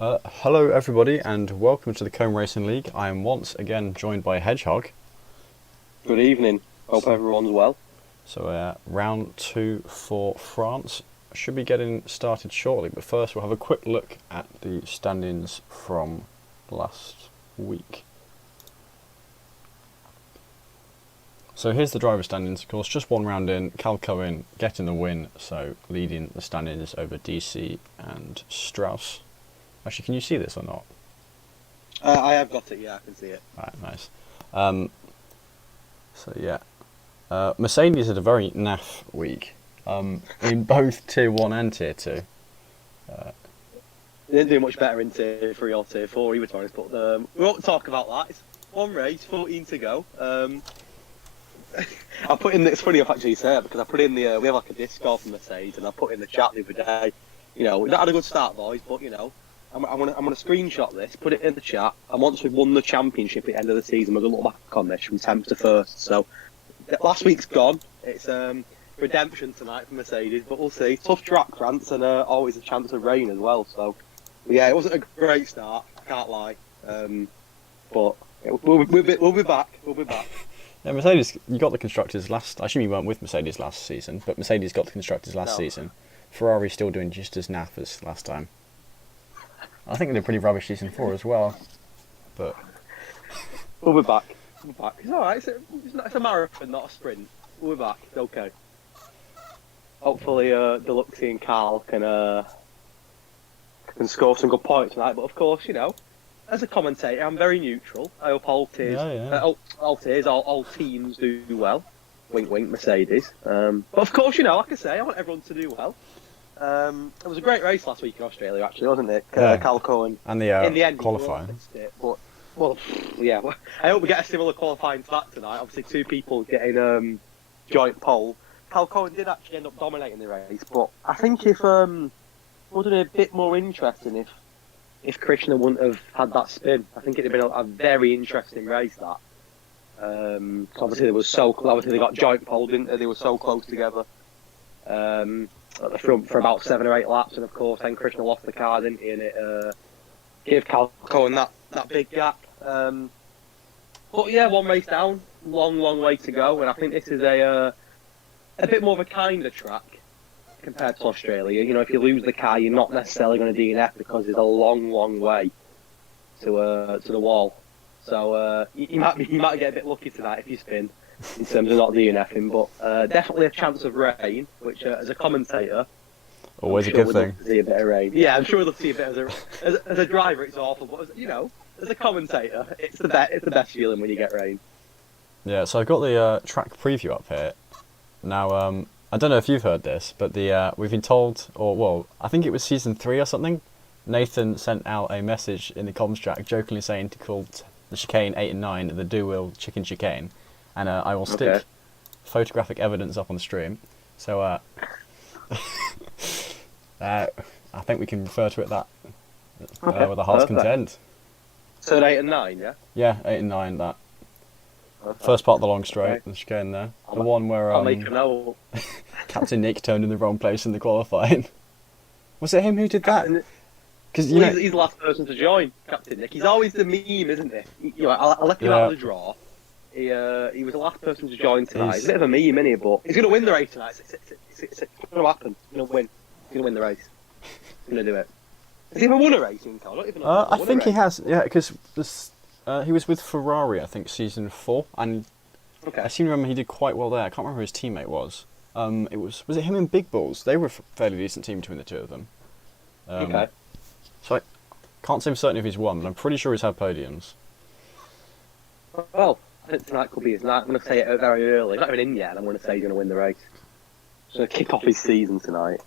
Hello everybody and welcome to the Comb Racing League. I am once again joined by Hedgehog. Good evening. Hope everyone's well. So round 2 for France should be getting started shortly, but first we'll have a quick look at the standings from last week. So here's the driver standings, of course, just one round in, Cal Cohen getting the win, so leading the standings over DC and Strauss. Actually, can you see this or not? I have got it, yeah, I can see it. Right, nice. Mercedes had a very naff week in both Tier 1 and Tier 2. They didn't do much better in Tier 3 or Tier 4 either, to be honest, but we won't talk about that. It's one race, 14 to go. I put in, it's funny enough actually you say it, because I put in we have like a Discord from Mercedes, and I put in the chat the other day, we not had a good start, boys, but I'm gonna screenshot this, put it in the chat, and once we've won the championship at the end of the season, we're gonna look back on this from 10th to 1st. So last week's gone. It's redemption tonight for Mercedes, but we'll see. Tough track, France, and always a chance of rain as well. So yeah, it wasn't a great start. I can't lie, but we'll be back. We'll be back. Yeah, Mercedes, you got the constructors last. I assume you weren't with Mercedes last season, but Mercedes got the constructors last season. Ferrari's still doing just as naff as last time. I think they did a pretty rubbish season 4 as well, but we'll be back. We'll be back. It's all right. It's a marathon, not a sprint. We'll be back. It's okay. Hopefully, Deluxe and Carl can score some good points tonight. But of course, as a commentator, I'm very neutral. I hope all teams, all teams do well. Wink, wink, Mercedes. But of course, like I say, I want everyone to do well. It was a great race last week in Australia, actually, wasn't it? Cal Cohen and in the end, qualifying. I hope we get a similar qualifying to that tonight. Obviously, two people getting joint pole. Cal Cohen did actually end up dominating the race, but I think if would have been a bit more interesting if Krishna wouldn't have had that spin. I think it'd have been a very interesting race, that. Obviously, they got joint pole, didn't they? They were so close together at the front for about 7 or 8 laps, and of course, then Krishna lost the car, didn't he? And it gave Cal Cohen that big gap. But yeah, one race down, long way to go, and I think this is a bit more of a kinder track compared to Australia. If you lose the car, you're not necessarily going to DNF because there's a long way to the wall. So you might get a bit lucky tonight if you spin in terms of not DNFing, but definitely a chance of rain, which as a commentator, always a good thing. See a bit of rain. Yeah, I'm sure we'll see a bit as a driver. It's awful, but as a commentator, it's the best feeling when you get rain. Yeah, so I've got the track preview up here. Now, I don't know if you've heard this, but we've been told, I think it was season 3 or something. Nathan sent out a message in the comms track jokingly saying to call the chicane 8 and 9 the do-wheel chicken chicane, and I will stick photographic evidence up on the stream. So I think we can refer to it that with a heart's content. So 8 and 9, yeah? Yeah, 8 and 9, that. First part of the long straight, the chicane there. The one where I'll make a note. Captain Nick turned in the wrong place in the qualifying. Was it him who did that? Because he's the last person to join, Captain Nick. He's always the meme, isn't he? I left him out of the draw. He was the last person to join tonight. He's a bit of a meme, isn't he? But he's going to win the race tonight. It's going to happen. He's going to win. He's going to win the race. He's going to do it. Has he ever won a race in Cal? I think he has. Yeah, because he was with Ferrari, I think, season 4, and I seem to remember he did quite well there. I can't remember who his teammate was. Was it him and Big Balls? They were a fairly decent team between the two of them. So I can't say for certain if he's won, but I'm pretty sure he's had podiums. Well, I think tonight could be his night. I'm going to say it very early. He's not even in yet, and I'm going to say he's going to win the race. He's going to kick off his season tonight.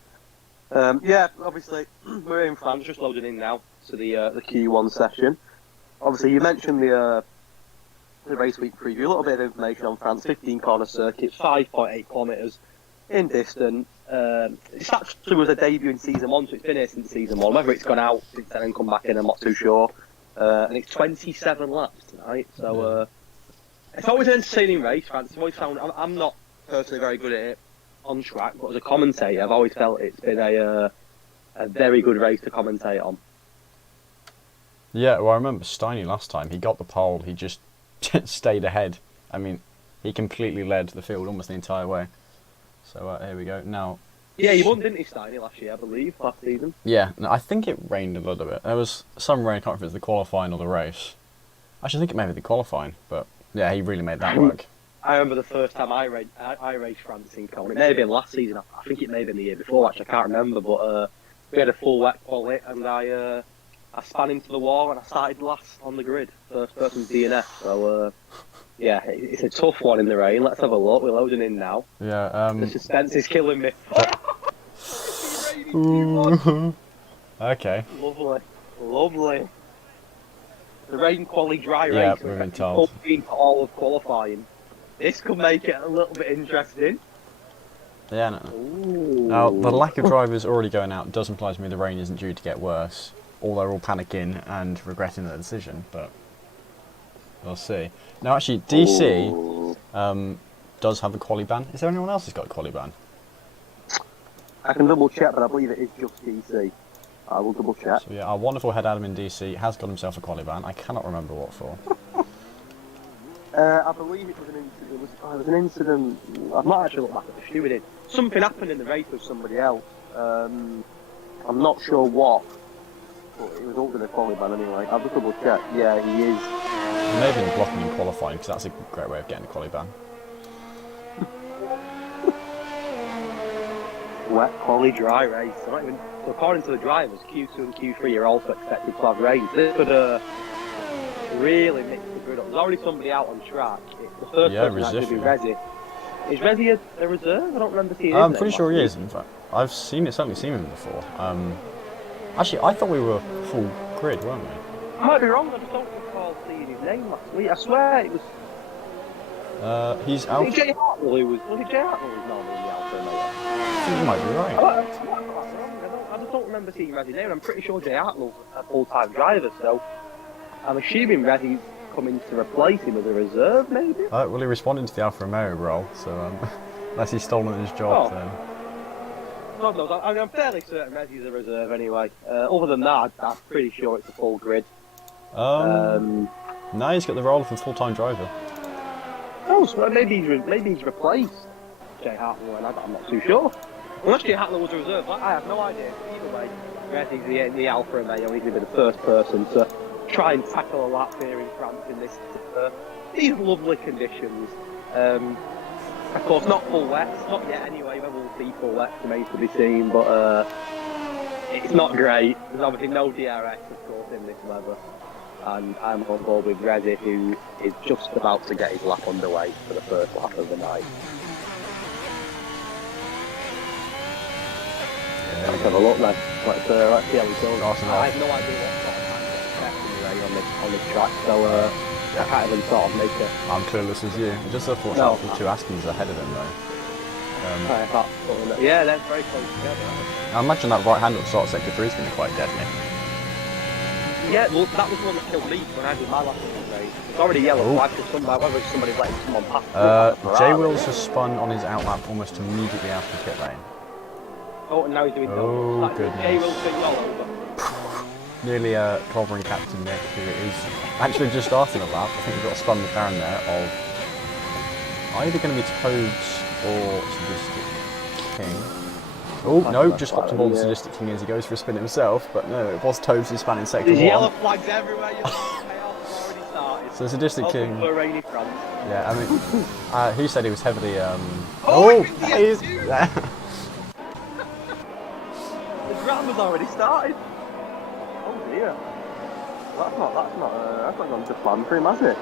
Obviously, we're in France, just loading in now to the Q1 session. Obviously, you mentioned the race week preview. A little bit of information on France. 15-corner circuit, 5.8 kilometres in distance. It actually was a debut in season 1, so it's been here since season 1. Whether it's gone out since then and come back in, I'm not too sure. And it's 27 laps tonight, so it's always an entertaining race, France. I've always found I'm not personally very good at it on track, but as a commentator, I've always felt it's been a very good race to commentate on. Yeah, well, I remember Steiny last time. He got the pole. He just stayed ahead. I mean, he completely led the field almost the entire way. So here we go. Now. Yeah, he won, didn't he, Steiny, last year, I believe, last season? Yeah, no, I think it rained a little bit. There was some rain. I can't remember if it was the qualifying or the race. Actually, I think it may be the qualifying, but yeah, he really made that work. I remember the first time I raced France in Cone. It may have been last season. I think it may have been the year before. Actually, I can't remember. But we had a full wet quali, and I span into the wall, and I started last on the grid, first person DNF. So yeah, it's a tough one in the rain. Let's have a look. We're loading in now. Yeah. The suspense is killing me. Okay. Lovely. The rain quali dry race. Yeah, we've been told. For all of qualifying. This could make it a little bit interesting. Yeah, no. Ooh. Now, the lack of drivers already going out does imply to me the rain isn't due to get worse, or they're all panicking and regretting their decision, but we'll see. Now, actually, DC does have a quali ban. Is there anyone else who's got a quali ban? I can double check, but I believe it is just DC. I will double check. So, yeah, our wonderful head Adam in DC has got himself a quali ban. I cannot remember what for. I believe it was an incident. It was an incident. I've not actually looked back at the stewarding. Something happened in the race with somebody else. I'm not sure what, but it was all going to quali ban anyway. I'll just double check. Yeah, he is. He may have been blocking in qualifying because that's a great way of getting a quali ban. Wet quali dry race. So according to the drivers, Q2 and Q3 are also expected to have rain. This could really mix the grid up. There's already somebody out on track. It's the first person actually to be Resi. Is Resi a reserve? I don't remember seeing his I'm name pretty sure he week. is, in fact. I've certainly seen him before. Actually, I thought we were full grid, weren't we? I might be wrong, I just don't recall seeing his name last week. I swear it was. He's Was Alpha. it Jay Hartnell who was it Jay Hartnell who was normally in the Alpha Romeo? I think you might be right. I just don't remember seeing Resi's name. I'm pretty sure Jay Hartnell's a full-time driver, so I'm assuming Resi's coming to replace him as a reserve, maybe? Well, he responded to the Alfa Romeo role, so unless he's stolen his job, then. God knows. I'm fairly certain Resi's a reserve anyway. Other than that, I'm pretty sure it's a full grid. No, he's got the role of a full-time driver. Oh, so maybe he's replaced Jay Hartnell, and I'm not too sure. Unless Jay Hartnell was a reserve, I have no idea. Either way, Resi's the Alfa Romeo. He's going to be the first person to try and tackle a lap here in France in these lovely conditions. Of course, not full wet, not yet anyway. Whether we'll see full wet remains to be seen, but it's not great. There's obviously no DRS, of course, in this weather. And I'm on board with Resi, who is just about to get his lap underway for the first lap of the night. Yeah, Let's have a look then. Let's see how we go. Awesome. I have no idea what sort of time to expect anyway on this track, so I can't even sort of make it. I'm clueless as you. Just unfortunate the two Askins ahead of him, though. Yeah, they're very close together. I imagine that right hand at the start of Sector 3 is going to be quite deadly. Yeah, well, that was one that killed me when I did my last race. It's already yellow flag for somebody, whether it's somebody letting someone pass. J Wills has spun on his outlap almost immediately after the pit lane. Oh, and now he's doing goodness. J Wills been well over. Nearly clobbering Captain Nick, who is actually just starting a lap. I think we've got a spun McLaren there of either going to be Toads or Sadistic King. Oh, no, just hopped on board the Sadistic King as he goes for a spin himself, but no, it was Toads who span in sector 1. There's yellow flags everywhere, chaos already started. So Sadistic King. For rainy France. Yeah, I mean, he said he was heavily, he's there. The drama's already started. Oh dear. That's not going to plan for him, has it?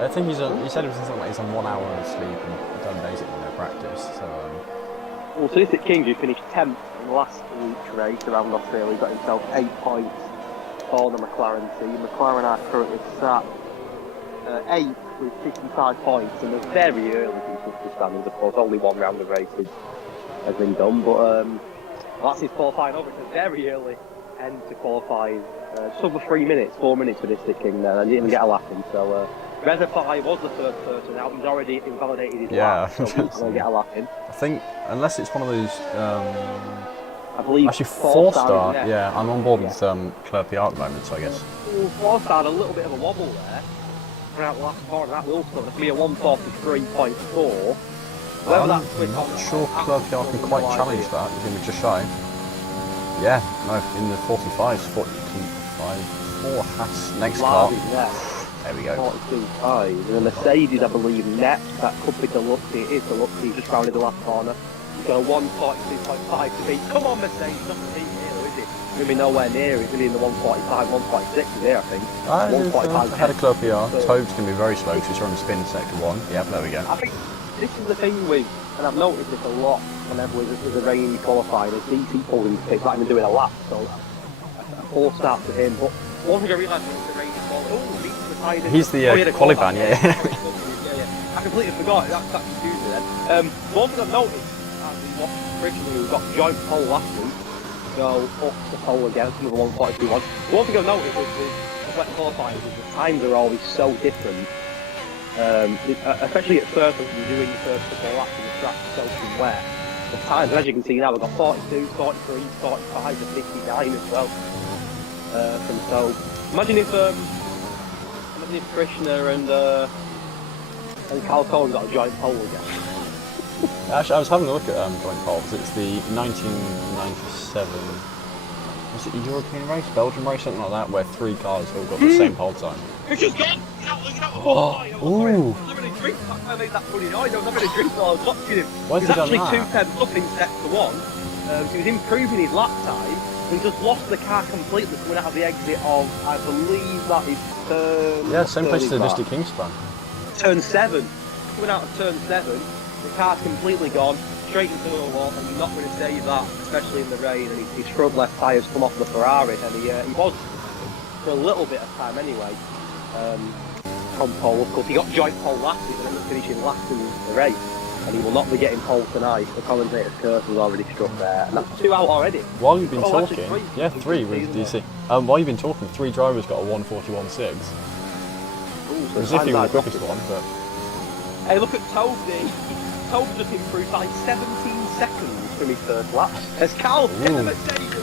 I think he said it was something like he's on 1 hour of sleep and done basically no practice, so Well, Sadistic King, who finished 10th in last week's race around Australia, got himself 8 points for the McLaren team. McLaren are currently sat 8th with 55 points, and they're very early in the standings, of course. Only 1 round of races has been done, but that's his qualifying over. It's a very early end to qualifying. Just over 4 minutes for Sadistic King there. I didn't even get a lap in, so Reservoir was the third person out. He's already invalidated his lap, so he's going to get a lap in. I think, unless it's one of those I believe Actually, 4-star. next. Yeah, I'm on board with Claire PR at the moment, so I guess. 4-star had a little bit of a wobble there. Around the last part of that will start to be a 143.4. Whether that's I'm not sure Claire PR can quite challenge that. He's going to be just shy. Yeah, no, in the 45s, 45.4. That's next car. There we go. 42.5. The Mercedes, I believe, next. That could be Deluxe. It is Deluxe. He just rounded the last corner. He's got a 142.5 to beat. Come on, Mercedes. Not to beat here, is it? It's going to be nowhere near. It's going to be in the 145, 146 here, I think. 145. Ahead of Club PR. Toad's going to be very slow because he's on the spin in sector 1. Yep, there we go. I think this is the thing with, and I've noticed this a lot whenever there's a rainy qualifying, is DC pulling the pits, not even doing a lap, so a 4-star to him. But one thing I realised was the rainy qualifying. He's the qualiban, yeah. I completely forgot, that's confusing then. One thing I've noticed, as we watched Christian, who got joint pole last week, go up the pole again, another 142.1. One thing I've noticed with wet qualifying is the times are always so different. Especially at first when you're doing your first couple of laps and the track's soaking wet. The times, as you can see now, we've got 42, 43, 45 and 59 as well. So imagine if Krishna and Cal Cohen got a joint pole again. Actually, I was having a look at joint poles. It's the 1997. Was it a European race, Belgian race, something like that, where 3 cars all got the same pole time. It's just gone! Ooh! I was having a drink, I made that funny noise. I was having a drink while I was watching him. Why has he done actually that? 2 tenths up in sector 1. So he was improving his lap time. He just lost the car completely coming out of the exit of, I believe that is turn... Yeah, same place as the Disty Kingspan. Turn 7. Coming out of turn 7, the car's completely gone, straight into the wall, and you're not going to save that, especially in the rain, and his front left tyres come off the Ferrari, and he was, for a little bit of time anyway, on pole. Of course, he got joint pole last week, and ended up finishing last in the race, and he will not be getting pole tonight. The commentator's curse has already struck there, and that's 2 out already. While you've been talking, actually, 3. yeah, 3 with DC. While you've been talking, 3 drivers got a 141.6. As if he was the quickest one, but... Hey, look at Toby. Toby just improved by 17 seconds from his first lap. As Carl hit the Mercedes.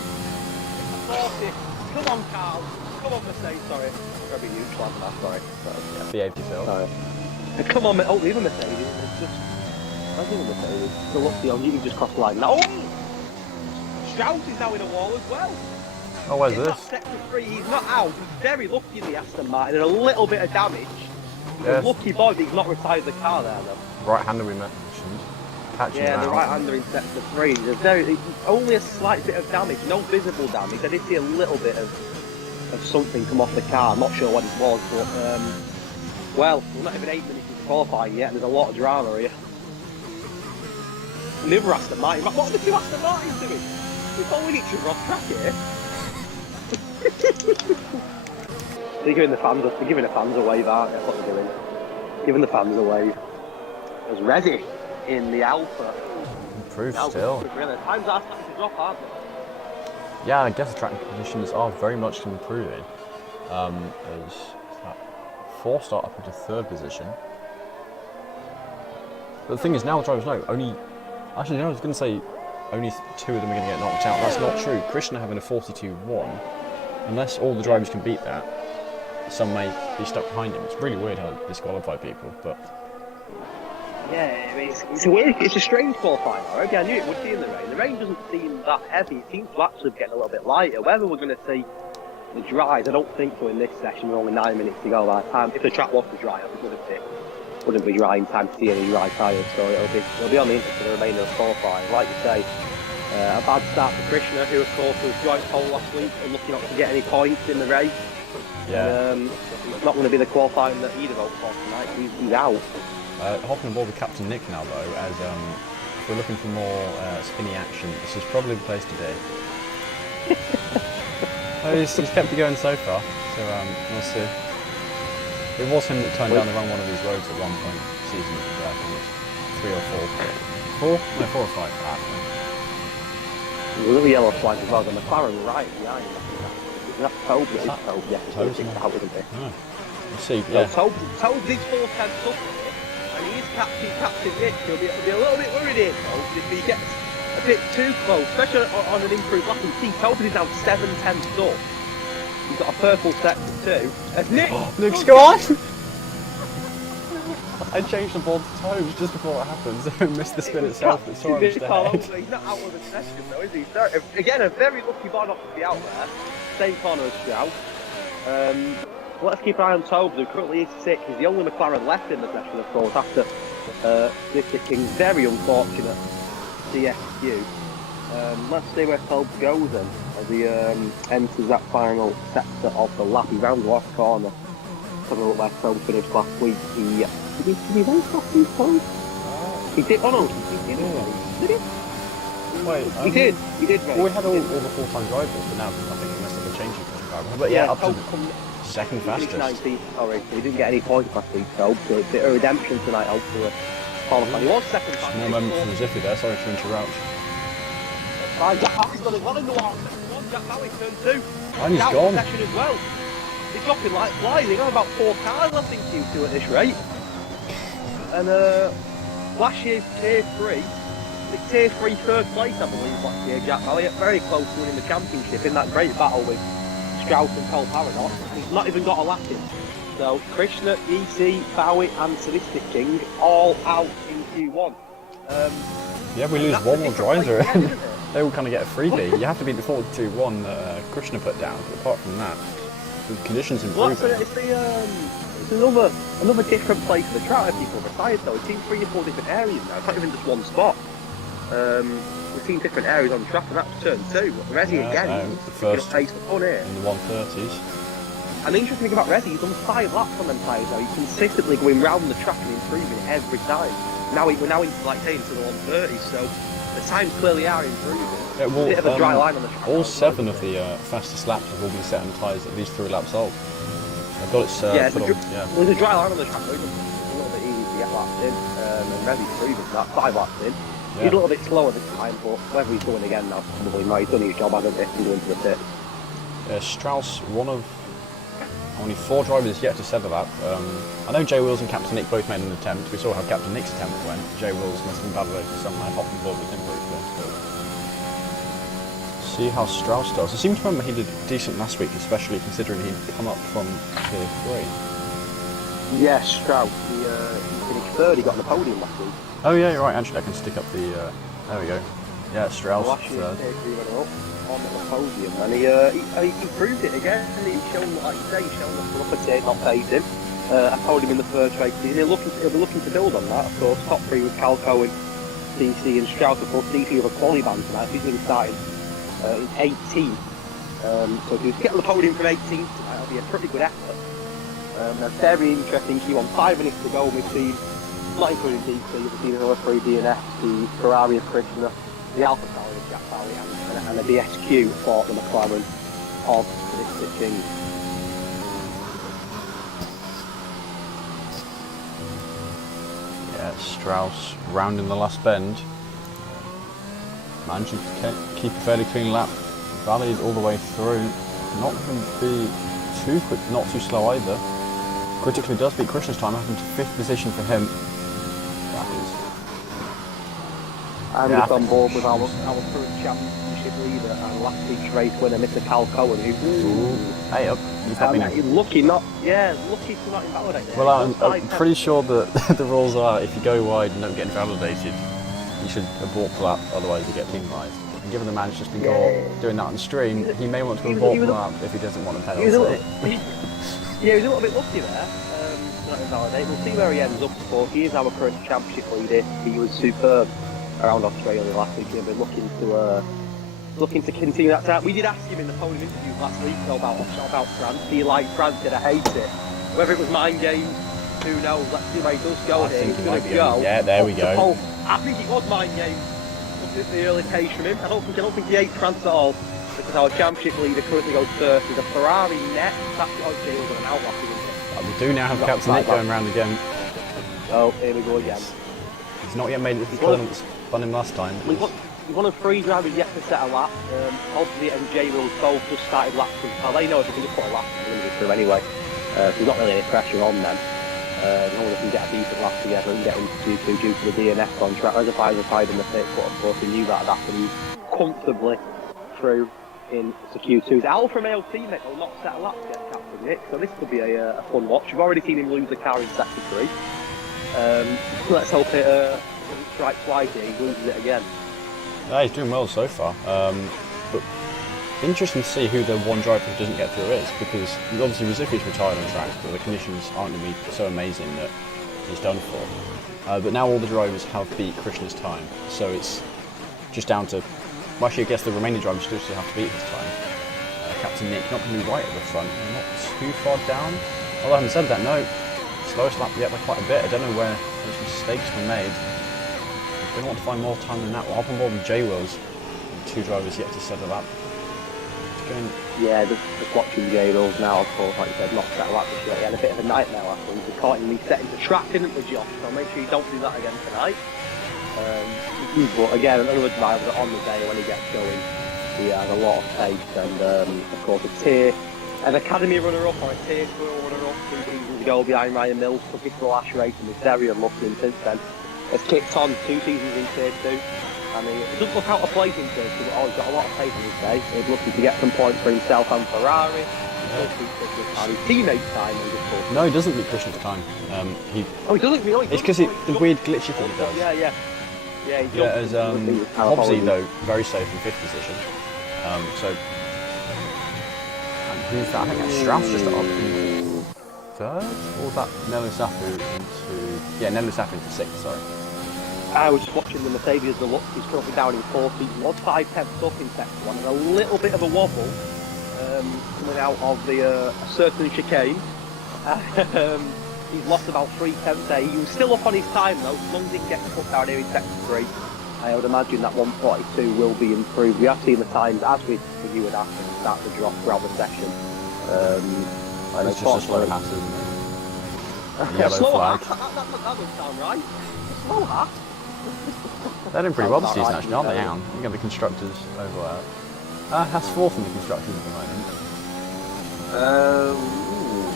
40. Come on, Carl. Come on, Mercedes. Sorry. Probably you, Slam, sorry. Behave yourself. Sorry. Come on, oh, the other Mercedes. It's just... Where's the other Mercedes? So look, you can just cross the line. Oh! Strauss is now in a wall as well. Oh, where's in this? Sector 3, he's not out. He's very lucky in the Aston Martin and a little bit of damage. He's a lucky boy that he's not retired the car there, though. Right-hander we mentioned. Yeah, the right-hander in Sector 3. There's only a slight bit of damage, no visible damage. I did see a little bit of something come off the car. I'm not sure what it was, but, well, we're not even 8 minutes into qualifying yet, and there's a lot of drama here. And the other Aston Martin, what are the 2 Aston Martins doing? They're following each other off track here. They're giving the fans a wave, aren't they? That's what they're doing. Giving the fans a wave. There's Reddy in the Alpha. Improved still. Really. Times are starting to drop, aren't they? Yeah, I guess the track conditions are very much improving. As that 4-star up into 3rd position. But the thing is, now the drivers know, actually, no, I was going to say only 2 of them are going to get knocked out. That's not true. Krishna having a 42.1. Unless all the drivers can beat that, some may be stuck behind him. It's really weird how they disqualify people, but... Yeah, I mean, it's a strange qualifying. Already, I knew it would be in the rain. The rain doesn't seem that heavy. It seems to actually be getting a little bit lighter. Whether we're going to see the dries, I don't think so in this session. We're only 9 minutes to go by the time. If the track was to dry, it wouldn't be dry in time to see any dry tyres, so it'll be on the interest for the remainder of qualifying. Like you say, a bad start for Krishna, who of course was joint pole last week and looking not to get any points in the race. Yeah. It's not going to be the qualifying that he'd have hoped for tonight. He's out. Hopping on board with Captain Nick now though, as if we're looking for more spinny action, this is probably the place to be. He's kept it going so far, so we'll see. It was him that turned down the wrong one of these roads at one point season, I think it was 3 or 4. 4? No, 4 or 5. There's a little yellow flag as well, the McLaren right behind. That's Toby. Yeah, Toby's out, isn't he? No. We'll see, yeah. Toby's 4 tenths up, and he is Captain Nick. He'll be a little bit worried here, Toby, if he gets a bit too close, especially on an improved lap. You see, Toby is now 7/10 up. He's got a purple sector too. As Nick, Nick's gone! I changed the ball to toes just before it happened. Missed the spin itself. It's so much He's not out of the ahead. session though, is he? Again, a very lucky bar not to be out there. Same corner as Stroud. Let's keep an eye on Tobes, who currently is 6. He's the only McLaren left in the session, of course, after this King's very unfortunate CSQ. Let's see where Tobes goes then, as he enters that final sector of the lap. He rounds the last corner. Having a look where Tobes finished last week. Did he race last week, Tobes? He did. Oh no, he didn't race. Did he? Wait, he did race. Well, we had all the full-time drivers, but now I think we must have a change in driver. But yeah, up to second fastest. 19th, sorry, he didn't get any points last week, so it's a bit of redemption tonight, hopefully. He was second fastest. Small moment from Zippy there, sorry to interrupt. Jack Howie's got it well in the wall. Jack Howie turned 2. And he's gone. Session as well. He's dropping like flies. He got about 4 cars, I think, Q2 at this rate. And last year's tier 3, tier 3 third place, I believe, last year, Jack Howie, very close to winning the championship in that great battle with Strauss and Cole Paradox. He's not even got a lap in. So Krishna, EC, Bowie and Sadistic King all out in Q1. Yeah, we lose one more driver. They all kind of get a freebie. You have to beat the 42-1 that Krishna put down, but apart from that, the conditions improve. Well, it's another different place for the track where people retired though. It's in 3 or 4 different areas now. It's not even just one spot. We've seen different areas on the track, and that's turn 2. Resi again, the first pace for fun here. in the 130s. And the interesting thing about Resi, he's done 5 laps on them tyres now. He's consistently going round the track and improving every time. We're now into, like say, into the 130s, so the times clearly are improving. Yeah, well, a bit of a dry line on the track. All 7 of the fastest laps have all been set on tyres at least 3 laps old. I've got it put on. Yeah. There's a dry line on the track, though. It's a little bit easy to get laps in, and Resi's proving that. 5 laps in. Yeah. He's a little bit slower this time, but whether he's going again now, probably not. He's done his job, hasn't he? He's going to the pit. Strauss, one of only 4 drivers yet to set the lap. I know Jay Wills and Captain Nick both made an attempt. We saw how Captain Nick's attempt went. Jay Wills must have been bad located somewhere, hopped on board with him briefly. See how Strauss does. I seem to remember he did decent last week, especially considering he'd come up from tier 3. Yes, Strauss. He finished 3rd. He got on the podium last week. Oh yeah, you're right. Actually, I can stick up the. There we go. Yeah, Strauss. Last year, third. he went up on the podium, and he proved it again. He's shown, like you say, he's shown that the upper tier not paid him. I told him in the first race, he'll be looking to build on that. Of course, top 3 with Calco and DC and Strauss. Of course, DC with a quali ban tonight. He's going to be starting in 18th. So if he was to get on the podium from 18th tonight, that'll be a pretty good effort. A very interesting Q1. 5 minutes to go. We've seen, not including DC, we've seen another 3 DNF, the Ferrari of Krishna, the Alpha Tauri of Jack Valley, and a DSQ for the McLaren of the King. Yeah, Strauss rounding the last bend. Managing to keep a fairly clean lap. Valleyed all the way through. Not going to be too quick, not too slow either. Critically does beat Krishna's time, having to 5th position for him. That is. I'm just on board with our current championship leader and last week's race winner, Mr. Cal Cohen, Hey up. He's not been lucky to not invalidate it. Well, I'm pretty sure that the rules are if you go wide and don't get invalidated, you should abort the lap, otherwise you get penalised. And given the man's just been caught doing that on stream, he may want to abort the lap if he doesn't want a penalty. He was a little bit lucky there. Not invalidate. We'll see where he ends up. But he is our current championship leader. He was superb around Australia last week. He'll be looking to continue that time. We did ask him in the podium interview last week about France. Do you like France? Did I hate it? Whether it was mind games, who knows? Let's see where he does go here. He's going to go. Yeah, there we go. I think it was mind games. Look at the early pace from him. I don't think he hates France at all. Because our championship leader currently goes 30. The Ferrari next. That's what Jay was an outlap, isn't it? We do now have Captain Nick going round again. Oh, here we go again. He's not yet made it to the tournament that spun him last time. We've one of 3 drivers yet to set a lap. Obviously, and Jay Wills both just started laps. Well, they know if they can just put a lap, they're going to be through anyway. So there's not really any pressure on them. As long as they can get a decent lap together and get into Q2 due to the DNF contract. Reservoirs are tied in the pit, but of course he knew that had happened comfortably through into Q2. His Alfa Romeo teammate will not set a lap to get Captain Nick, so this could be a fun watch. We've already seen him lose the car in sector 3. Let's hope it doesn't strike twice here, he loses it again. Yeah, he's doing well so far. But interesting to see who the one driver who doesn't get through is, because obviously Rizzufi's retired on track, but the conditions aren't going to be so amazing that he's done for. But now all the drivers have beat Krishna's time, so it's just down to, well, actually I guess the remaining drivers still have to beat his time. Captain Nick not going to be right at the front, not too far down. Although having said that, no, slowest lap yet by quite a bit. I don't know where those mistakes were made. We're going to want to find more time than that. We'll hop on board with J-Wills, two drivers yet to settle up. Yeah, just watching J-Wills now, of course, like you said, not set a lap this year. He had a bit of a nightmare last week. He caught him resetting the track, didn't we, Josh? So make sure you don't do that again tonight. But again, another driver on the day when he gets going, he has a lot of pace, and of course an academy runner-up or a tier 4 runner-up 2 seasons ago behind Ryan Mills, took it to the last race and was very unlucky, and since then has kicked on 2 seasons in tier 2. I mean, it doesn't look out of place in tier 2, but he's got a lot of pace in his day. He's looking to get some points for himself and Ferrari. And his teammates' time, and of course. No, he doesn't beat Krishna's time. He doesn't really? It's because the weird glitchy thing he does. Yeah, as Hobbsy, though, very safe in 5th position. So, and who's that? I think that's Strauss just up in 3rd? Or was that Nello Sapu into... Yeah, Nello Sapu into 6th, sorry. I was watching the Mercedes Deluxe, he's currently down in 14th, was 5/10 up in sector 1, and a little bit of a wobble coming out of the certain chicane. He's lost about 3/10 there. He was still up on his time though, as long as he can get put down here in sector 3. I would imagine that 1:42 will be improved. We have seen the times, as we you would ask, start to drop throughout the session. And it's just a slow hat, isn't it? Yellow slow flag. That doesn't sound right. A slow hat. They're doing pretty well this season, actually, aren't they, Alan? You got the constructors over there. Has 4th in the constructors at the moment.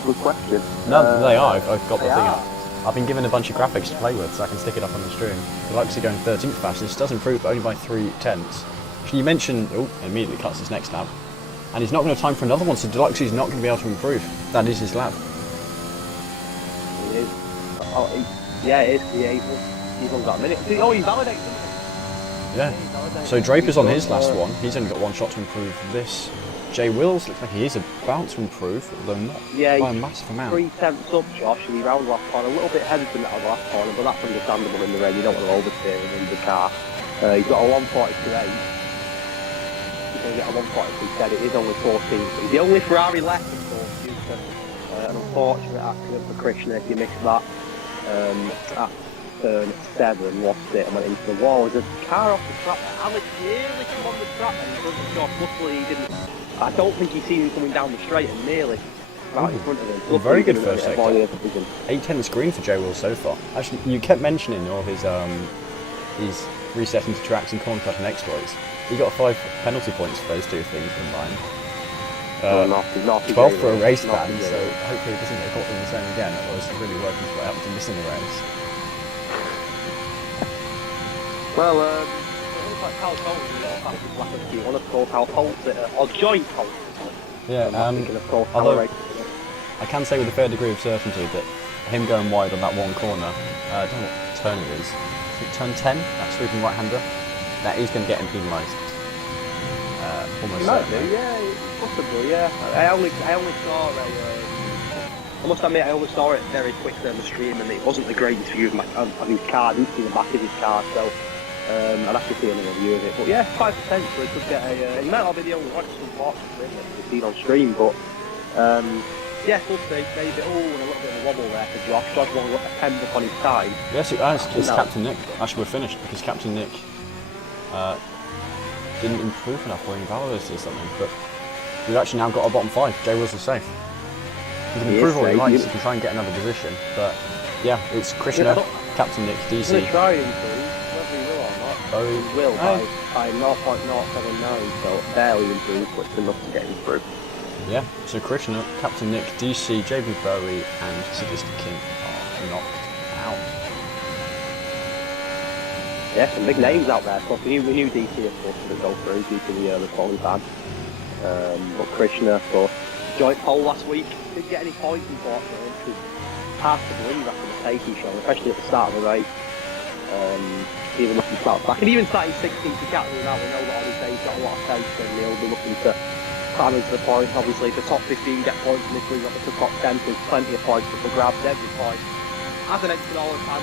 Good question. No, they are. I've got the thing up. I've been given a bunch of graphics to play with, so I can stick it up on the stream. Deluxey going 13th fastest, does improve, but only by 3/10. You mentioned, immediately cuts his next lap, and he's not going to have time for another one, so Deluxey's not going to be able to improve. That is his lap. It is. It is. Yeah, he's only got a minute. He validates, isn't he? Yeah. So Draper's on his last one. He's only got one shot to improve this. J Wills looks like he is about to improve, although not by a massive amount. 3/10 up, Josh, and he round last corner. A little bit hesitant out of the last corner, but that's understandable in the rain. You don't want to oversteer him in the car. He's got a 1:42.8. He's going to get a 1:42.10. It is only 14. But he's the only Ferrari left, of course, due to an unfortunate accident for Krishna. If you missed that, at turn 7, lost it and went into the wall. There's a car off the track. Alex nearly came on the track and he doesn't Josh. Luckily, he didn't. I don't think he's seen him coming down the straight and nearly right in front of him. Luckily, very good first sector. 8/10 screen for J Will so far. Actually, you kept mentioning all his resetting to tracks and corner cut and exploits. He got 5 penalty points for those 2 things combined. 12 for a race ban, so hopefully he doesn't get caught in the same again. Otherwise, he's really working his way up to missing the race. Well, it looks like Cal Colt is one of course Cal Colt's or joint Colt. Yeah, although I can say with a fair degree of certainty that him going wide on that one corner, I don't know what turn it is. I think turn 10, that sweeping right-hander, that is going to get him penalised. Almost certainly. Yeah, possibly, yeah. I only saw I must admit, I only saw it very quickly on the stream, and it wasn't the greatest view of his car. I didn't see the back of his car, so I'd have to see another view of it. But yeah, 5%, so he could get a. He might not be the only one, it's unfortunately, we've seen on stream, but yeah, we'll see. Maybe, and a little bit of a wobble there for Josh. Josh won't attempt up on his side. Yes, it has. It's Captain Nick. Actually, we're finished because Captain Nick didn't improve enough or invalidated or something, but we've actually now got our bottom 5. J Wills is safe. He can improve all he likes, he can try and get another position, but yeah, it's Krishna, Captain Nick, DC. He's going to try and improve, whether he will or not. He will by 0.079, so barely improved, but it's enough to get improved. Yeah, so Krishna, Captain Nick, DC, JB Bowie, and Sadistic King are knocked out. Yeah, some big names out there. Plus, we knew DC, of course, would go through due to the quality ban. But Krishna, of course, joint pole last week, didn't get any points, unfortunately, which was hard to believe after the pace he showed, especially at the start of the race. Even if he starts back, and even starting 16th to category now, we know that on his day he's got a lot of pace, and he'll be looking to climb into the points. Obviously, if the top 15 get points in this week, up to the top 10, there's plenty of points for grabs, every point. As I mentioned all the time,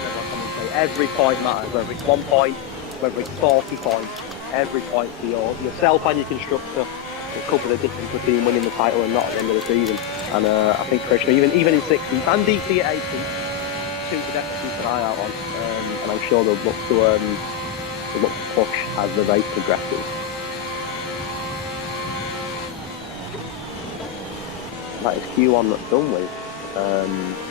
every point matters, whether it's 1 point, whether it's 40 points, every point for yourself and your constructor will cover the difference between winning the title and not at the end of the season. And I think Krishna, even in 16th and DC at 18th, two to definitely keep an eye out on, and I'm sure they'll look to push as the race progresses. That is Q1 that's done with.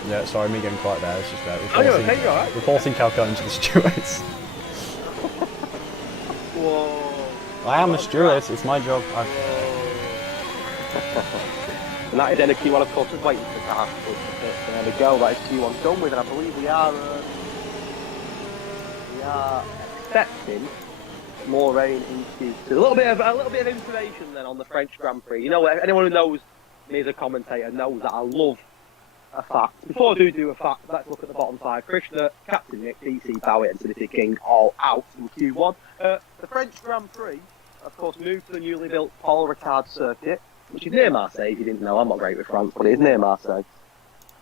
Yeah, sorry, me getting quiet there. It's just Alright. reporting Calcone into the stewards. Whoa. I am the steward. It's my job. And that is then a Q1, of course, is waiting for the car. There we go. That is Q1 done with, and I believe we are expecting more rain in Q2. A little bit of information then on the French Grand Prix. You know, anyone who knows me as a commentator knows that I love a fact. Before I do a fact, let's look at the bottom 5. Krishna, Captain Nick, DC Bowett and City King all out in Q1. The French Grand Prix, of course, moved to the newly built Paul Ricard circuit, which is near Marseille. If you didn't know, I'm not great with France, but it is near Marseille.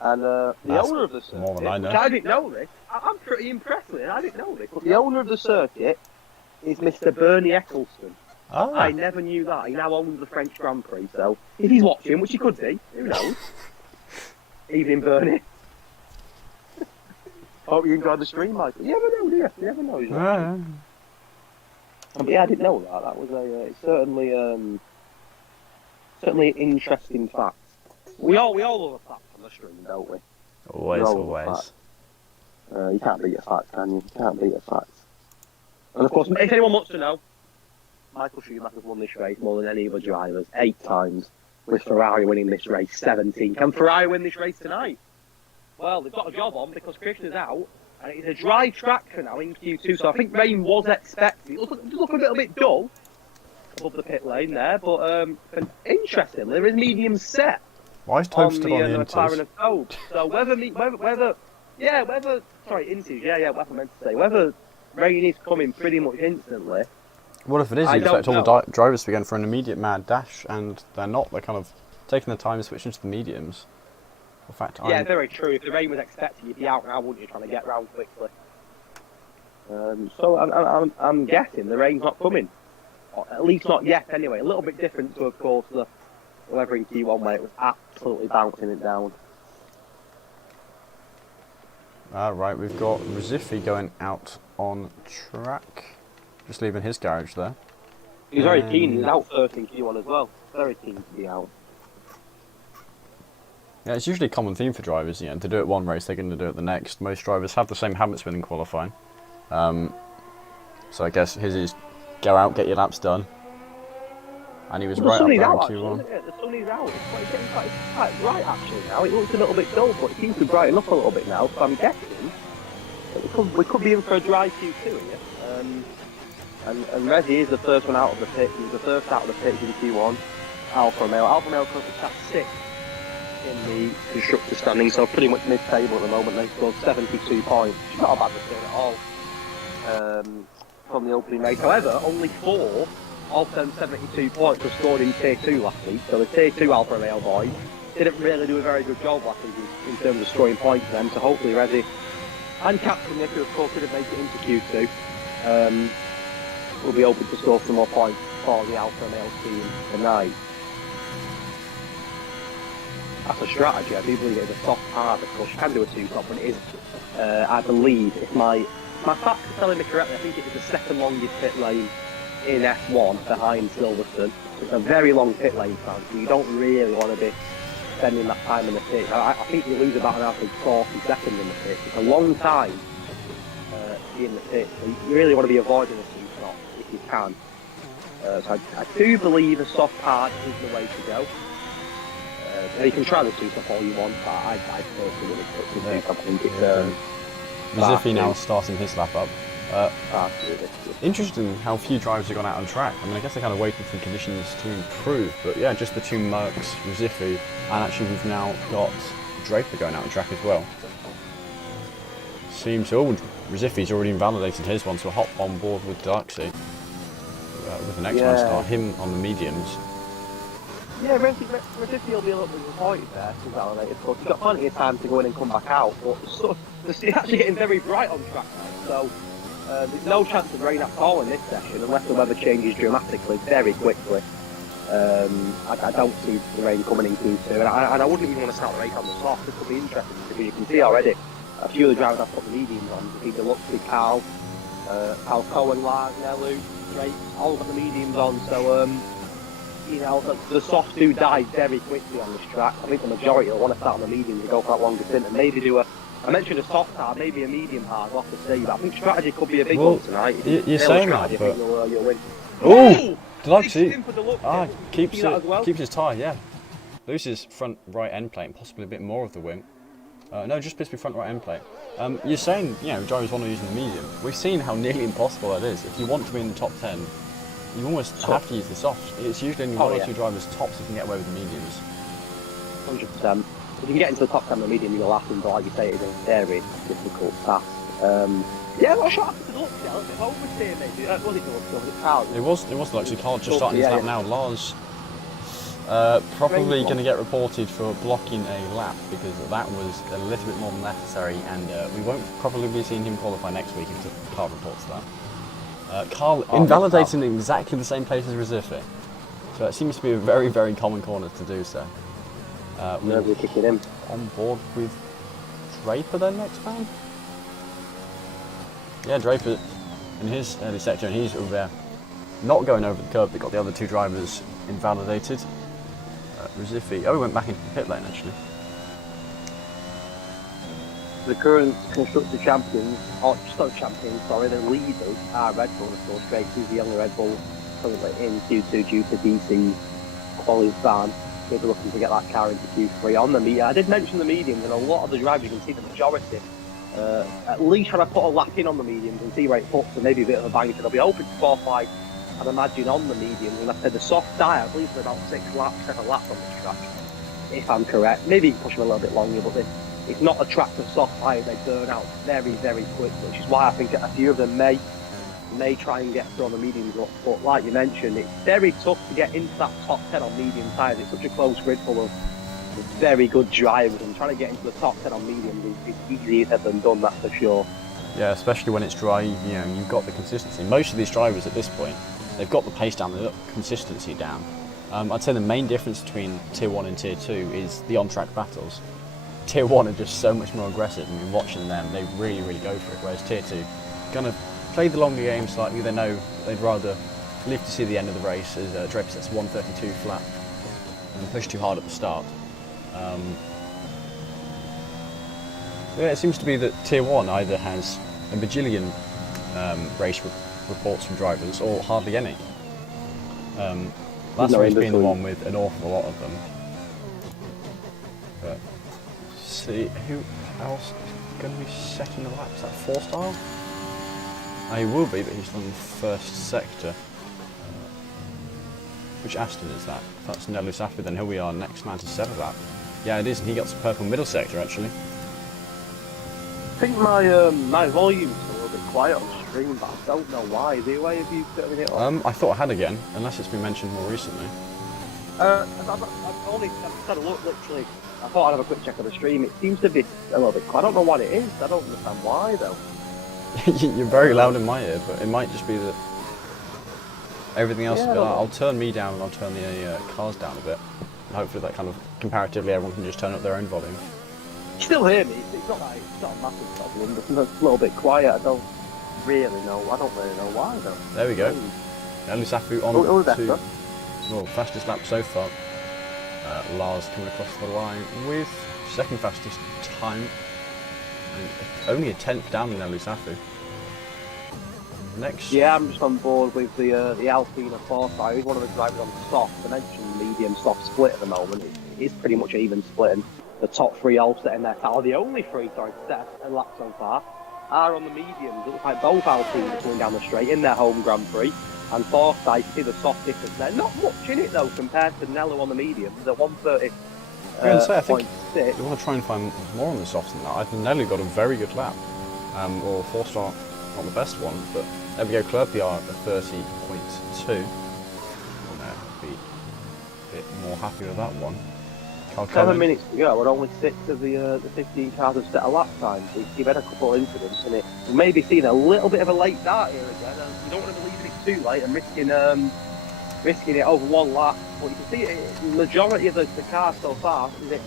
And the owner of the circuit, more than I know. which I didn't know this, I'm pretty impressed with it, I didn't know this, but the owner of the circuit is Mr. Bernie Eccleston. Ah. I never knew that. He now owns the French Grand Prix, so if he's watching, which he could be, who knows? Evening, Bernie. Hope you enjoyed the stream, Michael. You never know, do you? You never know. But yeah, I didn't know that. That was certainly an interesting fact. We all love a fact on the stream, don't we? Always. You can't beat a fact, can you? You can't beat a fact. And of course, if anyone wants to know, Michael Schumacher's won this race more than any other drivers, 8 times, with Ferrari winning this race 17. Can Ferrari win this race tonight? Well, they've got a job on because Krishna's out, and it's a dry track for now in Q2, so I think rain was expected. It look a little bit dull above the pit lane there, but interestingly, there is medium set. Why is Toad still on the McLaren inters? of Toad. So whether rain is coming pretty much instantly. What if it is? You expect all the drivers to be going for an immediate mad dash, and they're not. They're kind of taking the time to switch into the mediums. In fact, yeah, very true. If the rain was expected, you'd be out now, wouldn't you, trying to get round quickly? So I'm guessing the rain's not coming. Or at least not yet, anyway. A little bit different to, of course, the weather in Q1 where it was absolutely bouncing it down. Right, we've got Rzifi going out on track. Just leaving his garage there. He's very keen. He's out first in Q1 as well. Very keen to be out. Yeah, it's usually a common theme for drivers. You know, to do it one race, they're going to do it the next. Most drivers have the same habits within qualifying. So I guess his is go out, get your laps done. And he was right up there in Q1. The sun is out. It's getting quite bright actually now. It looks a little bit dull, but it seems to brighten up a little bit now. So I'm guessing we could be in for a dry Q2 here. And Resi is the first one out of the pit. He's the first out of the pit in Q1. Alfa Romeo currently sat 6th in the constructor standing, so pretty much mid-table at the moment. They scored 72 points. It's not a bad return at all from the opening race. However, only 4 of them 72 points were scored in Tier 2 last week. So the Tier 2 Alfa Romeo boys didn't really do a very good job last week in terms of scoring points for them. So hopefully Resi and Captain Nick, who of course didn't make it into Q2, will be open to score some more points for the Alfa Romeo team tonight. That's a strategy. I do believe it is a soft hard. Of course, you can do a 2-stop, but it is, I believe, if my facts are telling me correctly, I think it is the second longest pit lane in F1 behind Silverstone. It's a very long pit lane, France, and you don't really want to be spending that time in the pit. I think you lose about an average 40 seconds in the pit. It's a long time to be in the pit, so you really want to be avoiding a 2-stop if you can. So I do believe a soft hard is the way to go. You can try the two-stop all you want, but I personally wouldn't put the two-stop. I think it's Rosifi now starting his lap up. absolutely. Interesting how few drivers have gone out on track. I mean, I guess they're kind of waiting for conditions to improve, but yeah, just the two Mercs, Rosifi, and actually we've now got Draper going out on track as well. Seems Rosifi's already invalidated his one, so we'll hop on board with Darksea with the next man start, him on the mediums. Yeah, Rosifi will be a little bit disappointed there, to validate. Of course, he's got plenty of time to go in and come back out, but it's actually getting very bright on track now, so there's no chance of rain at all in this session, unless the weather changes dramatically very quickly. I don't see the rain coming in too soon, and I wouldn't even want to start the race on the soft. This could be interesting, because you can see already a few of the drivers have put the mediums on. You see Deluxe, Carl Cohen, Lars, Nelu, Drake, all got the mediums on, so you know, the soft do die very quickly on this track. I think the majority will want to start on the medium and go for that longer stint and maybe do I mentioned a soft hard, maybe a medium hard, we'll have to see, but I think strategy could be a big one tonight. You're saying that, but... You'll win. Oh! Did I see? Keeps his tyre, yeah. Loses front right end plate and possibly a bit more of the wing. No, just basically front right end plate. You're saying, you know, drivers want to use the medium. We've seen how nearly impossible that is. If you want to be in the top 10, you almost have to use the soft. It's usually only one or two drivers tops who can get away with the mediums. 100%. If you can get into the top 10 of the medium, you'll have to, but like you say, it's a very difficult task. Yeah, what shot after the look, a little bit oversteer maybe. Was it Deluxe or was it Carl? It was actually Carl just starting his lap now. Lars probably going to get reported for blocking a lap because that was a little bit more than necessary, and we won't probably be seeing him qualify next week if Carl reports that. Carl invalidating in exactly the same place as Rosifi, so it seems to be a very, very common corner to do so. We're kicking him. On board with Draper then next man? Yeah, Draper in his early sector, and he's over there not going over the curb, but got the other two drivers invalidated. Rosifi, he went back into the pit lane actually. The current constructor champions, or just not champions, sorry, the leaders are Red Bull, of course. Drake is the younger Red Bull, currently in Q2 due to DC quality ban. They'll be looking to get that car into Q3 on the medium. I did mention the mediums, and a lot of the drivers, you can see the majority, at least trying to put a lap in on the mediums and see where it puts, and maybe a bit of a bang, so they'll be open to qualify, I'd imagine, on the mediums. And I said the soft tyre, I believe, for about 7 laps on this track, if I'm correct. Maybe you can push them a little bit longer, but it's not a track for soft tyres. They burn out very, very quickly, which is why I think a few of them may try and get through on the mediums. But like you mentioned, it's very tough to get into that top 10 on medium tyres. It's such a close grid full of very good drivers, and trying to get into the top 10 on mediums is easier said than done, that's for sure. Yeah, especially when it's dry, you know, you've got the consistency. Most of these drivers at this point, they've got the pace down, they've got consistency down. I'd say the main difference between Tier 1 and Tier 2 is the on-track battles. Tier 1 are just so much more aggressive, and you're watching them, they really, really go for it, whereas Tier 2 kind of play the longer game slightly. They know they'd rather live to see the end of the race, as Draper sets 132 flat and push too hard at the start. Yeah, it seems to be that Tier 1 either has a bajillion race reports from drivers or hardly any. Last race being the one with an awful lot of them. But see, who else is going to be second the lap? Is that 4-star? He will be, but he's on the first sector. Which Aston is that? If that's Nelu Safi, then he'll be our next man to settle that. Yeah, it is, and he got the purple middle sector actually. I think my volume's a little bit quiet on the stream, but I don't know why. Is there a way of you turning it on? I thought I had again, unless it's been mentioned more recently. I've had a look, literally. I thought I'd have a quick check of the stream. It seems to be a little bit quiet. I don't know what it is. I don't understand why, though. You're very loud in my ear, but it might just be that everything else. Yeah, I'll turn me down and I'll turn the cars down a bit. And hopefully that kind of comparatively everyone can just turn up their own volume. You still hear me? It's not a massive problem, but it's a little bit quiet. I don't really know why though. There we go. Nelu Safi on to fastest lap so far. Lars coming across the line with second fastest time. And only a 10th down than Nelu Safi. Next. Yeah, I'm just on board with the Alpina 4-star. He's one of the drivers on soft. I mentioned medium soft split at the moment. it's pretty much even split. And the top 3 all set in their car, the only 3, sorry, set a lap so far, are on the mediums. It looks like both Alpines are coming down the straight in their home Grand Prix. And Forsyth, see the soft difference there. Not much in it though compared to Nello on the mediums at 130. I was going to say, I think you want to try and find more on the softs than that. I think Nelly got a very good lap, or 4-star, not the best one, but there we go. Club PR at 30.2. Be a bit more happy with that one. 7 minutes to go, and only 6 of the 15 cars have set a lap time. So you've had a couple of incidents, and it maybe seen a little bit of a late start here again. And you don't want to be leaving it too late and risking it over 1 lap. But you can see the majority of the cars so far, is it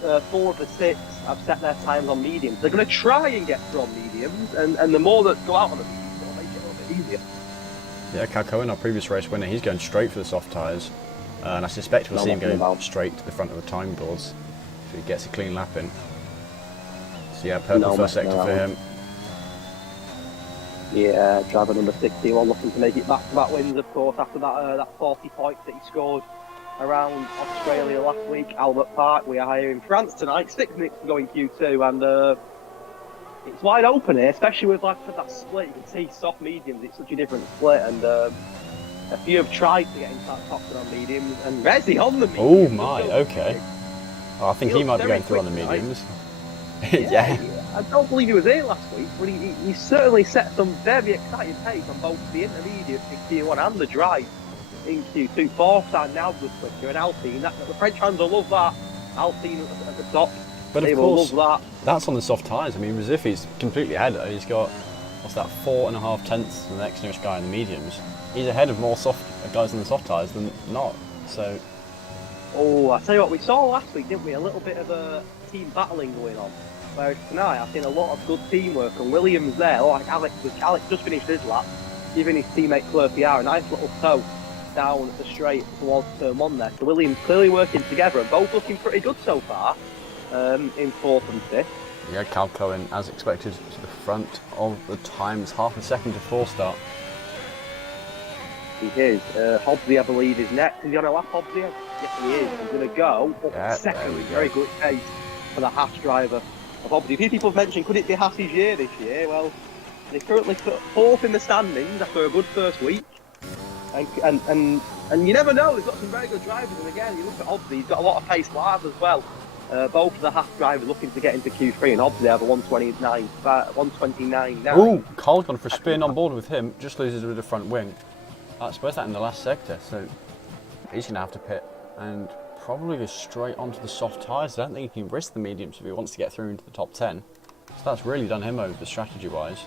4 of the 6 have set their times on mediums. They're going to try and get through on mediums, and the more that go out on the mediums, it'll make it a little bit easier. Yeah, Cal Cohen, our previous race winner, he's going straight for the soft tyres. And I suspect we'll see him go straight to the front of the time boards if he gets a clean lap in. So yeah, purple first sector for him. Yeah, driver number 61 looking to make it back-to-back wins, of course, after that 40 points that he scored around Australia last week, Albert Park. We are here in France tonight, 6 minutes to go in Q2, and it's wide open here, especially with that split. You can see soft mediums, it's such a different split, and a few have tried to get into that top on mediums, and Resi on the mediums. Oh my, okay. Oh, I think he might be going through on the mediums. Yeah. I don't believe he was here last week, but he certainly set some very exciting pace on both the intermediate in Q1 and the drive in Q2. Forsyth now was quicker, and Alpine, the French fans will love that. Alpine at the top, but they of will course, love that. That's on the soft tyres. I mean, Resifi's completely ahead. He's got, what's that, 4.5 tenths to the next nearest guy in the mediums. He's ahead of more soft guys on the soft tyres than not, so... Oh, I tell you what, we saw last week, didn't we? A little bit of a team battling going on. Whereas tonight, I've seen a lot of good teamwork, and Williams there, like Alex just finished his lap, giving his teammate Claire Pierre a nice little toe down the straight towards turn 1 there. So Williams clearly working together, and both looking pretty good so far, in 4th and 5th. Yeah, Cal Cohen, as expected, to the front of the times, half a second to 4-star. He is. Hobbsy, I believe, is next. Is he on a lap, Hobbsy? Yes, he is. He's going to go up second. Very good pace for the Haas driver of Hobbsy. A few people have mentioned, could it be Haas's year this year? Well, they're currently 4th in the standings after a good first week. And you never know, they've got some very good drivers. And again, you look at Hobbsy, he's got a lot of pace live as well. Both of the Haas drivers looking to get into Q3, and Hobbsy have a 129 now. Ooh, Carl's gone for a spin on board with him, just loses with the front wing. I suppose that in the last sector, so he's going to have to pit and probably go straight onto the soft tyres. I don't think he can risk the mediums if he wants to get through into the top 10. So that's really done him over strategy-wise.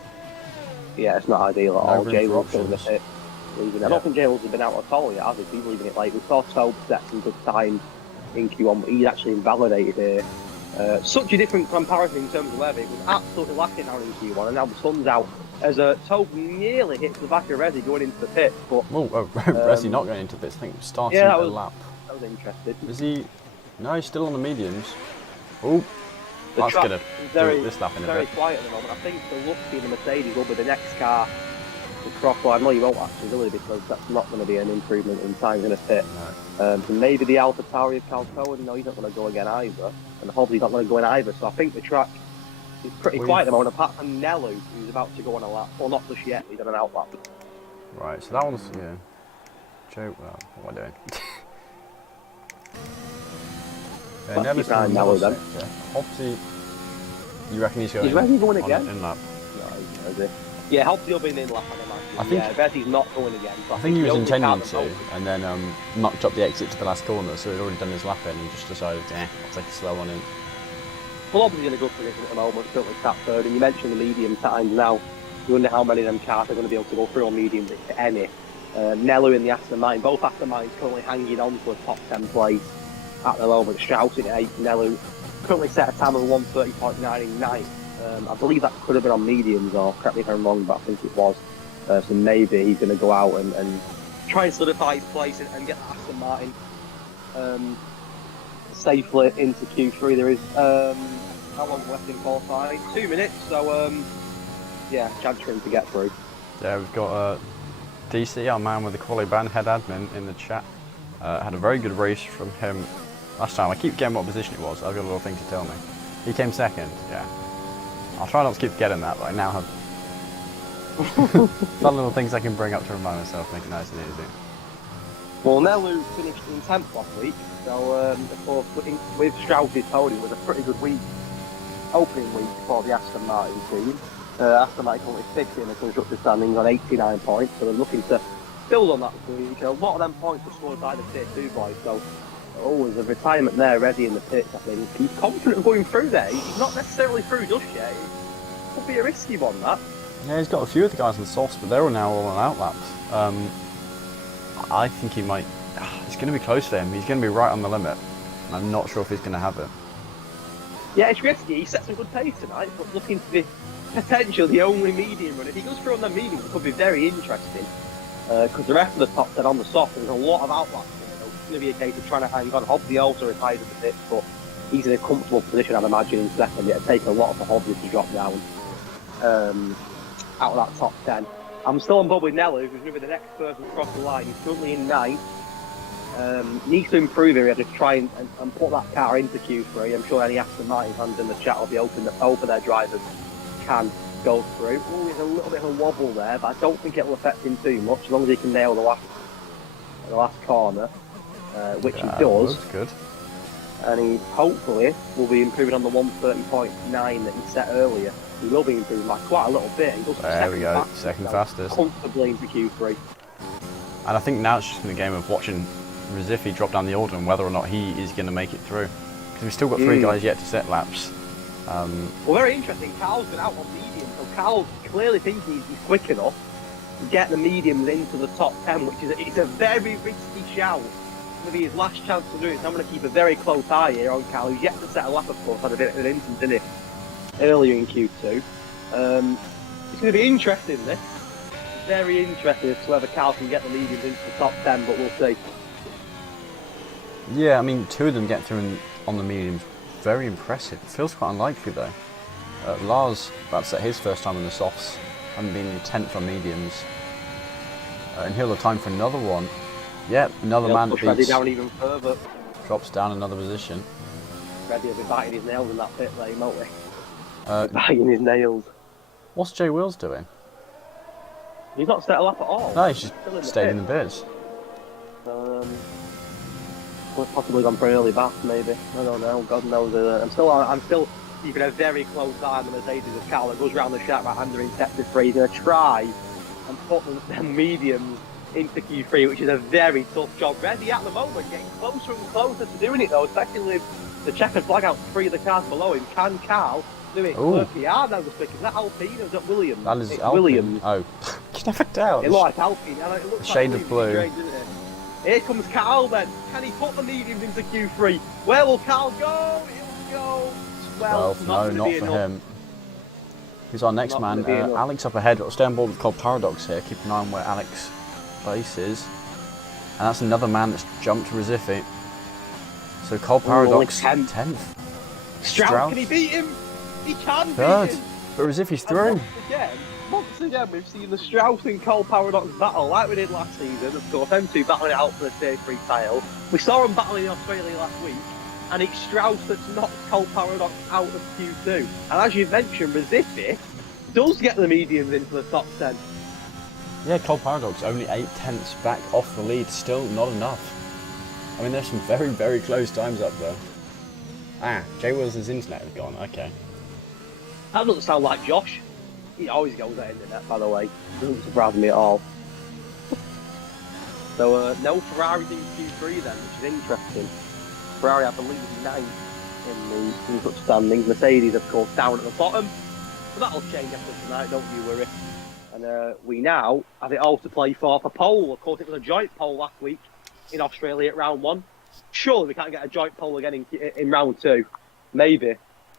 Yeah, it's not ideal at all. Jay Rock's in the pit. Yeah. I don't think Jay has been out at all yet, has he? He's leaving it late. We saw Tobe set some good time in Q1, but he's actually invalidated here. Such a different comparison in terms of weather. It was absolutely lacking out in Q1, and now the sun's out. As Tobe nearly hits the back of Resi going into the pit, but... Resi not going into the pits, I think starting a lap. That was interesting. Is he... No, he's still on the mediums. Oh, that's going to do this lap in a bit. Very quiet at the moment. I think the Luxy and the Mercedes will be the next car to cross. Well, I know you won't actually, really, because that's not going to be an improvement in time in a pit. No. So maybe the Alpha Tauri of Cal Cohen, no, he's not going to go again either. And Hobbsy's not going to go in either, so I think the track... He's pretty quiet at the moment, apart from Nello, who's about to go on a lap. Well, not just yet, he's on an out lap. Right, so that one's, yeah. Joe, well, what am I doing? Nello's going Nello then. Hobbsy, you reckon he's going again? In lap? No, yeah, Hobbsy will be in lap, I imagine. I think Resi's not going again. So I think he was intending to, and then mucked up the exit to the last corner, so he'd already done his lap in and just decided, I'll take a slow one in. Well, obviously in a good position at the moment, certainly top third, and you mentioned the medium times now. You wonder how many of them cars are going to be able to go through on mediums, if any. Nello in the Aston Martin, both Aston Martins currently hanging on to a top 10 place at the moment. Shouting at 8, Nello currently set a time of 130.9 in 9th. I believe that could have been on mediums, or correct me if I'm wrong, but I think it was. So maybe he's going to go out and try and solidify his place and get the Aston Martin safely into Q3. There is how long left in qualifying? 2 minutes, so yeah, chance for him to get through. Yeah, we've got DC, our man with the quali ban, head admin, in the chat. Had a very good race from him last time. I keep getting what position it was. I've got a little thing to tell me. He came second, yeah. I'll try not to keep forgetting that, but I now have some little things I can bring up to remind myself, make it nice and easy. Well, Nelu finished in 10th last week, so of course with Strauss's podium was a pretty good week, opening week for the Aston Martin team. Aston Martin currently 50 in the constructor standings on 89 points, so they're looking to build on that week. A lot of them points were scored by the Tier 2 boys, so there's a retirement there ready in the pits, I think. He's confident of going through there. He's not necessarily through just yet. It could be a risky one, that. Yeah, he's got a few of the guys on the softs, but they're all now all on out laps. I think he might... It's going to be close for him. He's going to be right on the limit. And I'm not sure if he's going to have it. Yeah, it's risky. He set some good pace tonight, but looking to be potentially the only medium run. If he goes through on the medium, it could be very interesting. Because the rest of the top 10 on the soft, there's a lot of outlaps. It's going to be a case of trying to hang on. Hobbsy also retired in the pits, but he's in a comfortable position, I'd imagine, in second. It'd take a lot for Hobbsy to drop down out of that top 10. I'm still on board with Nelu, who's going to be the next person across the line. He's currently in 9th. Needs to improve here to try and put that car into Q3. I'm sure any Aston Martin fans in the chat will be hoping that both of their drivers can go through. Oh, there's a little bit of a wobble there, but I don't think it'll affect him too much as long as he can nail the last corner, which he does. That's good. And he hopefully will be improving on the 130.9 that he set earlier. He will be improving by quite a little bit. He goes there we go, second fastest. Comfortably into Q3. And I think now it's just in the game of watching Rizzifi drop down the order and whether or not he is going to make it through. Because we've still got 3 guys yet to set laps. Well, very interesting. Carl's been out on medium, so Carl clearly thinks he's quick enough to get the mediums into the top 10, which is it's a very risky shout. It's going to be his last chance to do it, so I'm going to keep a very close eye here on Carl, who's yet to set a lap, of course, had a bit of an incident, didn't he, earlier in Q2. It's going to be interesting, this. Very interesting as to whether Carl can get the mediums into the top 10, but we'll see. Yeah, I mean, 2 of them get through on the mediums. Very impressive. It feels quite unlikely though. Lars about to set his first time on the softs, having been in 10th on mediums. And he'll have time for another one. Yep, another man that Reddy down even further. Drops down another position. Reddy will be biting his nails in that pit lane, won't he? Biting his nails. What's Jay Wills doing? He's not set a lap at all. No, he's just stayed in the pits. Possibly gone for an early bath, maybe. I don't know. God knows. I'm still keeping a very close eye on the Mercedes of Cal that goes round the shack right under in sector 3. He's going to try and put the mediums into Q3, which is a very tough job. Reddy at the moment getting closer and closer to doing it though, especially with the checkered flag out 3 of the cars below him. Can Carl do it? Quirky hard now, is that Alpine or is that Williams? That is Alpine. Williams. Oh, you never tell. It looks like Alpine. It looks a shade like of blue. Strange, isn't it? Here comes Carl then. Can he put the mediums into Q3? Where will Carl go? He'll go 12. No, not for him. Who's our next man? Alex up ahead. We'll stay on board with Cold Paradox here. Keep an eye on where Alex places. And that's another man that's jumped to Rizzifi. So Cold Paradox 10th. Strauss, can he beat him? He can Third. beat him. But Rizzifi's through. Once again, we've seen the Strauss and Cole Paradox battle like we did last season. Of course, them 2 battling it out for the Tier 3 title. We saw them battling in Australia last week, and it's Strauss that's knocked Cole Paradox out of Q2. And as you mentioned, Rizzifi does get the mediums into the top 10. Yeah, Cold Paradox only 8 tenths back off the lead. Still not enough. I mean, there's some very, very close times up there. Jay Wills' internet has gone. Okay. That doesn't sound like Josh. He always goes at internet, by the way. Doesn't surprise me at all. So, no Ferraris in Q3 then, which is interesting. Ferrari, I believe, is 9th in the constructor standings. Mercedes, of course, down at the bottom. But that'll change after tonight, don't you worry. And we now have it all to play for pole. Of course, it was a joint pole last week in Australia at round 1. Surely we can't get a joint pole again in round 2. Maybe.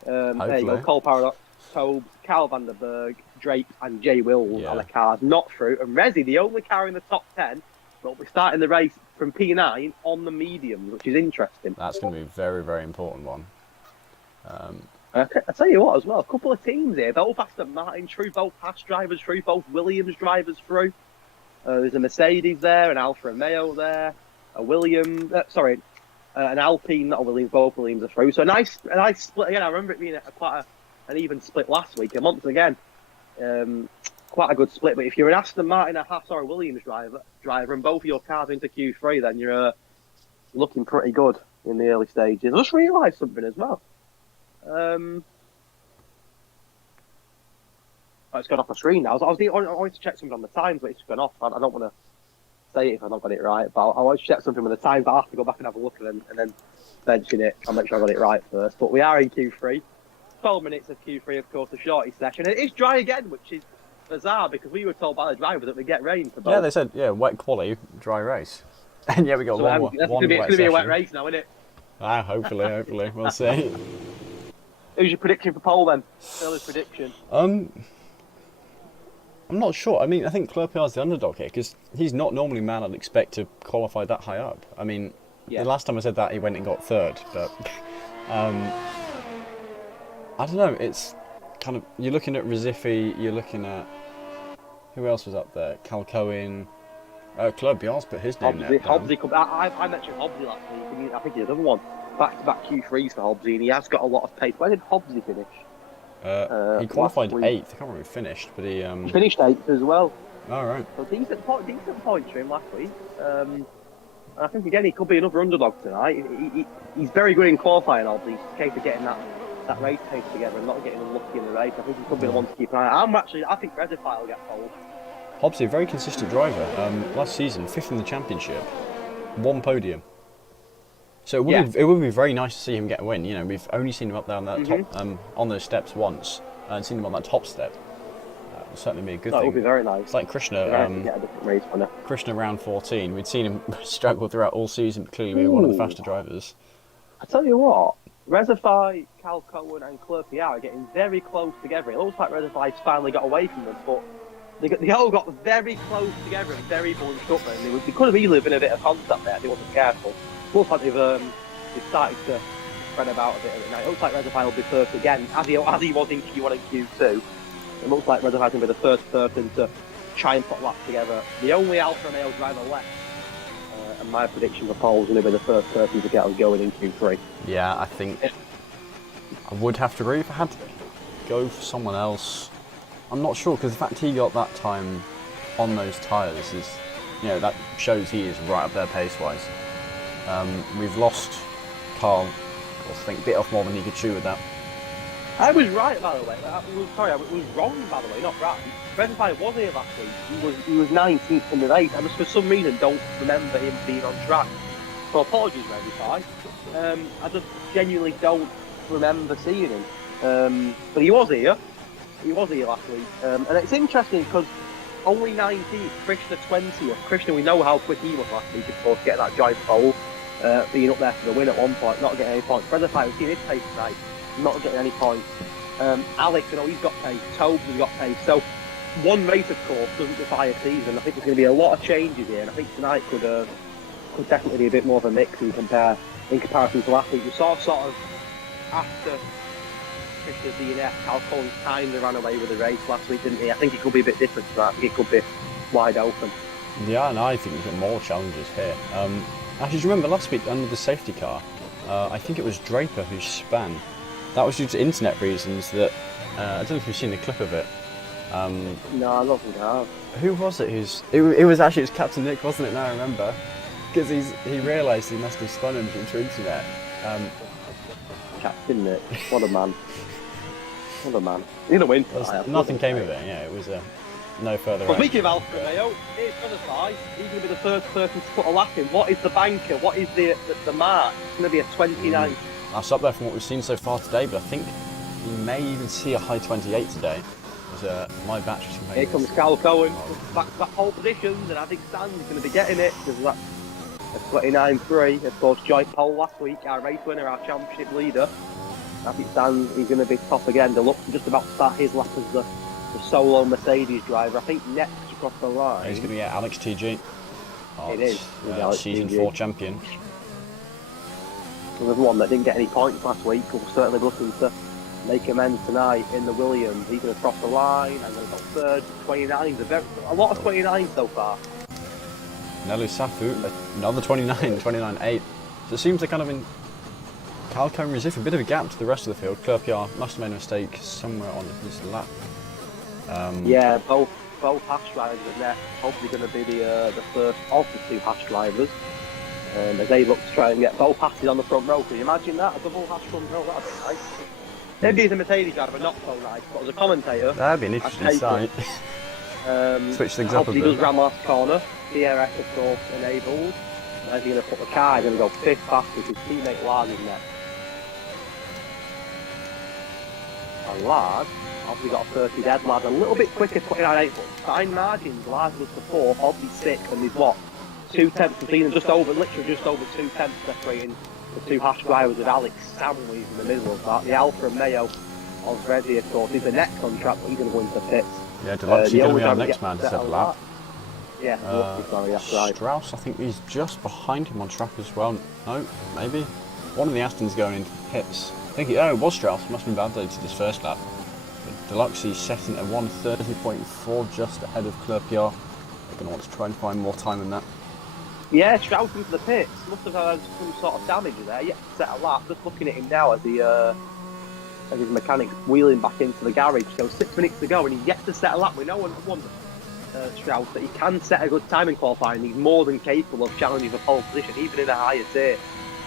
There you go, Cole Paradox, Tobes, Carl van der Berg, Drake and Jay Wills are the cars not through. And Resi, the only car in the top 10, will be starting the race from P9 on the mediums, which is interesting. That's going to be a very, very important one. I tell you what as well, a couple of teams here, both Aston Martin through, both Haas drivers through, both Williams drivers through. There's a Mercedes there, an Alfa Romeo there, a an Alpine, not a Williams, both Williams are through. So a nice split again. I remember it being an even split last week. And once again, quite a good split. But if you're an Aston Martin, a Haas, or a Williams driver, and both of your cars into Q3, then you're looking pretty good in the early stages. I just realised something as well. It's gone off my screen now. I wanted to check something on the times, but it's gone off. I don't want to say it if I've not got it right, but I want to check something with the times. I'll have to go back and have a look and then mention it. I'll make sure I got it right first. But we are in Q3. 12 minutes of Q3, of course, the shortest session. And it is dry again, which is bizarre because we were told by the driver that we get rain for both. Yeah, they said, wet quali, dry race. And yeah, we got one it's going to be a wet race now, isn't it? Ah, hopefully. We'll see. Who's your prediction for pole then? Early prediction. I'm not sure. I mean, I think Clerpiard's the underdog here because he's not normally a man I'd expect to qualify that high up. I mean, the last time I said that, he went and got third. But I don't know. It's kind of, you're looking at Rizzifi, you're looking at, who else was up there? Cal Cohen, Clerpiard's put his name there. I mentioned Hobbsy last week. I think he's another one. Back-to-back Q3s for Hobbsy, and he has got a lot of pace. Where did Hobbsy finish? He qualified 8th. I can't remember if he finished, but he finished 8th as well. All right. So decent points for him last week. I think again he could be another underdog tonight. He's very good in qualifying. Obviously, it's a case of getting that race pace together and not getting unlucky in the race. I think he could be the one to keep an eye on. I think Reservoir will get pole. Hobbsy, a very consistent driver. Last season, 5th in the championship, 1 podium. So it would be very nice to see him get a win. You know, we've only seen him up there on that top, on those steps once, and seen him on that top step. It would certainly be a good thing. That would be very nice. It's like Krishna. Get a different race winner. Krishna round 14. We'd seen him struggle throughout all season, but clearly we were one of the faster drivers. I tell you what, Reservoir, Cal Cohen, and Clerpiard are getting very close together. It looks like Reservoir's finally got away from them, but they all got very close together and very bunched up. And they could have easily been a bit of contact there if they wasn't careful. Looks like they've started to spread about a bit at the night. It looks like Reservoir will be first again, as he was in Q1 and Q2. It looks like Reservoir's going to be the first person to try and put laps together. The only Alfa Romeo driver left, and my prediction for pole is going to be the first person to get us going in Q3. Yeah, I think I would have to agree. If I had to go for someone else, I'm not sure, because the fact he got that time on those tyres is, that shows he is right up there pace-wise. We've lost Carl, I think, bit off more than he could chew with that. I was right, by the way. I was wrong, by the way, not right. Reservoir was here last week. He was 19th in the race. I just, for some reason, don't remember him being on track. So apologies, Reservoir. I just genuinely don't remember seeing him. But he was here. He was here last week. And it's interesting because only 19th, Krishna 20th. Krishna, we know how quick he was last week, of course, getting that joint pole. Being up there for the win at one point, not getting any points. Reservoir, we've seen his pace tonight, not getting any points. Alex, he's got pace. Tobes has got pace. So one race, of course, doesn't defy a season. I think there's going to be a lot of changes here, and I think tonight could definitely be a bit more of a mix in comparison to last week. We saw sort of after Krishna's DNF, Cal Collins kind of ran away with the race last week, didn't he? I think it could be a bit different to that. I think it could be wide open. Yeah, and I think we've got more challenges here. Actually, do you remember last week under the safety car? I think it was Draper who span. That was due to internet reasons that, I don't know if you've seen the clip of it. No, I don't think I have. Who was it it was Captain Nick, wasn't it? Now I remember. Because he realised he must have spun him due to internet. Captain Nick, what a man. What a man. He's gonna win. Nothing came of it, it was no further. Well, speaking of Alfa Romeo, he's going to fly. He's going to be the first person to put a lap in. What is the banker? What is the mark? It's going to be a 29. That's up there from what we've seen so far today, but I think we may even see a high 28 today. My batch is amazing. Here comes Cal Cohen, back to pole positions, and I think Stan's going to be getting it because that's a 29.3. Of course, joint pole last week, our race winner, our championship leader. I think Stan is going to be top again. They're just about to start his lap as the solo Mercedes driver. I think next across the line. He's going to be Alex TG. It is. Season 4 champion. There was one that didn't get any points last week, but we're certainly looking to make amends tonight in the Williams. He's going to cross the line. I'm going to go third. 29. A lot of 29 so far. Nelu Safu, another 29, 29.8. So it seems they're kind of in Calcone Resif, a bit of a gap to the rest of the field. Clerpiard must have made a mistake somewhere on his lap. Yeah, both Haas drivers are next. Hopefully going to be the first of the two Haas drivers. As they look to try and get both Hasses on the front row. Can you imagine that? A double Haas front row, that'd be nice. Maybe as a Mercedes driver, not so nice, but as a commentator... That'd be an interesting sight. Switch things up a bit. He does ram last corner. DRS, of course, enabled. As he's going to put the car, he's going to go fifth fast with his teammate Lars in there. And Lars, obviously got a 30 dead. Lars a little bit quicker putting out 8, but fine margins. Lars was the 4th, obviously 6th, and he's what? 2/10 of the season, literally just over 2/10 separating the two Haas drivers with Alex Samway in the middle of that. The Alfa Romeo already, of course, is the next contract, but he's going to go into the pits. Yeah, Deluxe is going to be our next man to set the lap. Yeah, sorry, that's right. Strauss, I think he's just behind him on track as well. No, maybe. One of the Astons going into the pits. I think it was Strauss. Must have been validated his first lap. But Deluxe is setting at 1:30.4, just ahead of Clerpiard. They're going to want to try and find more time than that. Yeah, Strauss into the pits. Must have had some sort of damage there. Yet to set a lap. Just looking at him now as his mechanic's wheeling back into the garage. So 6 minutes to go, and he's yet to set a lap. We know one Strauss that he can set a good time in qualifying. He's more than capable of challenging for pole position, even in a higher tier,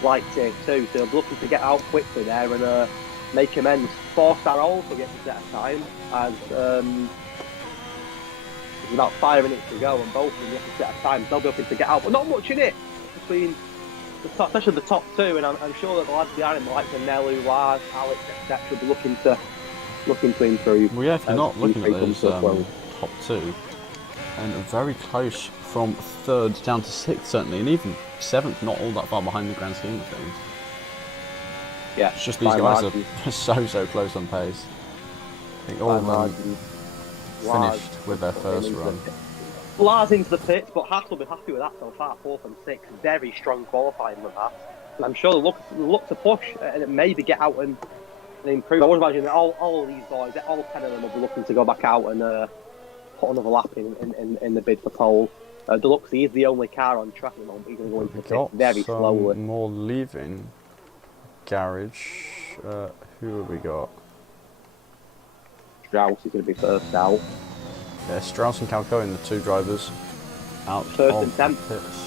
like tier 2. So I'm looking to get out quickly there and make amends. 4-star also gets to set a time as there's about 5 minutes to go, and both of them have to set a time. So they'll be looking to get out, but not much in it between the top, especially the top two. And I'm sure that the lads behind him, like Nelu, Lars, Alex, etc., will be looking to improve. Well, yeah, if you're not looking at those top two, and very close from 3rd down to 6th, certainly, and even 7th, not all that far behind the grand scheme of things. Yeah, it's just these guys are so close on pace. I think all of them finished with their first run. Lars into the pits, but Haas will be happy with that so far. 4th and 6th, very strong qualifying with that. And I'm sure they'll look to push and maybe get out and improve. I would imagine that all of these boys, all 10 of them will be looking to go back out and put another lap in the bid for pole. Deluxe, he is the only car on track at the moment. He's going to go into the pit very slowly. More leaving garage. Who have we got? Strauss is going to be first out. Yeah, Strauss and Calcone, the two drivers, out first of and 10th. Pits.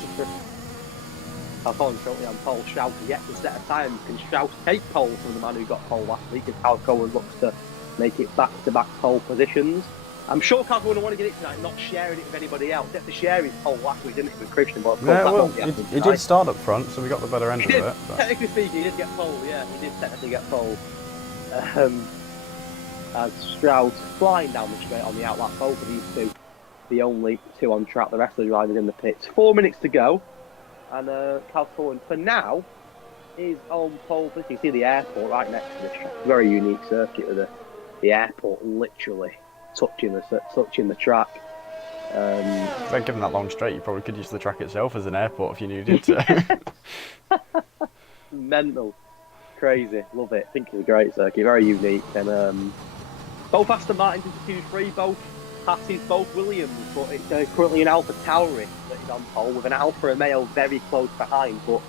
Calcone shortly on pole. Strauss yet to set a time. Can Strauss take pole from the man who got pole last week? As Calcone looks to make it back-to-back pole positions. I'm sure Calcone will want to get it tonight, not sharing it with anybody else. He had to share his pole last week, didn't he, with Christian? But of course, yeah, that well, won't be happening he did start up front, so we got the better end of it. But technically speaking, he did get pole, yeah. He did technically get pole. As Strauss flying down the straight on the outlap, both of these two, the only two on track, the rest of the drivers in the pits. 4 minutes to go, and Calcone, for now, is on pole position. You see the airport right next to this track. Very unique circuit with the airport literally touching the track. Given that long straight, you probably could use the track itself as an airport if you needed to. Mental. Crazy. Love it. I think it's a great circuit. Very unique. And both Aston Martins into Q3, both Hasses, both Williams, but it's currently an Alpha Tauri that is on pole with an Alfa Romeo very close behind. But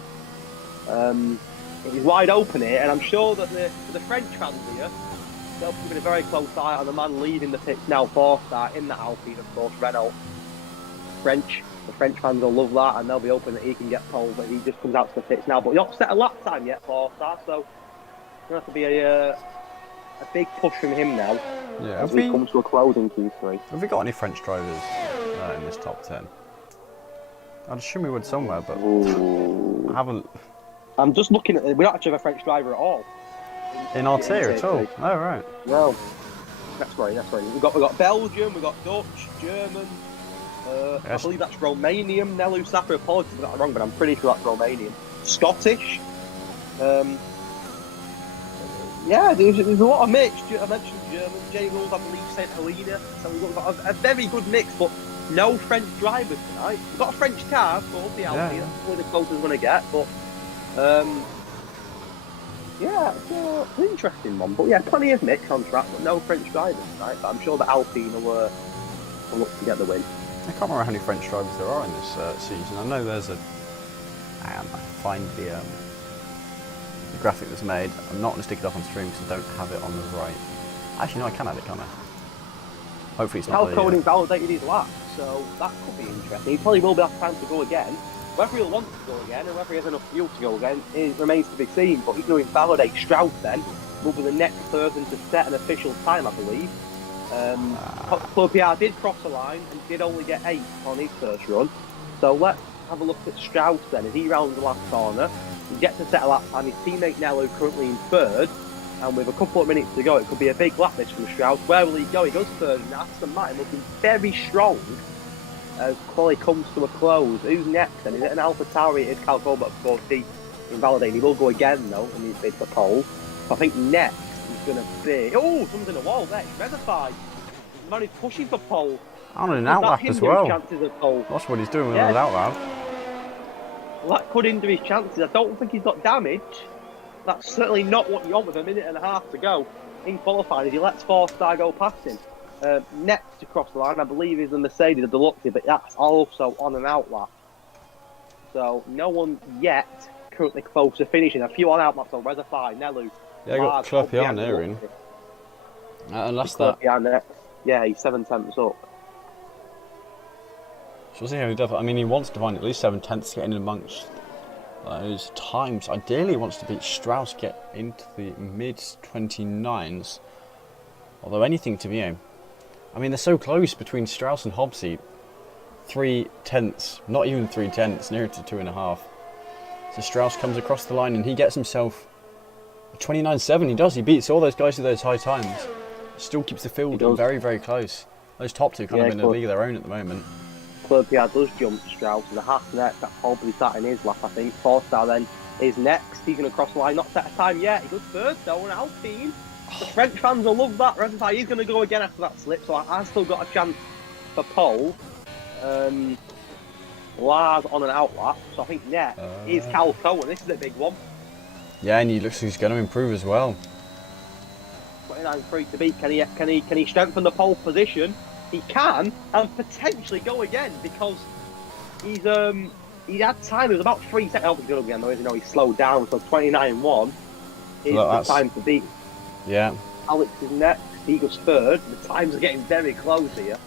it is wide open here, and I'm sure that the French fans here, they'll be keeping a very close eye on the man leading the pits now, 4-star in the Alpine, of course, Renault. The French fans will love that, and they'll be hoping that he can get pole, but he just comes out to the pits now. But he's not set a lap time yet, 4-star, so it's going to have to be a big push from him now as we come to a close in Q3. Have we got any French drivers in this top 10? I'd assume we would somewhere, but I haven't. I'm just looking at it. We don't actually have a French driver at all. In our tier at all? Oh, right. Well, that's right. We've got Belgium, we've got Dutch, German, I believe that's Romanian. Nelu Safra, apologies if I got that wrong, but I'm pretty sure that's Romanian. Scottish. Yeah, there's a lot of mix. I mentioned German. J. Rules, I believe, St. Helena. So we've got a very good mix, but no French drivers tonight. We've got a French car, of course, the Alpine. That's probably the closest we're going to get, but yeah, it's an interesting one. But yeah, plenty of mix on track, but no French drivers tonight. But I'm sure that Alpine will look to get the win. I can't remember how many French drivers there are in this season. I know there's a and I find the graphic that's made. I'm not going to stick it up on stream because I don't have it on the right. Actually, no, I can have it, can't I? Hopefully it's not Calcone invalidated his lap, so that could be interesting. He probably will be have time to go again. Whether he'll want to go again and whether he has enough fuel to go again, it remains to be seen. But he's going to invalidate Strauss then, will be the next person to set an official time, I believe. Club PR did cross the line and did only get 8 on his first run. So let's have a look at Strauss then. As he rounds the last corner, he gets to set a lap time. His teammate Nello currently in third. And with a couple of minutes to go, it could be a big lap this from Strauss. Where will he go? He goes third, and Aston Martin looking very strong as quali comes to a close. Who's next then? Is it an AlphaTauri? It is Calcone, but of course he invalidated. He will go again though in his bid for pole. So I think next is going to be... Oh, someone's in the wall there. It's Reserfied. The man is pushing for pole. On an outlap as well. Chances of pole. That's what he's doing with an outlap. Well, that could hinder his chances. I don't think he's got damage. That's certainly not what you want with a minute and a half to go in qualifying as he lets 4-star go past him. Next to cross the line, I believe, is the Mercedes, the Deluxe, but that's also on an outlap. So no one yet currently close to finishing. A few on outlaps, so Reserfied, Nelu. Yeah, I got Clerpian there in. Unless that... Yeah, he's 7 tenths up. So we'll see how he does. I mean, he wants to find at least 7 tenths getting in amongst those times. Ideally, he wants to beat Strauss, get into the mid-29s. Although anything to be, I mean, they're so close between Strauss and Hobbsy. 3 tenths, not even 3 tenths, nearer to 2.5. So Strauss comes across the line and he gets himself a 29.7. He does. He beats all those guys with those high times. Still keeps the field very, very close. Those top two kind of in a league of their own at the moment. Club PR does jump Strauss and a half next. That probably sat in his lap, I think. 4-star then is next. He's going to cross the line, not set a time yet. He goes third though, and Alpine. The French fans will love that. Reservoir, he's going to go again after that slip, so I've still got a chance for pole. Lars on an outlap, so I think next is Calcone, and this is a big one. Yeah, and he looks like he's going to improve as well. 29.3 to beat. Can he strengthen the pole position? He can, and potentially go again because he's had time. It was about 3 seconds. Oh, he's going again though, isn't he? He's slowed down, so 29.1 is the time to beat. Yeah. Alex is next. He goes third. The times are getting very close here.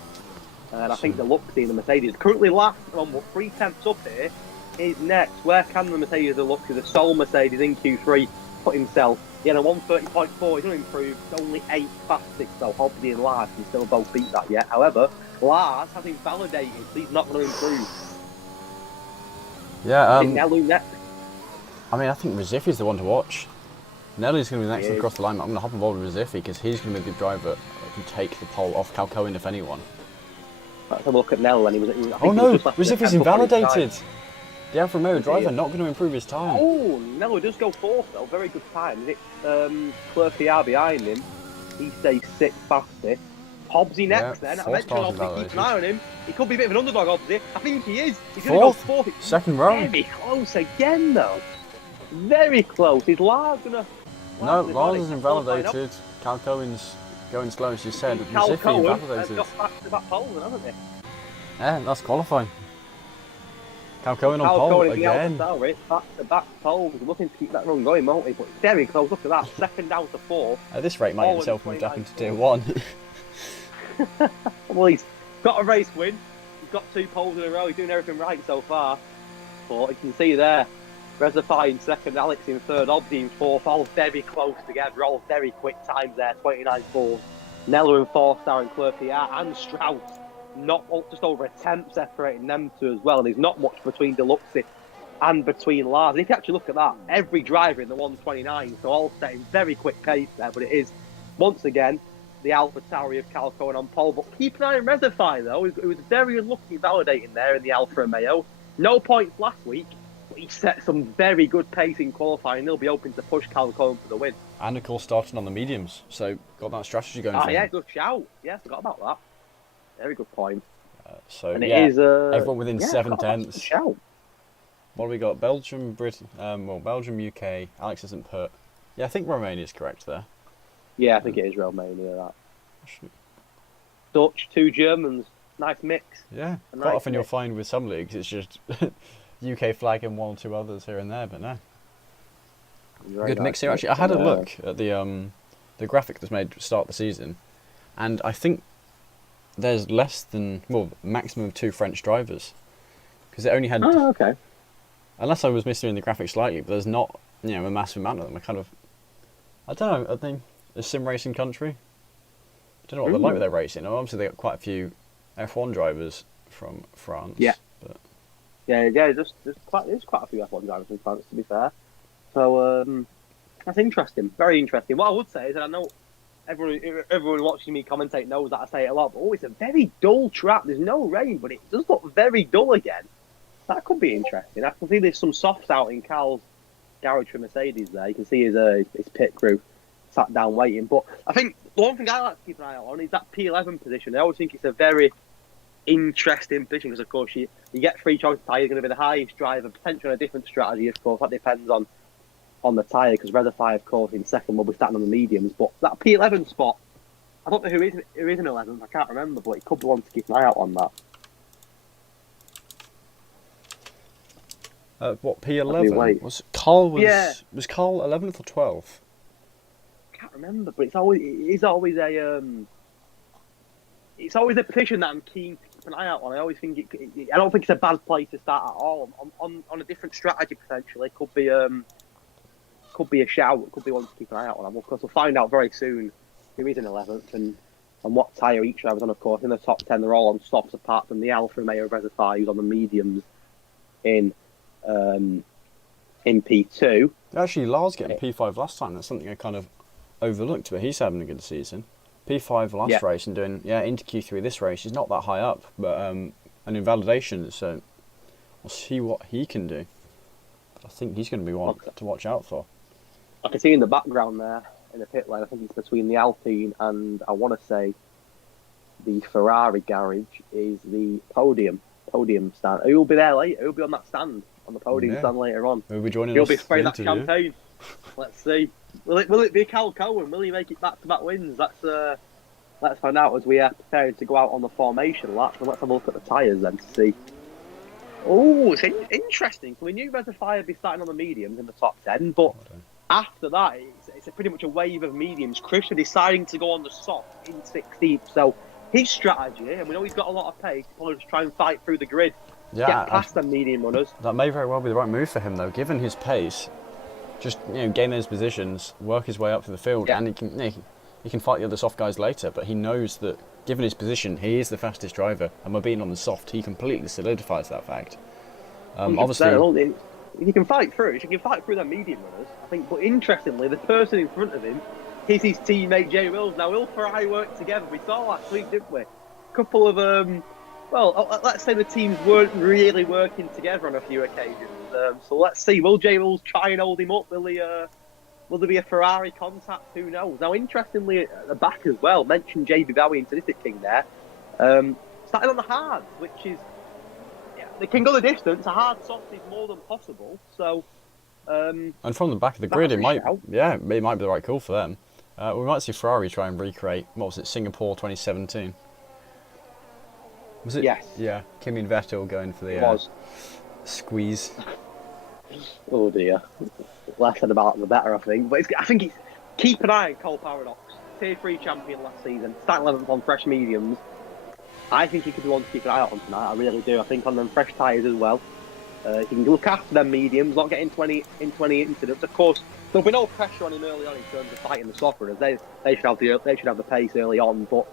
And I think the Luxy and the Mercedes currently last on 3 tenths up here is next. Where can the Mercedes, the Luxy, the sole Mercedes in Q3 put himself? He had a 130.4, he's going to improve. It's only 8 fastest, so Hobbsy and Lars can still both beat that yet. However, Lars has invalidated, so he's not going to improve. Yeah, Nelu next. I mean, I think Reziffi's the one to watch. Nelly's going to be next to cross the line. I'm going to hop involved with Reziffi because he's going to be the driver that can take the pole off Calcone, if anyone. Let's have a look at Nell, and he was oh no, Reziffi's invalidated! The Alfa Romeo driver not going to improve his time. Oh, Nello does go 4th though, very good time. Is it Clerpian behind him? He stays 6th fastest. Hobbsy next then. I mentioned Hobbsy, keep an eye on him. He could be a bit of an underdog, Hobbsy. I think he is. He's going to go 4th. Second row. Very close again though. Very close. Is Lars going to... No, Lars is invalidated. Calcone's going slow, as you said. Reziffi invalidated. Got back-to-back poles, hasn't he? Yeah, that's qualifying. Calcone on pole again. Back-to-back poles. Looking to keep that run going, won't he? But very close. Look at that. Second down to 4. At this rate, might himself moved up into tier 1. Well, he's got a race win. He's got 2 poles in a row. He's doing everything right so far. But you can see there, Reservoir in second, Alex in third, Hobbsy in 4th. All very close together. All very quick times there. 29.4. Nella and 4-star and Clerpian and Strauss. Not just over a tenth separating them two as well, and there's not much between Deluxe and between Lars. And if you actually look at that, every driver in the 129, so all setting very quick pace there, but it is, once again, the AlphaTauri of Calcone on pole. But keep an eye on Reservoir though, it was very unlucky validating there in the Alfa Romeo. No points last week, but he set some very good pace in qualifying, and he'll be open to push Calcone for the win. And of course starting on the mediums, so got that strategy going for him. Yeah, good shout. Yeah, forgot about that. Very good point. So and yeah, it is, everyone within 7 tenths. What have we got? Belgium, Britain, Belgium, UK. Alex isn't put. Yeah, I think Romania is correct there. Yeah, I think it is Romania. That. Dutch, 2 Germans. Nice mix. Yeah, quite often you'll find with some leagues it's just UK flag and one or two others here and there, but no. Very Good nice mix here. Actually, I had a look at the graphic that's made to start the season, and I think there's less than, well, maximum of 2 French drivers, because it only had. Oh, okay. Unless I was misreading the graphic slightly, but there's not, a massive amount of them. I don't know. Are they a sim racing country? I don't know what they're like with their racing. Obviously, they got quite a few F1 drivers from France. Yeah. But Yeah. There's quite a few F1 drivers in France, to be fair. So that's interesting. Very interesting. What I would say is that I know everyone watching me commentate knows that I say it a lot, but it's a very dull track. There's no rain, but it does look very dull again. That could be interesting. I can see there's some softs out in Carl's garage for Mercedes there. You can see his pit crew sat down waiting. But I think the one thing I like to keep an eye out on is that P11 position. I always think it's a very interesting position because, of course, you get 3 choice tyres. You're going to be the highest driver, potentially on a different strategy, of course. That depends on the tyre because Redify, of course, in second will be starting on the mediums. But that P11 spot, I don't know who is in 11th. I can't remember, but it could be one to keep an eye out on that. What, P11? Was Carl 11th or 12th? I can't remember, but it's always a position that I'm keen to keep an eye out on. I always think I don't think it's a bad place to start at all. On a different strategy potentially could be a shout. Could be one to keep an eye out on. And of course, we'll find out very soon who is in 11th and what tyre each driver's on. Of course, in the top 10, they're all on softs apart from the Alfa Romeo Reservoir, who's on the mediums in P2. Actually, Lars getting P5 last time. That's something I kind of overlooked, but he's having a good season. P5 last race and doing into Q3 this race. He's not that high up, but an invalidation. So we'll see what he can do. I think he's going to be one to watch out for. I can see in the background there in the pit lane. I think it's between the Alpine and I want to say the Ferrari garage is the podium stand. Who will be there later? Who will be on that stand? On the podium stand later on. He'll be joining He'll us. He'll be spraying that champagne. Let's see. Will it be Cal Cohen? Will he make it back-to-back wins? Let's find out as we are preparing to go out on the formation lap. And let's have a look at the tyres then to see. Oh, it's interesting. So we knew Reservoir would be starting on the mediums in the top 10, but after that, it's pretty much a wave of mediums. Christian deciding to go on the soft in 16th. So his strategy, and we know he's got a lot of pace, probably just try and fight through the grid. Get past the medium runners. That may very well be the right move for him, though, given his pace. Just gain those positions, work his way up to the field, and he can fight the other soft guys later. But he knows that, given his position, he is the fastest driver, and by being on the soft, he completely solidifies that fact. Obviously, he can fight through. He can fight through their medium runners, I think. But interestingly, the person in front of him is his teammate Jay Wills. Now, Will Ferrari work together. We saw last week, didn't we? A couple of let's say the teams weren't really working together on a few occasions. So let's see. Will Jay Wills try and hold him up? Will there be a Ferrari contact? Who knows? Now, interestingly, at the back as well, mentioned JB Bowie and Sadistic King there. Starting on the hards, which is they can go the distance. A hard soft is more than possible. So, and from the back of the grid, it might be the right call for them. We might see Ferrari try and recreate Singapore 2017. Was it? Yes. Yeah, Kimi and Vettel going for the squeeze. Oh dear. Less said about it, the better, I think. But I think it's keep an eye on Cole Paradox. Tier 3 champion last season. Starting 11th on fresh mediums. I think he could be one to keep an eye out on tonight. I really do. I think on them fresh tyres as well. He can look after them mediums, not getting 20 incidents. Of course, there'll be no pressure on him early on in terms of fighting the soft runners. They should have the pace early on, but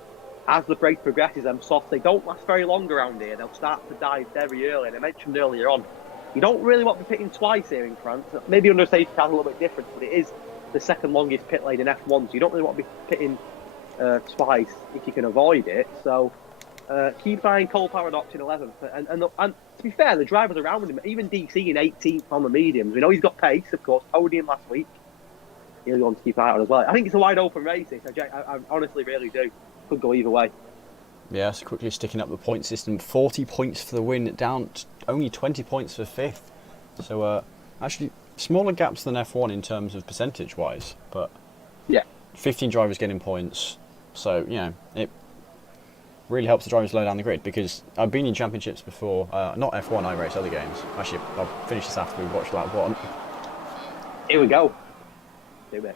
as the break progresses, them softs, they don't last very long around here. They'll start to die very early. And I mentioned earlier on, you don't really want to be pitting twice here in France. Maybe under safety car a little bit different, but it is the second longest pit lane in F1, so you don't really want to be pitting twice if you can avoid it. So keep eyeing Cole Paradox in 11th. And to be fair, the drivers around him, even DC in 18th on the mediums, we know he's got pace, of course, podium last week. He'll want to keep an eye on as well. I think it's a wide open race. I honestly really do. Could go either way. Yeah, so quickly sticking up the point system. 40 points for the win, down to only 20 points for 5th. So actually smaller gaps than F1 in terms of percentage-wise, but 15 drivers getting points. So, really helps the drivers slow down the grid, because I've been in championships before, not F1, I race other games. Actually, I'll finish this after we watch lap 1. Here we go. Do it.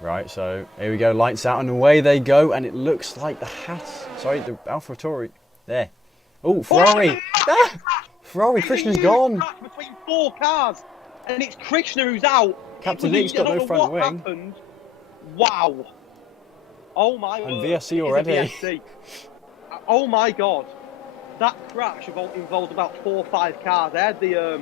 Right, so here we go, lights out and away they go, and it looks like the the AlphaTauri, there. Oh, Ferrari! Ferrari, Krishna's gone! Between 4 cars, and it's Krishna who's out. Captain Nick's got no front wing. Happened. Wow. Oh my god. And VSC already. VSC. Oh my god. That crash involved about 4 or 5 cars. I had the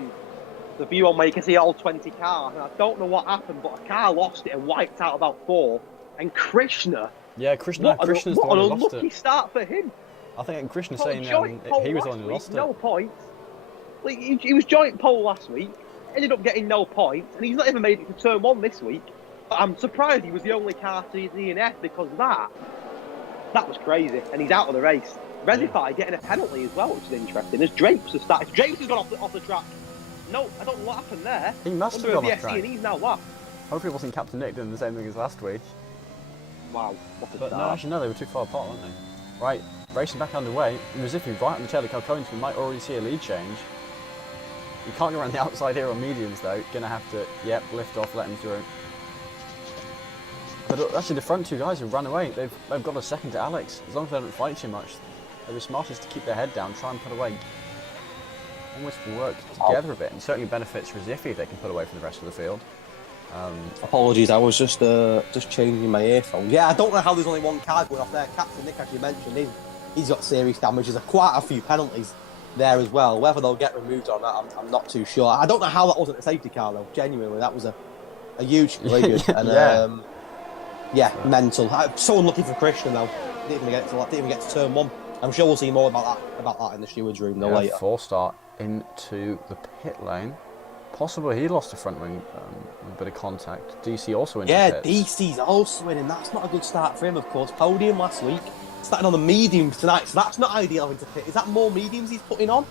view on where you can see all 20 cars, and I don't know what happened, but a car lost it and wiped out about 4. And Krishna. Yeah, Krishna's the one who lost it. What an unlucky start for him. I think Krishna's saying he was the one who lost it. No points. Like, he was joint pole last week, ended up getting no points, and he's not even made it to turn 1 this week. But I'm surprised he was the only car to DNF, because that was crazy, and he's out of the race. Resify getting a penalty as well, which is interesting. As Drapes has started. Drapes has gone off the track. No, I don't know what happened there. He must have gone off track. And he's now what? Hopefully it wasn't Captain Nick doing the same thing as last week. Wow, what a But start. no, actually no, they were too far apart, weren't they? Right, racing back underway. Resifi right on the tail of Calcones, we might already see a lead change. You can't go around the outside here on mediums though. Gonna have to, yep, lift off, let him through. But actually the front 2 guys have run away. They've got a second to Alex. As long as they don't fight too much, they'd be smartest to keep their head down, try and put away. Almost work together a bit, and certainly benefits Resifi if they can put away from the rest of the field. Apologies, I was just changing my earphone. Yeah, I don't know how there's only 1 car going off there. Captain Nick, as you mentioned, he's got serious damage. There's quite a few penalties there as well. Whether they'll get removed or not, I'm not too sure. I don't know how that wasn't a safety car though. Genuinely, that was a huge collision. And mental. I'm so unlucky for Christian though. Didn't even get to turn 1. I'm sure we'll see more about that in the stewards' room though later. 4 start into the pit lane. Possibly he lost a front wing, a bit of contact. DC also in the pits. DC's also in, and that's not a good start for him, of course. Podium last week, starting on the mediums tonight, so that's not ideal having to pit. Is that more mediums he's putting on?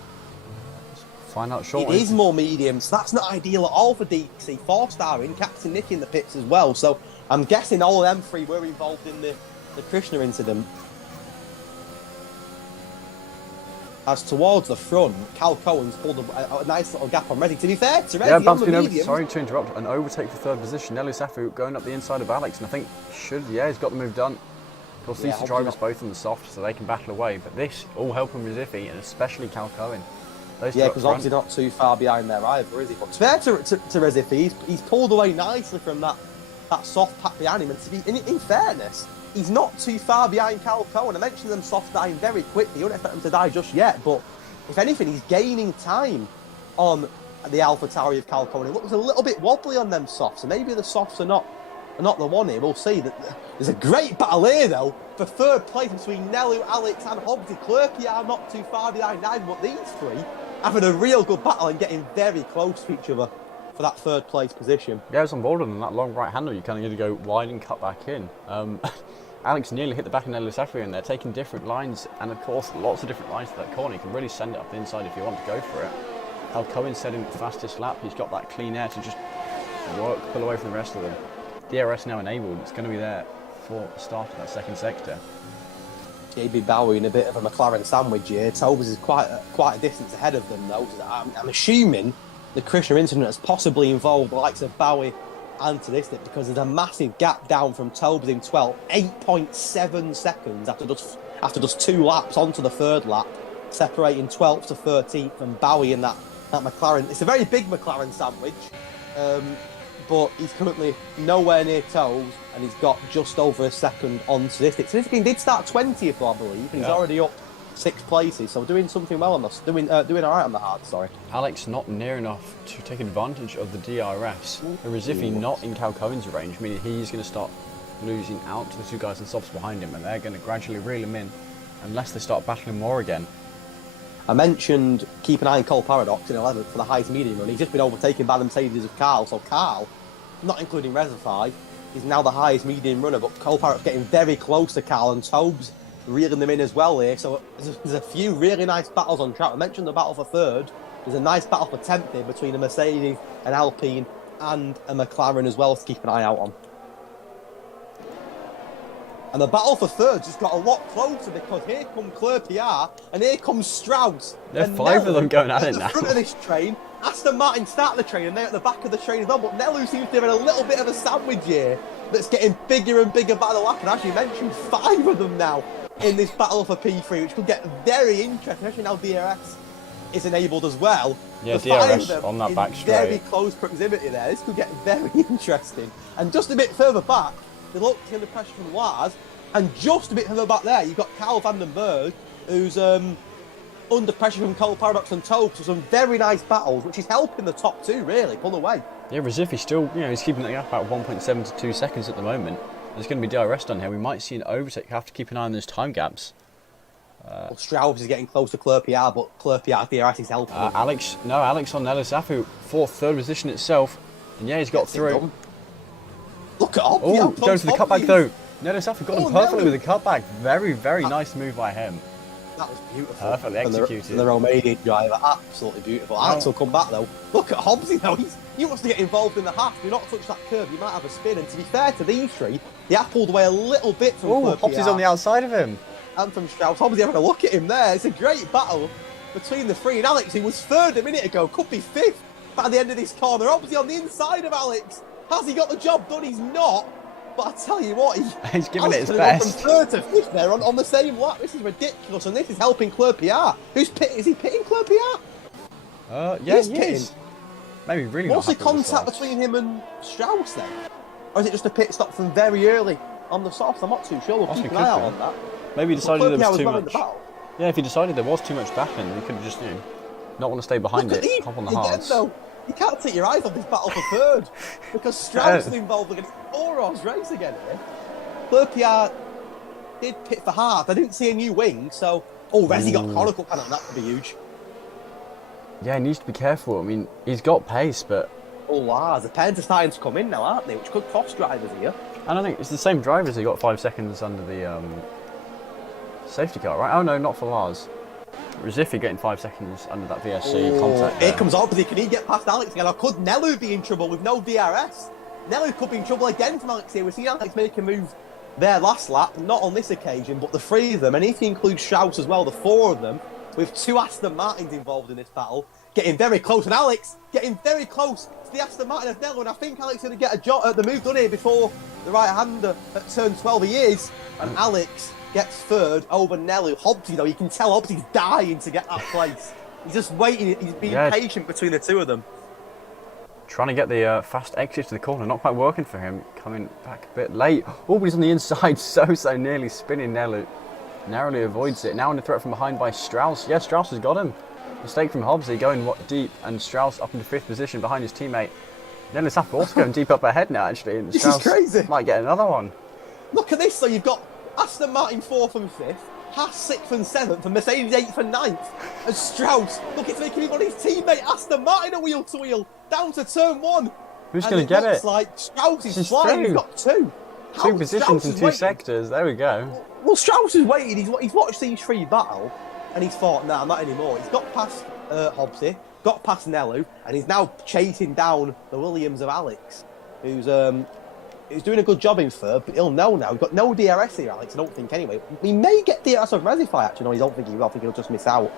Find out shortly. It is more mediums, so that's not ideal at all for DC. 4-star in, Captain Nick in the pits as well, so I'm guessing all of them 3 were involved in the Krishna incident. As towards the front, Cal Cohen's pulled a nice little gap on Reddy. To be fair to Reddy, on the mediums. Sorry to interrupt. An overtake for 3rd position. Nelly Safu going up the inside of Alex, and I think he's got the move done. Of course, these 2 drivers both on the soft, so they can battle away. But this all helping Resifi, and especially Cal Cohen. Yeah, because obviously not too far behind there either, is he? But fair to Resifi, he's pulled away nicely from that soft pack behind him. And to be in fairness, he's not too far behind Cal Cohen. I mentioned them soft dying very quickly. You don't expect them to die just yet, but if anything, he's gaining time on the AlphaTauri of Cal Cohen. It looks a little bit wobbly on them softs, so maybe the softs are not the one here. We'll see. There's a great battle here, though, for 3rd place between Nelu, Alex and Hobbsy. Clerky are not too far behind either, but these 3 having a real good battle and getting very close to each other for that 3rd place position. Yeah, it's on board on that long right handle. You kind of need to go wide and cut back in. Alex nearly hit the back of Nelly Safu, and they're taking different lines, and of course lots of different lines to that corner. You can really send it up the inside if you want to go for it. Cal Cohen setting the fastest lap. He's got that clean air to just pull away from the rest of them. DRS now enabled. It's going to be there for the start of that 2nd sector. JB Bowie in a bit of a McLaren sandwich here. Tobers is quite a distance ahead of them though. I'm assuming the Krishna incident has possibly involved the likes of Bowie and Sadistic, because there's a massive gap down from Tobers in 12th, 8.7 seconds after just 2 laps onto the 3rd lap, separating 12th to 13th and Bowie in that McLaren. It's a very big McLaren sandwich, but he's currently nowhere near Tobes, and he's got just over a second on Sadistic. Sadistic did start 20th, I believe, and he's already up 6 places, so doing something well on this, doing all right on the hard. Sorry, Alex not near enough to take advantage of the DRS. Resifi not in Cal Cohen's range, meaning he's going to start losing out to the 2 guys and softs behind him, and they're going to gradually reel him in unless they start battling more again. I mentioned keep an eye on Cole Paradox in 11th for the highest medium run. He's just been overtaken by the Mercedes of Carl, so Carl, not including Resify, is now the highest medium runner, but Cole Paradox getting very close to Carl, and Tobes reeling them in as well here. So there's a few really nice battles on track. I mentioned the battle for 3rd. There's a nice battle for 10th here between a Mercedes, an Alpine and a McLaren as well to keep an eye out on. And the battle for third just got a lot closer because here come Claire Pierre and here comes Strauss. There's and 5 of them going at it the now. front of this train. Aston Martin start the train and they're at the back of the train as well. But Nelu seems to have a little bit of a sandwich here that's getting bigger and bigger by the lap. And as you mentioned, 5 of them now in this battle for P3, which could get very interesting, especially now DRS is enabled as well. Yeah, the 5 DRS of them on that in back very straight. close proximity there. This could get very interesting. And just a bit further back, they look under pressure from Lars. And just a bit further back there, you've got Karl van den Berg, who's under pressure from Cole Paradox and Tope. So some very nice battles, which is helping the top 2 really pull away. Yeah, Recife still, he's keeping that gap about 1.7 to 2 seconds at the moment. There's going to be DRS done here. We might see an overtake. Have to keep an eye on those time gaps. Well, Strauss is getting close to Claire Pierre, but Claire Pierre DRS is helping. Alex on Nello Safu, 4th, 3rd position itself. And yeah, he's got through. Look at Hobbs. Oh, going to the cutback though. Nello Safu got him perfectly Nello. with the cutback. Very, very nice move by him. That was beautiful. Perfectly executed. From the Romanian driver, absolutely beautiful. Alex will come back though. Look at Hobbsy though. He wants to get involved in the half. Do not touch that curve. You might have a spin. And to be fair to these 3, they have pulled away a little bit from Oh, Hobbsy's on the outside of him. And from Strauss. Hobbsy having a look at him there. It's a great battle between the 3. And Alex, who was 3rd a minute ago, could be 5th by the end of this corner. Hobbsy on the inside of Alex. Has he got the job done? He's not. But I tell you what, he's giving it his Alex best. From 3rd to 5th there on the same lap. This is ridiculous, and this is helping Claire Pierre. Is he pitting Claire Pierre? Yeah, He's he pitting. is. Maybe really What's not the happy with contact this between him and Strauss then? Or is it just a pit stop from very early on the softs? I'm not too sure. We'll keep an eye out on that. Maybe he decided Claire there Pierre was too well in the much. battle. Yeah, if he decided there was too much back end, he could have just, not want to stay behind Look at it, hop on the again, hards. though. You can't take your eyes off this battle for 3rd because Strauss is involved against 4 hours race again here. Claire Pierre did pit for half. I didn't see a new wing, so... Oh, Resi got Chronicle Cannon. That could be huge. Yeah, he needs to be careful. I mean, he's got pace, but... Oh, Lars. The pens are starting to come in now, aren't they? Which could cost drivers here. And I think it's the same drivers who got 5 seconds under the safety car, right? Oh, no, not for Lars. Recife getting 5 seconds under that VSC contact Here there. comes Orbity. Can he get past Alex again? Or could Nelu be in trouble with no DRS? Nelu could be in trouble again from Alex here. We've seen Alex make a move there last lap, not on this occasion, but the 3 of them, and if you include Strauss as well, the 4 of them, with 2 Aston Martins involved in this battle, getting very close, and Alex getting very close to the Aston Martin of Nelu, and I think Alex is going to get the move done here before the right-hander at turn 12 he is, and Alex gets 3rd over Nelu. Hobbsy though, you can tell Hobbsy's dying to get that place. He's just waiting, he's being patient between the 2 of them. Trying to get the fast exit to the corner, not quite working for him. Coming back a bit late. Oh, but he's on the inside, so nearly spinning Nelu. Narrowly avoids it. Now under threat from behind by Strauss. Yeah, Strauss has got him. Mistake from Hobbsy going deep, and Strauss up into 5th position behind his teammate. Nelu Safa also going deep up ahead now, actually. And This Strauss is crazy. might get another one. Look at this, so you've got Aston Martin 4th and 5th, Haas 6th and 7th, and Mercedes 8th and 9th. And Strauss, look, it's making him on his teammate Aston Martin a wheel to wheel, down to turn 1. Who's going to get it? Looks like Strauss is flying, he's got 2. 2 positions in 2 sectors, there we go. Well, Strauss is waiting, he's watched these 3 battle, and he's thought, nah, not anymore. He's got past Hobbsy, got past Nelu, and he's now chasing down the Williams of Alex, who's doing a good job in 3rd, but he'll know now. We've got no DRS here, Alex, I don't think, anyway. We may get DRS on Resify, actually. No, I don't think he will. I think he'll just miss out.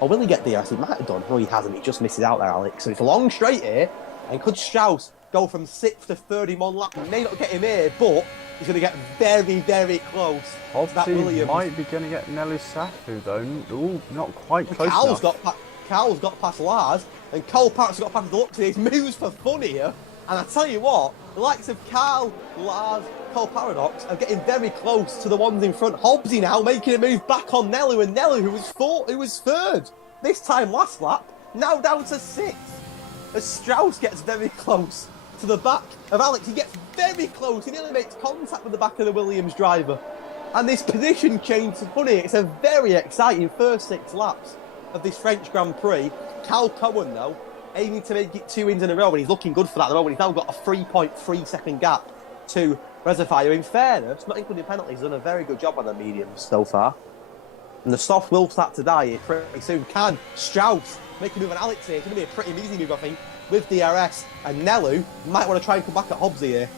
Or will he get DRS? He might have done. No, he hasn't. He just misses out there, Alex. So it's a long straight here, and could Strauss go from 6th to 3rd in 1 lap? He may not get him here, but he's going to get very, very close to that Hobbsy Williams. might be going to get Nelu Safu, though. Ooh, not quite close enough. Carl's got past Lars, and Cole Parks got past Deluxe. He's moves for fun here. And I tell you what, the likes of Carl, Lars, Cole Paradox are getting very close to the ones in front. Hobbsy now making a move back on Nelu, and Nelu, who was 3rd this time last lap, now down to 6th. As Strauss gets very close to the back of Alex, he gets very close. He nearly makes contact with the back of the Williams driver. And this position change is funny. It's a very exciting first 6 laps of this French Grand Prix. Cal Cohen, though, aiming to make it 2 wins in a row, and he's looking good for that at the moment. He's now got a 3.3 second gap to Reservoir. In fairness, not including penalties, he's done a very good job on the mediums so far. And the soft will start to die here pretty soon. Can Strauss make a move on Alex here? It's going to be a pretty easy move, I think, with DRS. And Nelu might want to try and come back at Hobbsy here.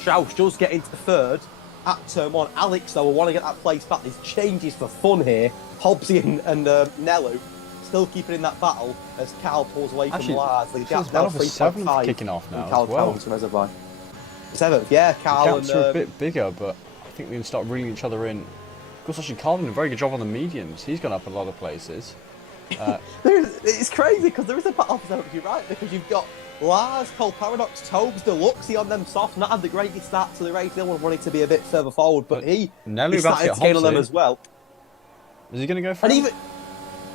Strauss does get into third at turn 1. Alex, though, will want to get that place back. There's changes for fun here. Hobbsy and Nellu still keeping in that battle as Carl pulls away from Lars. The gap's now 3.5. Kicking off now Carl as well. Cones from Reservoir. 7th, yeah, Carl The gaps are a bit bigger, but I think they can start reeling each other in. Of course, actually, Carl did a very good job on the mediums. He's gone up a lot of places. It's crazy because there is a battle for you're right, because you've got Lars, Cole Paradox, Tobes, Deluxe on them soft, not had the greatest start to the race. The other one wanted to be a bit further forward, but he started to gain on them as well. Is he going to go for and it? even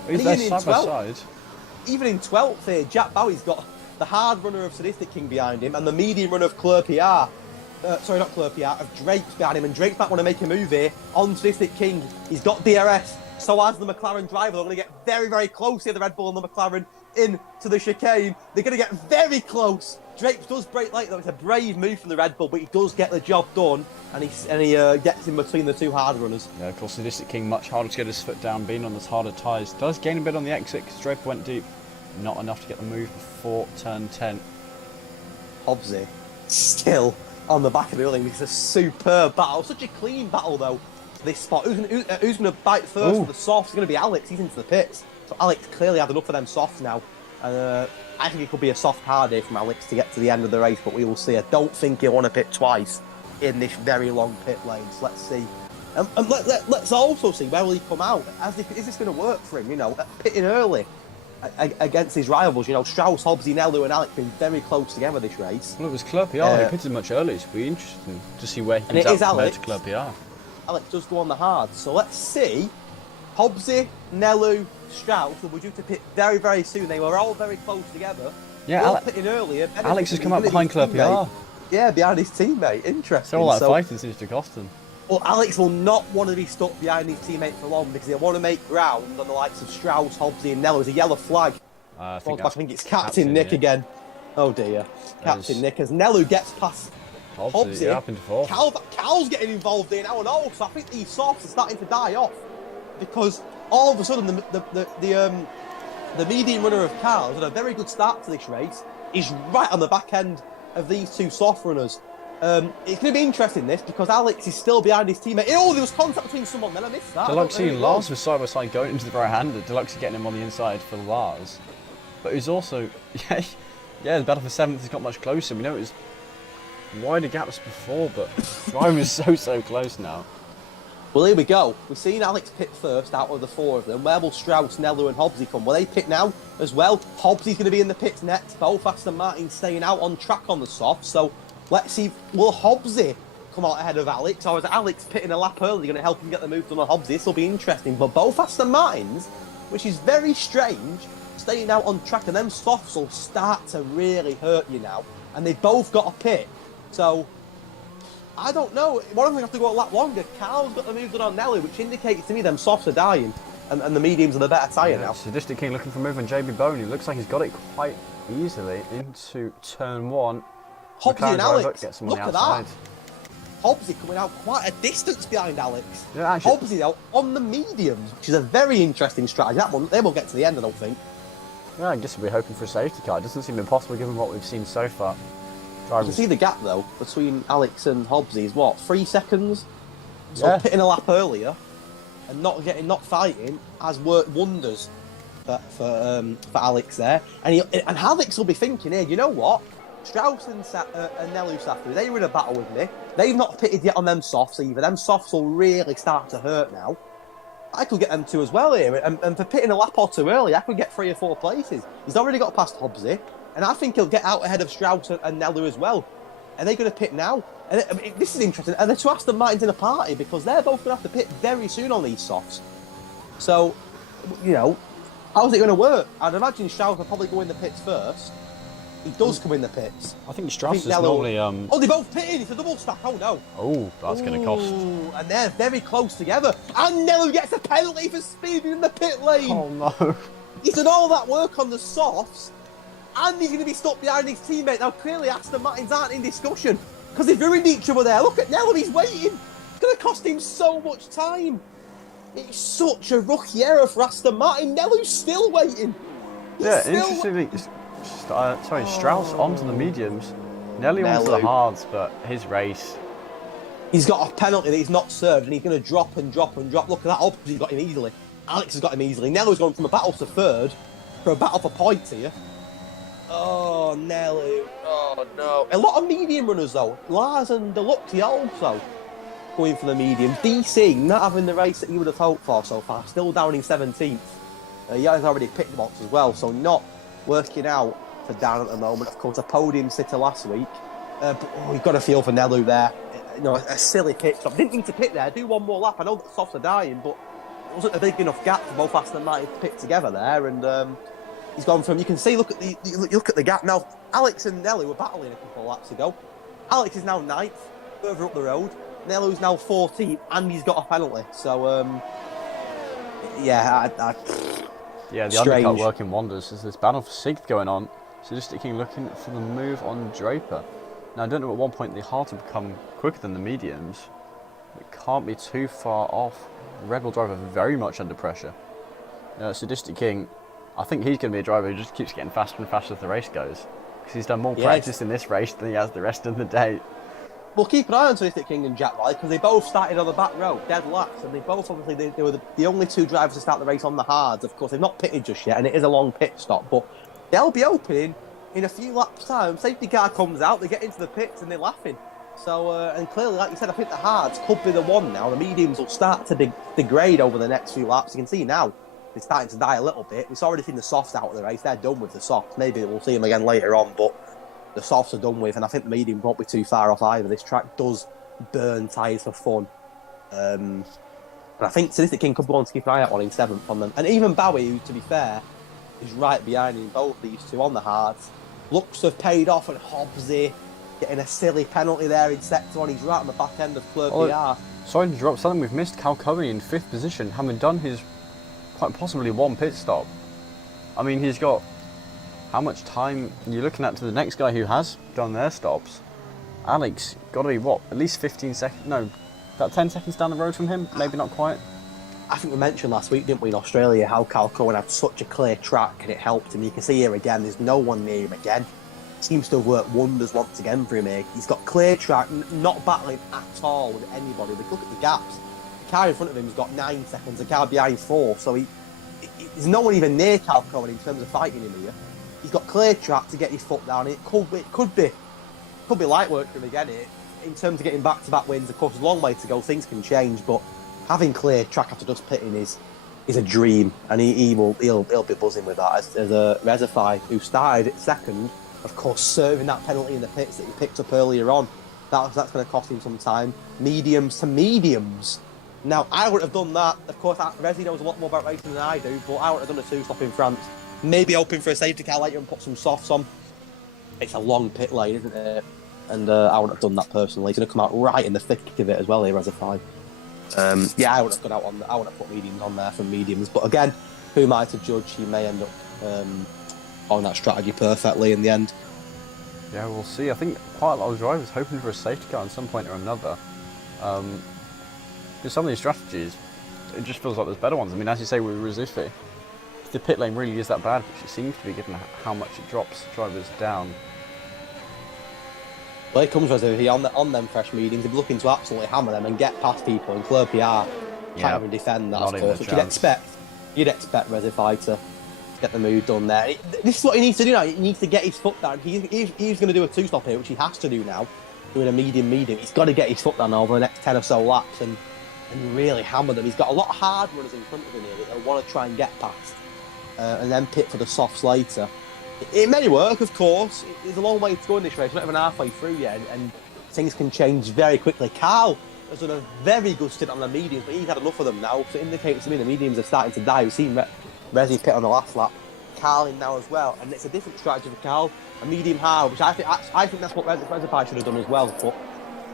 He's in side by side. Even in 12th here, Jack Bowie's got the hard runner of Sadistic King behind him and the medium runner of Claire PR. Sorry, not Claire PR, of Drake's behind him, and Drake might want to make a move here on Sadistic King. He's got DRS. So as the McLaren driver, they're going to get very, very close here, the Red Bull and the McLaren, into the chicane. They're going to get very close. Drake does brake late, though. It's a brave move from the Red Bull, but he does get the job done, and he gets in between the two hard runners. Yeah, of course, Sadistic King, much harder to get his foot down, being on those harder tyres. Does gain a bit on the exit, because Draper went deep. Not enough to get the move before turn 10. Hobbsy, still on the back of the building. It's a superb battle. Such a clean battle, though. This spot. Who's going to bite first for the softs? It's going to be Alex. He's into the pits. So Alex clearly had enough of them softs now. And I think it could be a soft hard day from Alex to get to the end of the race, but we will see. I don't think he'll want to pit twice in this very long pit lane. So let's see. And let's also see where will he come out. Is this going to work for him? You know, pitting early against his rivals. You know, Strauss, Hobbsy, Nellu, and Alex been very close together this race. Well, it was Claire PR. He pitted much early, so it'll be interesting to see where he comes out compared to Claire PR. Alex does go on the hard, so let's see. Hobbsy, Nellu, Strauss were due to pit very, very soon. They were all very close together. Yeah, pitting earlier. Alex has come out behind Claire PR. Yeah, behind his teammate. Interesting. So all that fighting seems to cost him. Well, Alex will not want to be stuck behind his teammate for long because he'll want to make ground on the likes of Strauss, Hobbsy, and Nellu. There's a yellow flag. I think it's Captain Nick again. Oh dear, Captain Nick as Nellu gets past Hobbsy. Yeah, up into fourth. Cal's getting involved here now, and also I think these softs are starting to die off because all of a sudden the medium runner of Carl has had a very good start to this race. He's right on the back end of these two soft runners. It's going to be interesting this because Alex is still behind his teammate. Oh, there was contact between someone. Then I missed that. Deluxe and Lars was side by side going into the right hander. Deluxe getting him on the inside for Lars, but he's also the battle for 7th has got much closer. We know it was wider gaps before, but driving is so close now. Well, here we go. We've seen Alex pit first out of the four of them. Where will Strauss, Nellu and Hobbsy come? Will they pit now as well? Hobbsy's going to be in the pits next. Both Aston Martin staying out on track on the soft. So let's see, will Hobbsy come out ahead of Alex? Or is Alex pitting a lap early going to help him get the move done on Hobbsy? This will be interesting. But both Aston Martins, which is very strange, staying out on track. And them softs will start to really hurt you now. And they've both got a pit. So I don't know. One of them have to go a lot longer. Carl's got the move done on Nelly, which indicates to me them softs are dying, and the mediums are the better tyre now. Sadistic King looking for a move on JB Boney. Looks like he's got it quite easily into turn 1. Hobbsy and Alex, look at that. Hobbsy coming out quite a distance behind Alex. Yeah, actually, Hobbsy though on the mediums, which is a very interesting strategy. That one, they won't get to the end, I don't think. Yeah, I guess we'll be hoping for a safety car. It doesn't seem impossible given what we've seen so far. You can see the gap though between Alex and Hobbsy is what, 3 seconds? So pitting a lap earlier and not fighting has worked wonders for Alex there. And Alex will be thinking here, you know what? Strauss and Nellu Safdie, they were in a battle with me. They've not pitted yet on them softs either. Them softs will really start to hurt now. I could get them 2 as well here, and for pitting a lap or 2 early, I could get 3 or 4 places. He's already got past Hobbsy. And I think he'll get out ahead of Strauss and Nellu as well. Are they going to pit now? And this is interesting. And the 2 Aston Martins in a party because they're both going to have to pit very soon on these softs. So, you know, how's it going to work? I'd imagine Strauss will probably go in the pits first. He does come in the pits. I think Strauss is normally... Oh, they both pitting. It's a double stack. Oh, no. Oh, that's going to cost. And they're very close together. And Nellu gets a penalty for speeding in the pit lane. Oh, no. He's done all that work on the softs. And he's going to be stuck behind his teammate. Now, clearly, Aston Martins aren't in discussion because they've ruined each other there. Look at Nellu, he's waiting. It's going to cost him so much time. It's such a rookie error for Aston Martin. Nellu's still waiting. Interestingly, Strauss onto the mediums. Nearly onto the Nelly. hards, but his race. He's got a penalty that he's not served, and he's going to drop and drop and drop. Look at that, opposite, he's got him easily. Alex has got him easily. Nelly's gone from a battle to third for a battle for points here. Oh, Nelly. Oh, no. A lot of medium runners, though. Lars and Deluxe also going for the medium. DC not having the race that you would have hoped for so far. Still down in 17th. He's already picked the box as well, so not working out for Dan at the moment. Of course, a podium sitter last week. But you've got to feel for Nelu there. You know, a silly pit stop. Didn't need to pit there. Do one more lap. I know that the softs are dying, but it wasn't a big enough gap for both Aston Martin to pit together there. And he's gone from. You can see. Look at the gap now. Alex and Nelly were battling a couple of laps ago. Alex is now 9th, further up the road. Nelu's now 14th, and he's got a penalty. So yeah, Yeah, the strange. undercut working wonders. There's this battle for 6th going on. Sadistic King looking for the move on Draper. Now, I don't know at one point the hards will become quicker than the mediums. It can't be too far off. Red Bull driver very much under pressure. Sadistic King, I think he's going to be a driver who just keeps getting faster and faster as the race goes. Because he's done more practice in this race than he has the rest of the day. Well, keep an eye on Sadistic King and Jack Riley, because they both started on the back row, dead laps, and they both obviously they were the only two drivers to start the race on the hards. Of course, they've not pitted just yet, and it is a long pit stop, but they'll be opening in a few laps' time. Safety car comes out, they get into the pits, and they're laughing. So, and clearly, like you said, I think the hards could be the one now. The mediums will start to degrade over the next few laps. You can see now they're starting to die a little bit. We've already seen the softs out of the race. They're done with the softs. Maybe we'll see them again later on, but the softs are done with, and I think the medium won't be too far off either. This track does burn tyres for fun. And I think Sadistic King could be one to keep an eye out on in 7th on them. And even Bowie, who, to be fair, is right behind in both these two on the hards. Looks to have paid off, and Hobbsy getting a silly penalty there in sector 1. He's right on the back end of Fleur PR. Sorry to interrupt, something we've missed. Cal Coveney in 5th position, having done his quite possibly one pit stop. I mean, he's got how much time you're looking at to the next guy who has done their stops. Alex, got to be what, at least 15 seconds? No, about 10 seconds down the road from him? Maybe not quite. I think we mentioned last week, didn't we, in Australia, how Cal Cohen had such a clear track and it helped him. You can see here again, there's no one near him again. Seems to have worked wonders once again for him here. He's got clear track, not battling at all with anybody. Look at the gaps. The car in front of him's got 9 seconds, the car behind 4, so there's no one even near Cal Cohen in terms of fighting him here. He's got clear track to get his foot down. It could be light work for him again. In terms of getting back-to-back wins, of course, there's a long way to go. Things can change, but having clear track after just pitting is a dream, and he'll be buzzing with that. As a Rezify, who started at 2nd, of course, serving that penalty in the pits that he picked up earlier on. That's going to cost him some time. Mediums to mediums. Now, I wouldn't have done that. Of course, Rezi knows a lot more about racing than I do, but I wouldn't have done a 2-stop in France. Maybe hoping for a safety car later and put some softs on. It's a long pit lane, isn't it? And I wouldn't have done that personally. He's going to come out right in the thick of it as well here as a 5. Yeah, I would have gone out on. I would have put mediums on there for mediums. But again, who am I to judge? He may end up on that strategy perfectly in the end. Yeah, we'll see. I think quite a lot of drivers hoping for a safety car at some point or another. Because some of these strategies, it just feels like there's better ones. I mean, as you say with Resifi, if the pit lane really is that bad, which it seems to be given how much it drops drivers down. Well, it comes Resifi on them fresh mediums. They're looking to absolutely hammer them and get past people. And Fleur PR can't even defend that, of course, which you'd expect Resifi to get the move done there. This is what he needs to do now. He needs to get his foot down. He's going to do a 2-stop here, which he has to do now, doing a medium. He's got to get his foot down over the next 10 or so laps and really hammer them. He's got a lot of hard runners in front of him here that he'll want to try and get past and then pit for the softs later. It may work, of course. There's a long way to go in this race. We're not even halfway through yet, and things can change very quickly. Carl has done a very good stint on the mediums, but he's had enough of them now, so it indicates to me the mediums are starting to die. We've seen Rezi pit on the last lap. Carl in now as well, and it's a different strategy for Carl. A medium hard, which I think that's what Rezi should have done as well, but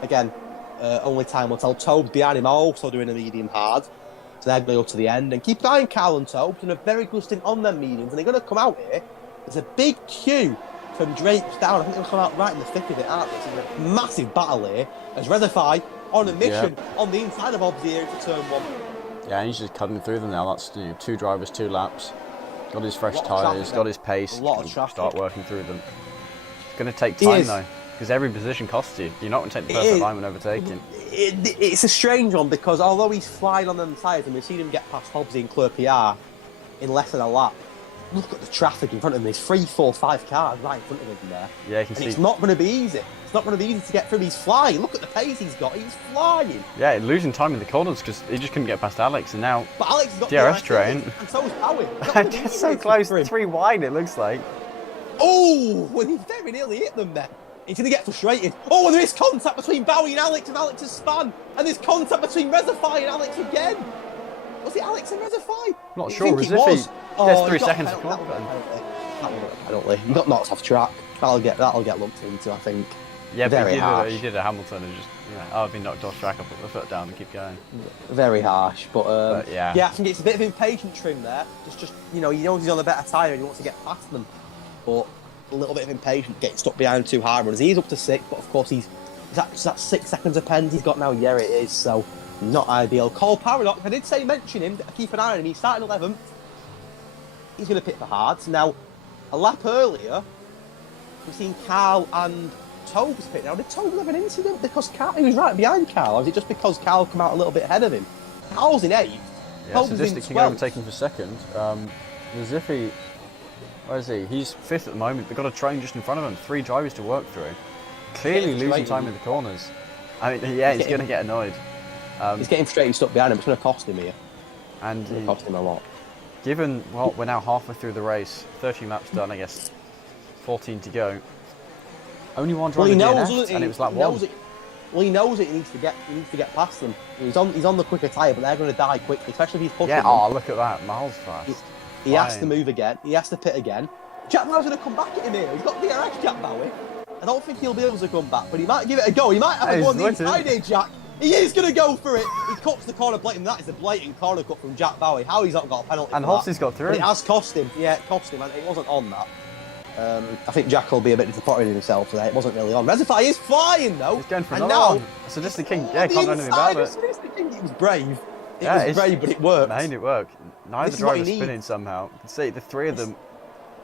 again, only time will tell. Tobes behind him also doing a medium hard, so they're going to go to the end. And keep an eye on Carl and Tobes, doing a very good stint on them mediums, and they're going to come out here. There's a big queue from Drapes down. I think they'll come out right in the thick of it, aren't they? It's a massive battle here as Rezify on a mission on the inside of Hobbs here for turn 1. Yeah, and he's just cutting through them now. That's 2 drivers, 2 laps. Got his fresh tyres, got his pace. A lot of traffic. Start working through them. It's going to take time though, because every position costs you. You're not going to take the It perfect is. line when overtaking. It's a strange one because although he's flying on them sides and we've seen him get past Hobbsy and clear PR in less than a lap, look at the traffic in front of him. There's 3, 4, 5 cars right in front of him there. Yeah, you can And see. it's not going to be easy. It's not going to be easy to get through. He's flying. Look at the pace he's got. He's flying. Yeah, losing time in the corners because he just couldn't get past Alex, and now But Alex has got DRS DRS train. and so is Bowie. just so close, 3 wide. It looks like. Oh, when he very nearly hit them there. He's going to get frustrated. Oh, and there is contact between Bowie and Alex has spun. And there's contact between Rezify and Alex again. Was it Alex and Rezify? Not I sure. think Was it if was. he gets Oh, 3 he got seconds to a come up? penalty. That was a penalty. He got knocked off track. That'll get looked into, I think. Yeah, but Very harsh. he did a Hamilton and just, oh, I've been knocked off track. I'll put the foot down and keep going. Very harsh, but yeah. I think it's a bit of impatient trim there. Just he knows he's on a better tyre and he wants to get past them, but a little bit of impatience, getting stuck behind 2 high runners. He's up to 6, but of course is that 6 seconds of pens he's got now. Yeah, it is. So not ideal. Cole Paradox, I did say mention him. Keep an eye on him. He's starting 11th. He's going to pit for hards now. A lap earlier, we've seen Carl and Tobes pit. Now, did Tobes have an incident because he was right behind Carl, or was it just because Carl came out a little bit ahead of him? Carl's in 8th. Yeah, Tobes in Sadistic King 12th. overtaking for second. Ziffy, where is he? He's 5th at the moment. They've got a train just in front of him. 3 drivers to work through. Clearly losing frustrated. time in the corners. I mean, yeah, he's going to get annoyed. He's getting frustrated stuck behind him. It's going to cost him here. And It's going to cost him a lot. given, well, we're now halfway through the race. 13 laps done, I guess. 14 to go. Only one driver DNF'd, and it was lap 1. Well, he knows it. He needs to get past them. He's on the quicker tyre, but they're going to die quickly, especially if he's pushing Yeah, them. oh, look at that. Miles fast. He has to move again. He has to pit again. Jack Bauer's going to come back at him here. He's got DRS, Jack Bauer. I don't think he'll be able to come back, but he might give it a go. He might have Hey, a go on the he's inside here, Jack. He is going to go for it. He cuts the corner blatant. That is a blatant corner cut from Jack Bauer. How he's not got a penalty And for that. Hobbsy's got through. But it has cost him. Yeah, it cost him. And it wasn't on that. I think Jack will be a bit disappointed in himself today. It wasn't really on. Rezify is flying though. He's going for and another now, one. Sadistic King, on yeah, the can't do anything inside about of it. Sadistic King, it was brave. It Yeah, was brave, but it worked. Made it work. Neither This is what driver's you need. spinning somehow. You can see the 3 of them,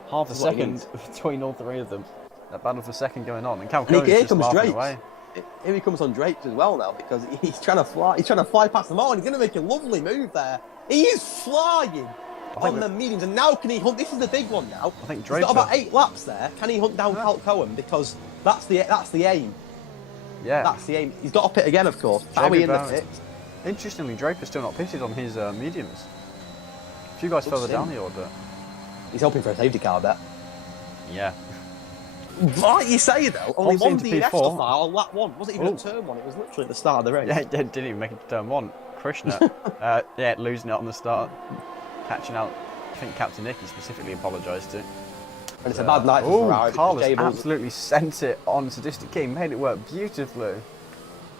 half a This is what you second between all 3 of them. That battle for second going on. And Cal And here Cohen's just comes laughing Drake. away. Here he comes on Drake as well now because he's trying to fly. He's trying to fly past them all, and he's going to make a lovely move there. He is flying on the mediums, and now can he hunt? This is the big one now. I think He's Drake's got about 8 laps there. Can he hunt down Cal Cohen? Because that's the aim. Yeah. That's the aim. He's got to pit again, of course. Jamie Bowie in the Bowers. pit. Interestingly, Draper's still not pitted on his mediums. A few guys further him. down the order. He's hoping for a safety car, I bet. Yeah. Like you say though, only Hobbs one into DNF P4. so far on lap 1. Wasn't even Ooh. a turn 1. It was literally at the start of the race. Yeah, it didn't even make it to turn 1. Krishna, yeah, losing it on the start. Catching out, I think Captain Nicky specifically apologised to. And it's a bad night for Oh, Ferrari. Carlos because Jables- absolutely sent it on Sadistic King, made it work beautifully.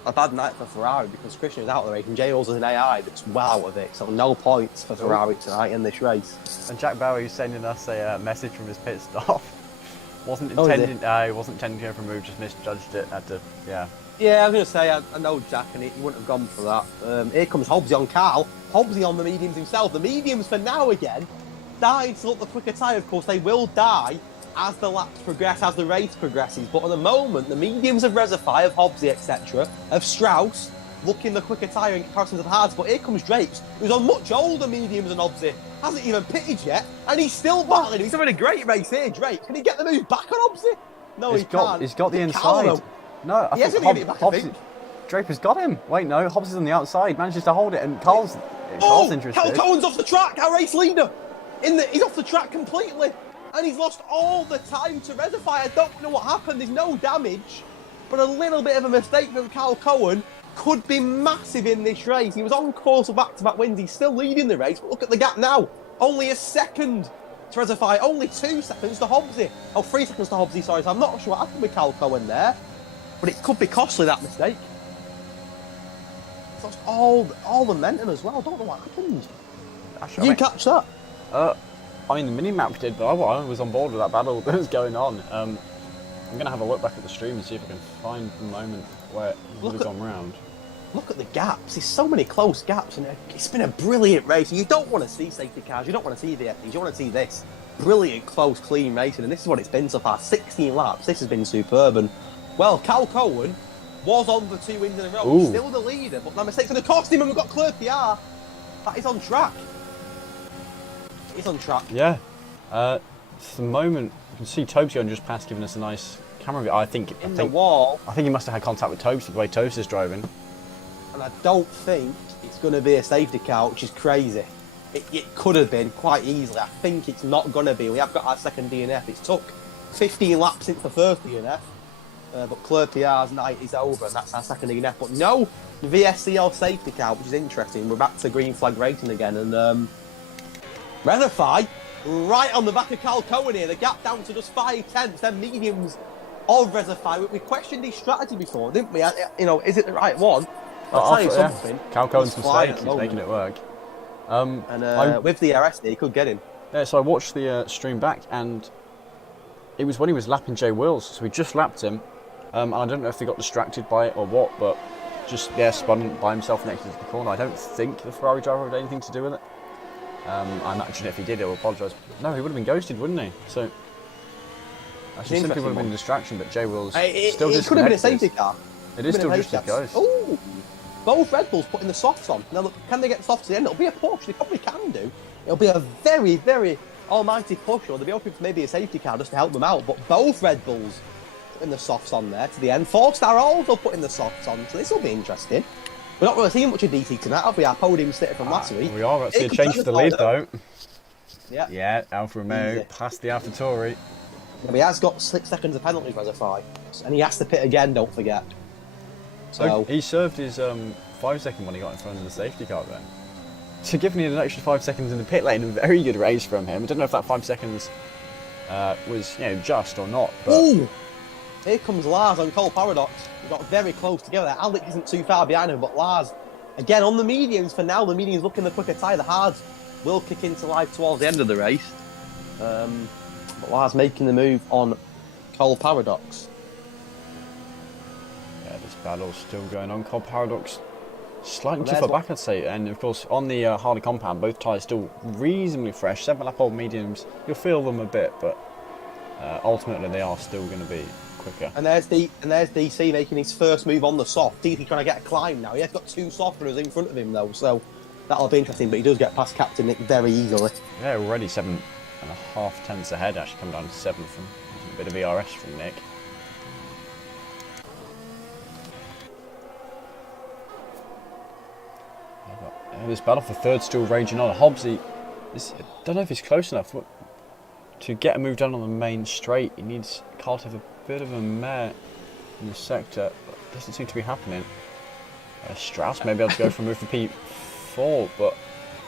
A bad night for Ferrari because Christian is out of the race and J. Rolls is an AI that's well out of it. So no points for Ferrari tonight in this race. And Jack Bowie is sending us a message from his pit stop. Wasn't Oh, is he? intending, he wasn't intending to go for a move, just misjudged it. Had to, yeah. Yeah, I was going to say, I know Jack and he wouldn't have gone for that. Here comes Hobbsy on Carl. Hobbsy on the mediums himself. The mediums for now again. Dying to look the quicker tyre, of course, they will die as the laps progress, as the race progresses. But at the moment, the mediums of Rezify, of Hobbsy, etc., of Strauss, looking the quicker tyre in comparison to the hards. But here comes Drakes, who's on much older mediums than Hobbsy. Hasn't even pitted yet, and he's still battling. He's having a great race here, Drake. Can he get the move back on Hobbsy? No, he can't. He's got the Is it Carlo? inside. No, I He think hasn't given it back, I think. Draper's got him. Wait, no, Hobbs is on the outside, manages to hold it, and Carl's interested. Cal Cohen's off the track, our race leader. He's off the track completely, and he's lost all the time to Rezify. I don't know what happened. There's no damage, but a little bit of a mistake from Cal Cohen could be massive in this race. He was on course for back-to-back wins. He's still leading the race, but look at the gap now. Only a second to Rezify, only 2 seconds to Hobbsy. Oh, 3 seconds to Hobbsy, sorry. So I'm not sure what happened with Cal Cohen there, but it could be costly, that mistake. He's lost all momentum as well. I don't know what happened. Did you catch that? I mean, the mini-map did, but I was on board with that battle that was going on. I'm going to have a look back at the stream and see if I can find the moment where he would have gone round. Look at the gaps. There's so many close gaps, and it's been a brilliant race. You don't want to see safety cars. You don't want to see VFDs. You want to see this brilliant, close, clean racing, and this is what it's been so far. 16 laps. This has been superb, and Well, Cal Cohen was on for 2 wins in a row. Ooh. He's still the leader, but that mistake's going to cost him, and we've got Claire PR. That is on track. He's on track. Yeah. For the moment, you can see Tobes going just past, giving us a nice camera view. I think The wall, he must have had contact with Tobes, the way Tobes is driving. and I don't think it's going to be a safety car, which is crazy. It could have been quite easily. I think it's not going to be. We have got our second DNF. It's took 15 laps since the first DNF, but Claire PR's night is over, and that's our second DNF. But no VSCL safety car, which is interesting. We're back to green flag racing again, and Reserfy right on the back of Cal Cohen here. The gap down to just 5/10. Then mediums of Reserfy. We questioned his strategy before, didn't we? You know, is it the right one? I'll tell you something. Cal Cohen's He's flying mistake. at the He's making it work. And with the RS, he could get him. Yeah, so I watched the stream back, and it was when he was lapping Jay Wills. So we just lapped him, and I don't know if he got distracted by it or what, but just spun by himself next to the corner. I don't think the Ferrari driver had anything to do with it. I imagine if he did, he'll apologise. No, he would have been ghosted, wouldn't he? So actually, simply would have been a distraction, but Jay Wills still it could have been a safety car. It is still just a ghost. Oh, both Red Bulls putting the softs on. Now, look, can they get softs at the end? It'll be a push. They probably can do. It'll be a very, very almighty push, or they'll be hoping for maybe a safety car just to help them out. But both Red Bulls putting the softs on there to the end. 4-star also putting the softs on, so this will be interesting. We're not really seeing much of DT tonight, have we? Our podium sitter from last week. We are actually a change for the lead, though. Yeah. Yeah, Alfa Romeo past the AlphaTauri. Yeah, he has got 6 seconds of penalty for Reserfy, and he has to pit again, don't forget. So he served his 5-second when he got in front of the safety car then. So giving him an extra 5 seconds in the pit lane, a very good race from him. I don't know if that 5 seconds was just or not. But ooh! Here comes Lars on Cole Paradox. We got very close together. Alex isn't too far behind him, but Lars, again on the mediums for now. The mediums looking the quicker tyre. The hards will kick into life towards the end of the race. But Lars making the move on Cole Paradox. yeah, this battle's still going on. Cole Paradox slightly too far back, I'd say. And of course, on the harder compound, both tyres still reasonably fresh. 7-lap old mediums, you'll feel them a bit, but ultimately they are still going to be quicker. And there's DC making his first move on the soft. DC trying to get a climb now. He has got 2 soft runners in front of him though, so that'll be interesting. But he does get past Captain Nick very easily. Yeah, already 7.5 tenths ahead. Actually, come down to 7 from a bit of ERS from Nick. This battle for third still raging on. Hobbsy, I don't know if he's close enough to get a move done on the main straight. He needs Carl to have a bit of a mare in the sector, but it doesn't seem to be happening. Strauss may be able to go for a move for P4, but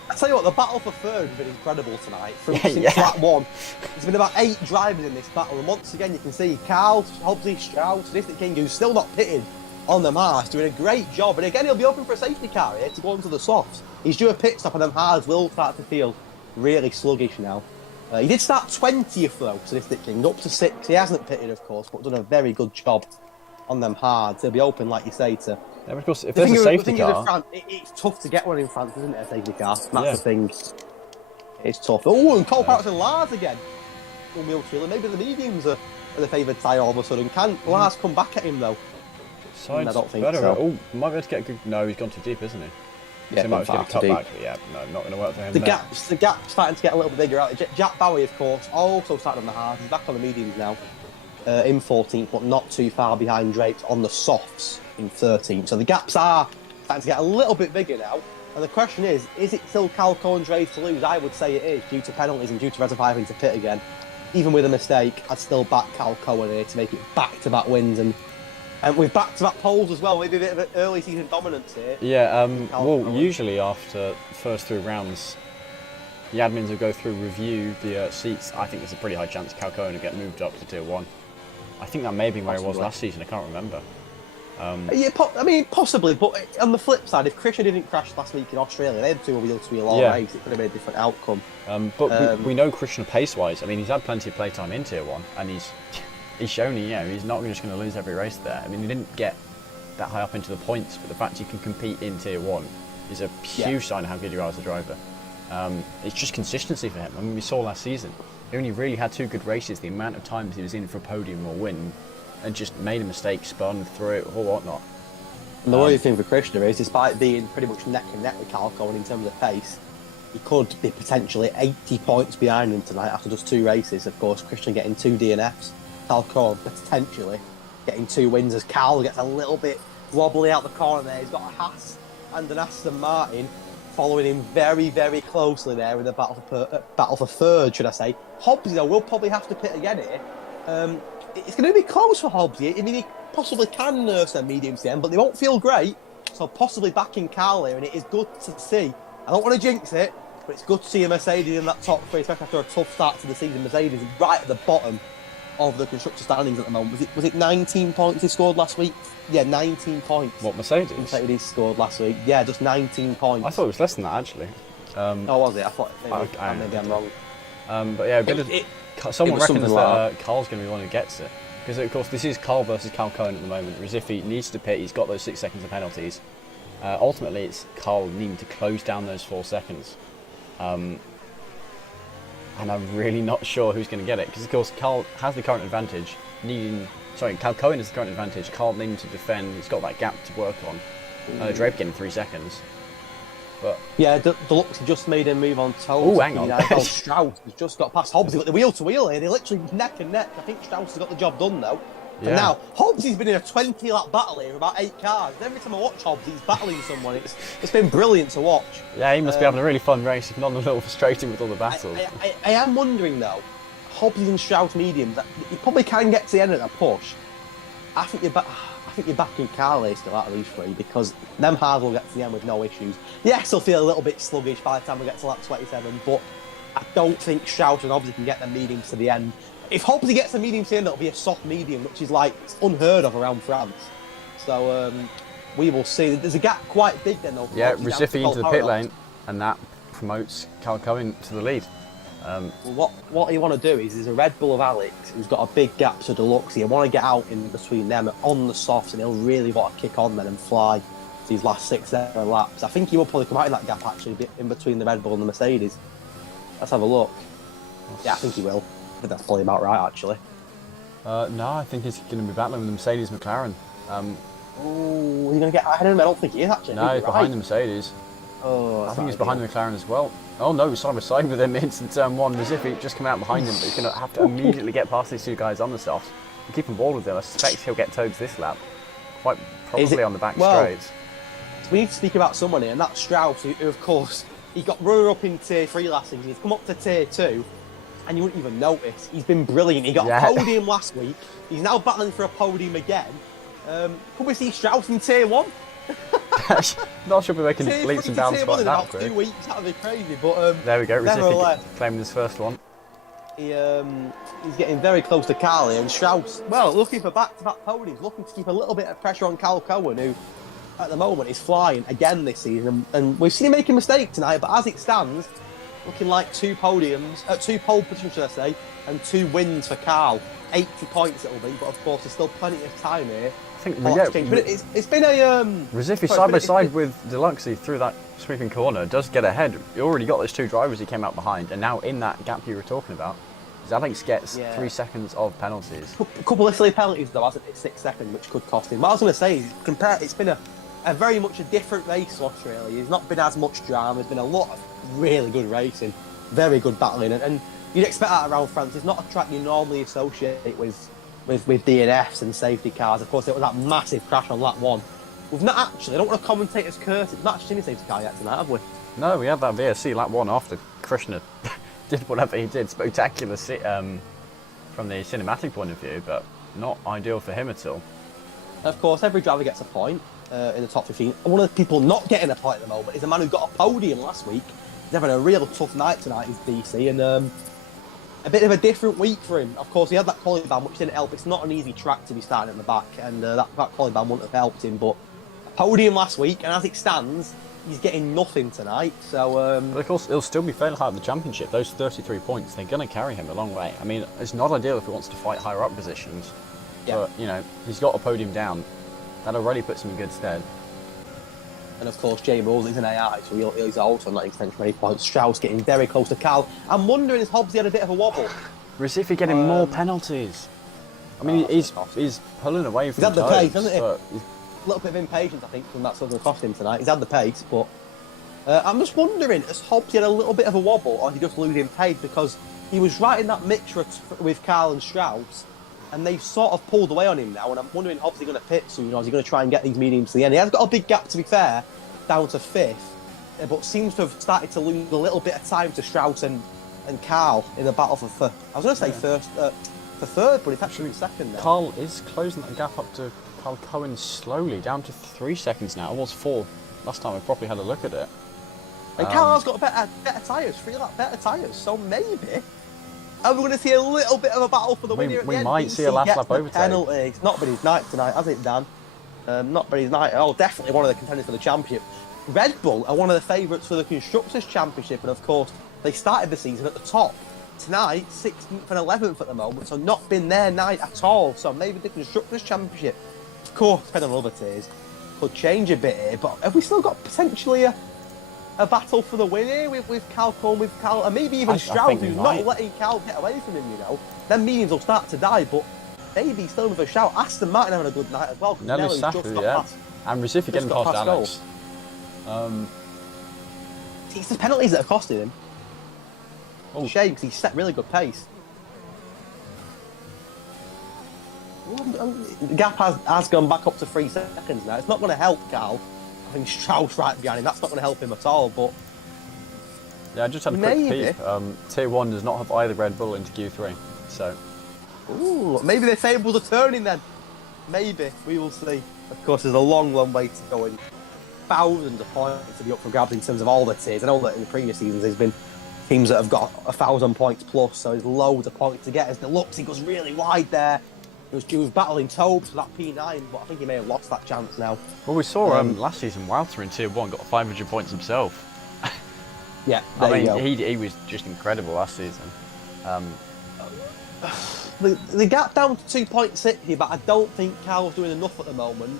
I tell you what, the battle for third has been incredible tonight. Since lap 1, there's been about 8 drivers in this battle, and once again you can see Carl, Hobbsy, Strauss, Sadistic King, who's still not pitted on the marsh, doing a great job. And again, he'll be open for a safety car here to go onto the softs. He's due a pit stop, and them hards will start to feel really sluggish now. He did start 20th though, Sadistic King, up to 6. He hasn't pitted, of course, but done a very good job on them hards. He'll be open, like you say, to... Yeah, of course, if there's a safety car... It's tough to get one in France, isn't it, a safety car? That's the thing. It's tough. Oh, and Cole Parrots and Lars again. Maybe the mediums are the favoured tyre all of a sudden. Can Lars come back at him, though? Sides I don't think better. so. Oh, might be able to get a good... No, he's gone too deep, isn't he? Yeah, so he might be able to get a cut back, but yeah, no, not going to work for him. The gap's starting to get a little bit bigger out. Jack Bowie, of course, also started on the hard. He's back on the mediums now, in 14th, but not too far behind Drapes on the softs in 13th. So the gaps are starting to get a little bit bigger now. And the question is it still Cal Cohen's race to lose? I would say it is, due to penalties and due to Reservoir having to pit again. Even with a mistake, I'd still back Cal Cohen here to make it back-to-back wins. And with back-to-back poles as well, maybe a bit of an early season dominance here. Yeah, well, usually after the first 3 rounds, the admins will go through, review the seats. I think there's a pretty high chance Cal Cohen will get moved up to Tier 1. I think that may be where he was last season, I can't remember. Possibly, but on the flip side, if Christian didn't crash last week in Australia, they had 2 wheel-to-wheel all race, it could have been a different outcome. But we know Christian pace-wise, I mean, he's had plenty of playtime in Tier 1, and he's shown he's not just going to lose every race there. I mean, he didn't get that high up into the points, but the fact you can compete in Tier 1 is a huge sign of how good you are as a driver. It's just consistency for him. I mean, we saw last season, he only really had 2 good races. The amount of times he was in for a podium or win and just made a mistake, spun through it or whatnot. And the worrying thing for Krishna is, despite being pretty much neck and neck with Cal Cohen in terms of pace, he could be potentially 80 points behind him tonight after just 2 races. Of course, Krishna getting 2 DNFs, Cal Cohen potentially getting 2 wins as Cal gets a little bit wobbly out the corner there. He's got a Haas and an Aston Martin following him very, very closely there in the battle for third, should I say. Hobbsy, though, will probably have to pit again here. It's going to be close for Hobbsy. I mean, he possibly can nurse their medium to the end, but they won't feel great. So possibly backing Carl here, and it is good to see. I don't want to jinx it, but it's good to see a Mercedes in that top 3, especially after a tough start to the season. Mercedes is right at the bottom of the constructor standings at the moment. Was it 19 points he scored last week? Yeah, 19 points. What, Mercedes? Mercedes scored last week. Yeah, just 19 points. I thought it was less than that, actually. Oh, was it? I thought maybe I'm wrong. But yeah, someone reckons that like Carl's going to be the one who gets it. Because, of course, this is Carl versus Cal Cohen at the moment. Risifi needs to pit. He's got those 6 seconds of penalties. Ultimately, it's Carl needing to close down those 4 seconds. And I'm really not sure who's going to get it. Because, of course, Carl has the current advantage. Cal Cohen has the current advantage. Carl needing to defend. He's got that gap to work on. Drape getting 3 seconds. But yeah, Deluxe just made him move on toes. Oh, hang on. Strauss has just got past Hobbs. But the wheel to wheel here, they're literally neck and neck. I think Strauss has got the job done though. Yeah. And now Hobbs has been in a 20-lap battle here, about 8 cars. And every time I watch Hobbs, he's battling someone. It's been brilliant to watch. Yeah, he must be having a really fun race, if not a little frustrating with all the battles. I am wondering though, Hobbs and Strauss mediums, you probably can get to the end of that push. I think you're backing Carly still out of these 3 because them hards will get to the end with no issues. Yes, they'll feel a little bit sluggish by the time we get to lap 27, but I don't think Strauss and Hobbs can get them mediums to the end. If Hobbs gets the medium to the end, it'll be a soft medium, which is like unheard of around France. So we will see. There's a gap quite big then though. Yeah, Risifi into the pit lane, and that promotes Cal Cohen to the lead. What you want to do is there's a Red Bull of Alex who's got a big gap to Deluxe. You want to get out in between them on the softs, and he'll really want to kick on then and fly these last 6, 7 laps. I think he will probably come out in that gap actually in between the Red Bull and the Mercedes. Let's have a look. Yeah, I think he will. I think that's probably about right actually. No, I think he's going to be battling with the Mercedes McLaren. Oh, he's going to get ahead of him? I don't think he is actually. No, he's behind the Mercedes. Oh, I think he's behind the McLaren as well. Oh no, side by side with him into turn 1. Risifi just come out behind him, but he's going to have to immediately get past these 2 guys on the softs. And keep him ball with them. I suspect he'll get toads this lap. Quite probably on the back straights. We need to speak about someone here, and that's Strauss, who of course, he got runner-up in Tier 3 last season. He's come up to Tier 2, and you wouldn't even notice. He's been brilliant. He got a podium last week. He's now battling for a podium again. Could we see Strauss in Tier 1? Not sure if we can leaps and bounds like that quick. 2 weeks, that would be crazy, but there we go, Risifi claiming his first one. He's getting very close to Carly, and Strauss, well, looking for back-to-back podiums, looking to keep a little bit of pressure on Cal Cohen, who at the moment is flying again this season, and we've seen him make a mistake tonight, but as it stands, looking like 2 podiums, 2 pole positions should I say, and 2 wins for Carl. 80 points it'll be, but of course there's still plenty of time here. I think it's been a Risifi side by side with Deluxe through that sweeping corner does get ahead. You already got those 2 drivers he came out behind, and now in that gap you were talking about, Alex gets 3 seconds of penalties. A couple of silly penalties though, hasn't it? 6 seconds, which could cost him. What I was going to say is, it's been a very much a different race to Australia. There's not been as much drama. There's been a lot of really good racing, very good battling, and you'd expect that around France. It's not a track you normally associate with DNFs and safety cars. Of course, it was that massive crash on lap 1. We've not actually, I don't want to commentator's curse, we've not actually seen a safety car yet tonight, have we? No, we had that VSC lap 1 after Krishna did whatever he did. Spectacular from the cinematic point of view, but not ideal for him at all. Of course, every driver gets a point in the top 15. One of the people not getting a point at the moment is a man who got a podium last week. He's having a real tough night tonight, is DC, and a bit of a different week for him. Of course, he had that quality ban, which didn't help. It's not an easy track to be starting at the back, and that quality ban wouldn't have helped him. But a podium last week, and as it stands, he's getting nothing tonight. So, but of course, he'll still be fairly high at the championship. Those 33 points, they're going to carry him a long way. I mean, it's not ideal if he wants to fight higher up positions, but he's got a podium down. That already puts him in good stead. And of course, Jay Rose is an AI, so he's also not extension for any points. Strauss getting very close to Cal. I'm wondering if Hobbs had a bit of a wobble. Risifi getting more penalties. I mean, that's gonna cost him. he's pulling away from had the Tobes, pace, hasn't he? but A little bit of impatience, I think, from that's going to cost him tonight. He's had the pace, but I'm just wondering, has Hobbs had a little bit of a wobble, or is he just losing pace? Because he was right in that mixture with Carl and Strauss, and they've sort of pulled away on him now, and I'm wondering, Hobbs, is he going to pit soon, or is he going to try and get these mediums to the end? He has got a big gap, to be fair, down to 5th, but seems to have started to lose a little bit of time to Strauss and Carl in the battle for I was going to say for 3rd, but it's actually 2nd now. Carl is closing that gap up to Carl Cohen slowly, down to 3 seconds now. It was 4 last time we properly had a look at it. And Carl's got better tyres, 3 lap better tyres, so maybe are we going to see a little bit of a battle for the win here at the end? We might see a last lap overtake. Penalty. It's not been his night tonight, has it, Dan? Not been his night. Oh, definitely one of the contenders for the championship. Red Bull are one of the favourites for the Constructors' Championship, and of course, they started the season at the top. Tonight, 16th and 11th at the moment, so not been their night at all. So maybe the Constructors' Championship, of course, depending on other tiers, could change a bit here. But have we still got potentially a battle for the win here with Cal Cohen, with Cal, and maybe even Strauss, who's not letting Cal get away from him, you know? Then mediums will start to die, but maybe still with a shout. Aston Martin having a good night as well. Nelly's Safu, yeah. And Recife getting past Alex. It's the penalties that are costing him. Oh. Shame, because he set really good pace. The gap has gone back up to 3 seconds now. It's not going to help Cal. I think Strauss right behind him. That's not going to help him at all, but... Yeah, I just had a quick peek. Tier 1 does not have either Red Bull into Q3, so... Ooh, maybe they're able to turn him then. Maybe. We will see. Of course, there's a long, long way to go, and thousands of points to be up for grabs in terms of all the tiers. I know that in the previous seasons there's been teams that have got 1,000 points plus, so there's loads of points to get. As Deluxe, he goes really wide there. He was battling Tobes for that P9, but I think he may have lost that chance now. Well, we saw last season, Wouter in Tier 1 got 500 points himself. Yeah, I mean, he was just incredible last season. The gap down to 2.6 here, but I don't think Carl's doing enough at the moment.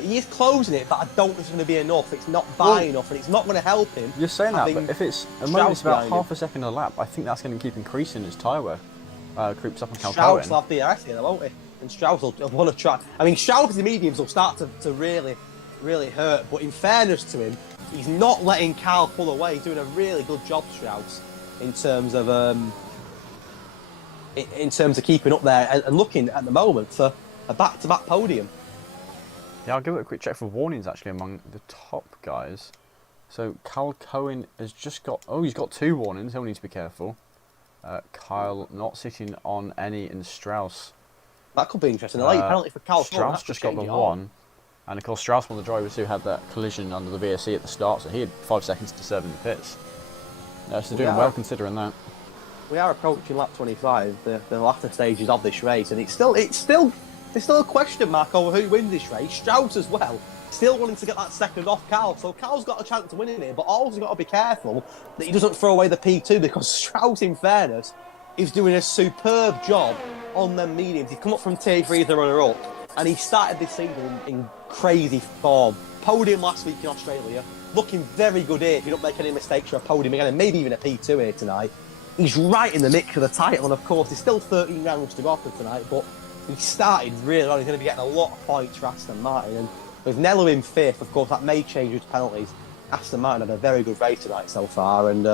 He is closing it, but I don't think it's going to be enough. It's not by enough, and it's not going to help him. You're saying that, but if it's a moment, it's about half a second a lap, I think that's going to keep increasing as tyre wear creeps up on Cal Cohen. Strauss will have DRS here, won't he? And Strauss will want to try. I mean, Strauss' mediums will start to really, really hurt, but in fairness to him, he's not letting Carl pull away. He's doing a really good job, Strauss, in terms of keeping up there and looking at the moment for a back-to-back podium. Yeah, I'll give it a quick check for warnings actually among the top guys. So Cal Cohen has just got, he's got 2 warnings, he'll need to be careful. Kyle not sitting on any, and Strauss. That could be interesting. A late penalty for Cal Cohen. Strauss just got the 1. And of course Strauss, one of the drivers who had that collision under the VSC at the start, so he had 5 seconds to serve in the pits. So doing well considering that. We are approaching lap 25, the latter stages of this race, and there's still a question mark over who wins this race. Strauss as well, still wanting to get that second off Carl, so Carl's got a chance to win in here, but also got to be careful that he doesn't throw away the P2, because Strauss, in fairness, is doing a superb job on them mediums. He's come up from Tier 3 as the runner-up, and he started this season in crazy form. Podium last week in Australia, looking very good here if you don't make any mistakes for a podium again, and maybe even a P2 here tonight. He's right in the mix for the title, and of course, there's still 13 rounds to go for tonight, but he started really well. He's going to be getting a lot of points for Aston Martin, and with Nello in 5th, of course, that may change with penalties. Aston Martin had a very good race tonight so far, and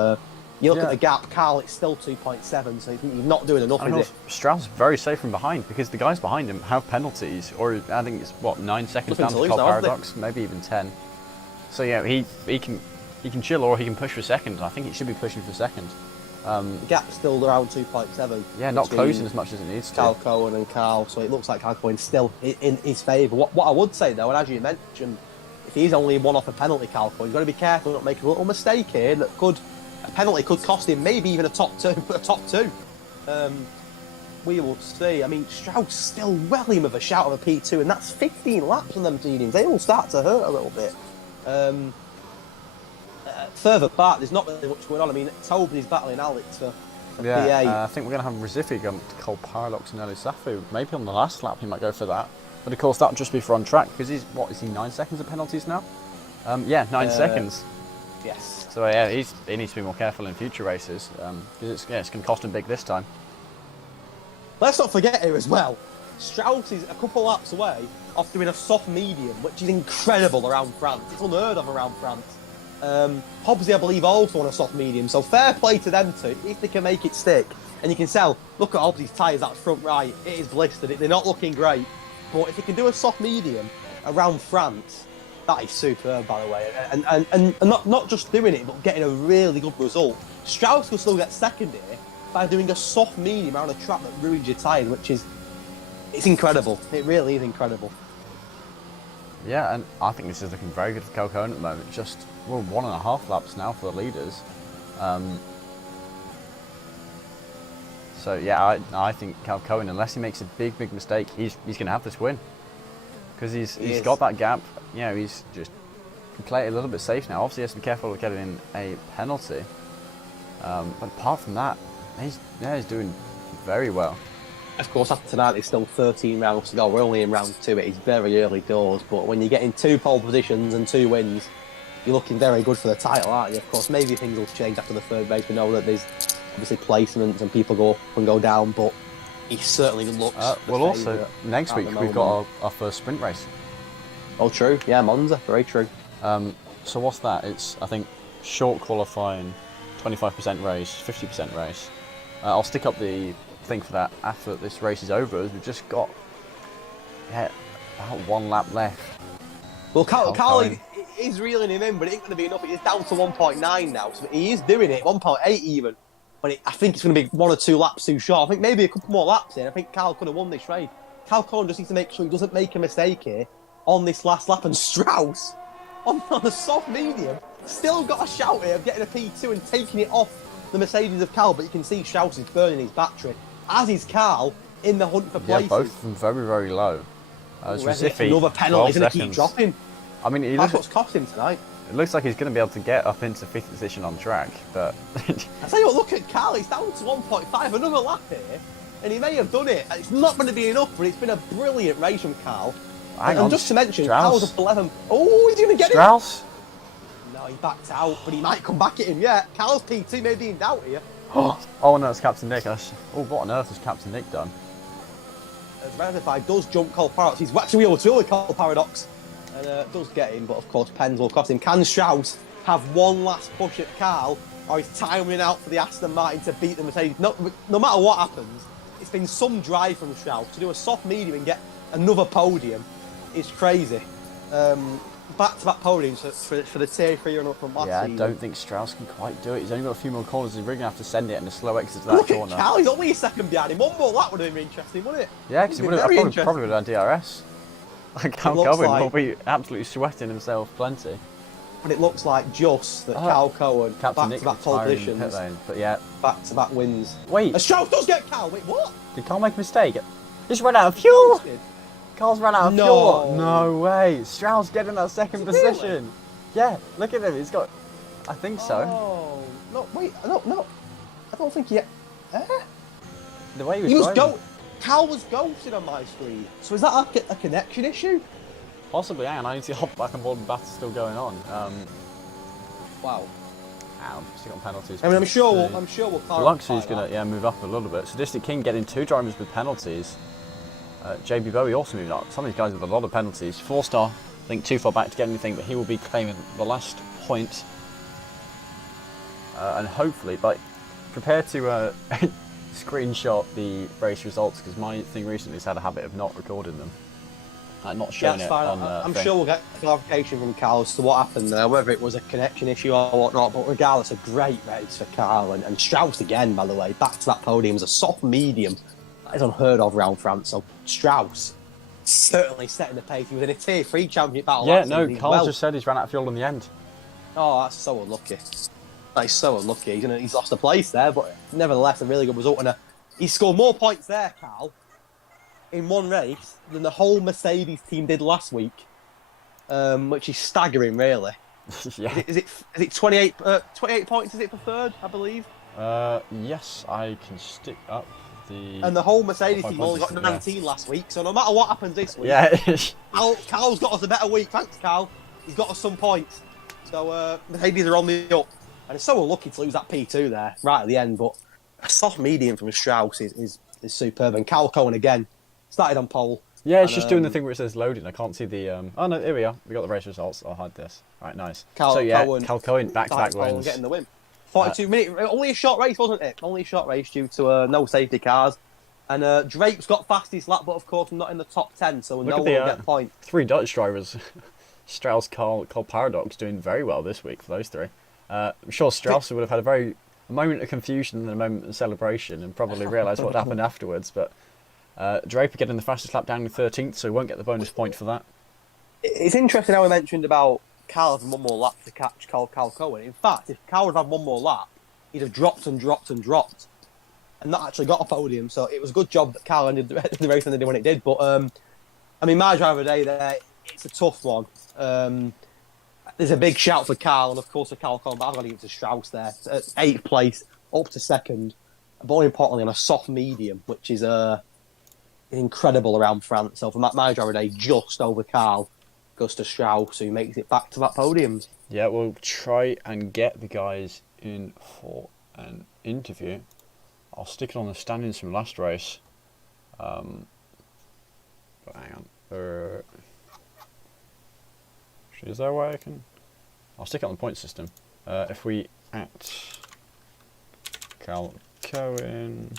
you look at the gap, Carl, it's still 2.7, so he's not doing enough, is it? Strauss is very safe from behind, because the guys behind him have penalties, or I think it's, 9 seconds down to Carl Paradox, maybe even 10. So yeah, he can chill, or he can push for second. I think he should be pushing for second. The gap's still around 2.7. Yeah, not closing as much as it needs to. Cal Cohen and Carl, so it looks like Cal Cohen's still in his favour. What I would say though, and as you mentioned, if he's only one off a penalty, Cal Cohen, he's got to be careful not make a little mistake here. A penalty could cost him maybe even a top two. We will see. I mean, Strauss still well in with a shout of a P2, and that's 15 laps on them teams. They all start to hurt a little bit. Further back, there's not really much going on. I mean, Tobin is battling Alex for P8. I think we're going to have Recife going to Cole Paradox and Eli Safu. Maybe on the last lap he might go for that. But of course, that would just be for on track, because is he 9 seconds of penalties now? 9 seconds. Yes. So yeah, he needs to be more careful in future races, because it's going to cost him big this time. Let's not forget here as well, Strauss is a couple laps away off doing a soft medium, which is incredible around France. It's unheard of around France. Hobbsy, I believe, also on a soft medium, so fair play to them two if they can make it stick. And you can tell, look at Hobbsy's tyres, that's front right, it is blistered, they're not looking great. But if they can do a soft medium around France, that is superb, by the way. And not just doing it, but getting a really good result. Strauss will still get second here by doing a soft medium around a track that ruins your tyres, which is, it's incredible. It really is incredible. Yeah, and I think this is looking very good for Cal Cohen at the moment. Just, well, 1.5 laps now for the leaders. So yeah, I think Cal Cohen, unless he makes a big mistake, he's going to have this win. Because he's got that gap. You know, he's just can play it a little bit safe now. Obviously, he has to be careful of getting in a penalty. But apart from that, he's doing very well. Of course, after tonight, there's still 13 rounds to go. We're only in round 2. It is very early doors, but when you get in 2 pole positions and 2 wins, you're looking very good for the title, aren't you? Of course, maybe things will change after the third race. We know that there's obviously placements and people go up and go down, but he certainly looks. Well, also next week we've got our first sprint race. Oh, true. Yeah, Monza. Very true. So what's that? It's, I think, short qualifying, 25% race, 50% race. I'll stick up the thing for that after this race is over, as we've just got about 1 lap left. Well, Carl is reeling him in, but it ain't going to be enough. It's down to 1.9 now, so he is doing it, 1.8 even. But I think it's going to be 1 or 2 laps too short. I think maybe a couple more laps in. I think Carl could have won this race. Cal Cohen just needs to make sure he doesn't make a mistake here on this last lap. And Strauss, on a soft medium, still got a shout here of getting a P2 and taking it off the Mercedes of Cal. But you can see Strauss is burning his battery, as is Carl, in the hunt for places. Yeah, both of them very low. Another penalty, he's going to keep dropping. I mean, that's what's cost him tonight. It looks like he's going to be able to get up into 5th position on track, but... I tell you what, look at Carl, he's down to 1.5, another lap here, and he may have done it. It's not going to be enough, but it's been a brilliant race from Carl. And just to mention, Carl's up 11. Oh, he's going to get Strauss? No, he backed out, but he might come back at him yet. Carl's P2 may be in doubt here. Oh no, it's Captain Nick. Oh, what on earth has Captain Nick done? As Reservoir does jump Cole Paradox, he's waxing wheel to with Cole Paradox. And does get him, but of course Pens will cost him. Can Strauss have one last push at Carl, or is time running out for the Aston Martin to beat the Mercedes? No matter what happens, it's been some drive from Strauss to do a soft medium and get another podium. It's crazy. Back-to-back podiums for the Tier 3 run-up from last season. I don't think Strauss can quite do it. He's only got a few more corners. He's really going to have to send it and a slow exit to that corner. Look at Carl, he's only a second behind him. One more lap would have been interesting, wouldn't it? Yeah, because he would have probably done DRS. Cal Cohen will be absolutely sweating himself plenty. But it looks like just that Cal Cohen, back-to-back pole positions, but yeah, back-to-back wins. Wait, Strauss does get Cal. Wait, what? Did Carl make a mistake? He's run out of fuel. Carl's run out of fuel. No way. Strauss getting that second position. Really? Yeah, look at him. He's got. I think so. Oh no! Wait, no. I don't think he. The way he was driving. Cal was ghosted on my screen. So is that a connection issue? Possibly, and I need to hop back on board and battle still going on. Wow. Still got penalties. I mean, I'm sure we'll clarify. Luxury's going to move up a little bit. Sadistic King getting 2 drivers with penalties. JB Bowie also moving up. Some of these guys with a lot of penalties. 4-star, I think too far back to get anything, but he will be claiming the last point. And hopefully, prepare to screenshot the race results, because my thing recently has had a habit of not recording them. Not showing it on I'm sure we'll get clarification from Carl as to what happened there, whether it was a connection issue or whatnot, but regardless, a great race for Carl. And Strauss again, by the way, back to that podium as a soft medium. That is unheard of around France, so Strauss certainly setting the pace. He was in a Tier 3 championship battle last season. Carl just said he's ran out of fuel in the end. Oh, that's so unlucky. That is so unlucky. He's lost a place there, but nevertheless, a really good result. And he scored more points there, Carl, in one race than the whole Mercedes team did last week, which is staggering, really. Yeah. Is it 28 points? Is it for third? I believe. Yes, I can stick up the. And the whole Mercedes team only got 19 last week, so no matter what happens this week, Carl's got us a better week. Thanks, Carl. He's got us some points. So Mercedes are on the up, and it's so unlucky to lose that P2 there right at the end. But a soft medium from Strauss is superb, and Cal Cohen again started on pole. Yeah, it's And, just doing the thing where it says loading. I can't see the. Oh no, here we are. We got the race results. I'll hide this. Right, nice. So yeah, Cal Cohen back-to-back started pole and wins. getting the win. 42 minutes. Only a short race, wasn't it? Only a short race due to no safety cars. And Drake's got fastest lap, but of course not in the top 10, so no one will get a point. 3 Dutch drivers, Strauss, Carl, Paradox, doing very well this week for those 3. I'm sure Strauss would have had a moment of confusion and a moment of celebration and probably realised what happened afterwards, but Draper getting the fastest lap down in 13th, so he won't get the bonus point for that. It's interesting how I mentioned about Carl having one more lap to catch Carl Cohen. In fact, if Carl had had one more lap, he'd have dropped and not actually got a podium. So it was a good job that Carl ended the race when it did. But I mean, my driver day there, it's a tough one. There's a big shout for Carl, and of course for Carl Cohen, but I've got to give it to Strauss there. At 8th place, up to 2nd, but more importantly on a soft medium, which is incredible around France. So for my driver day, just over Carl, goes to Strauss, who makes it back to that podium. Yeah, we'll try and get the guys in for an interview. I'll stick it on the standings from last race. But hang on. Is there a way I can? I'll stick it on the point system. If we at Cal Cohen,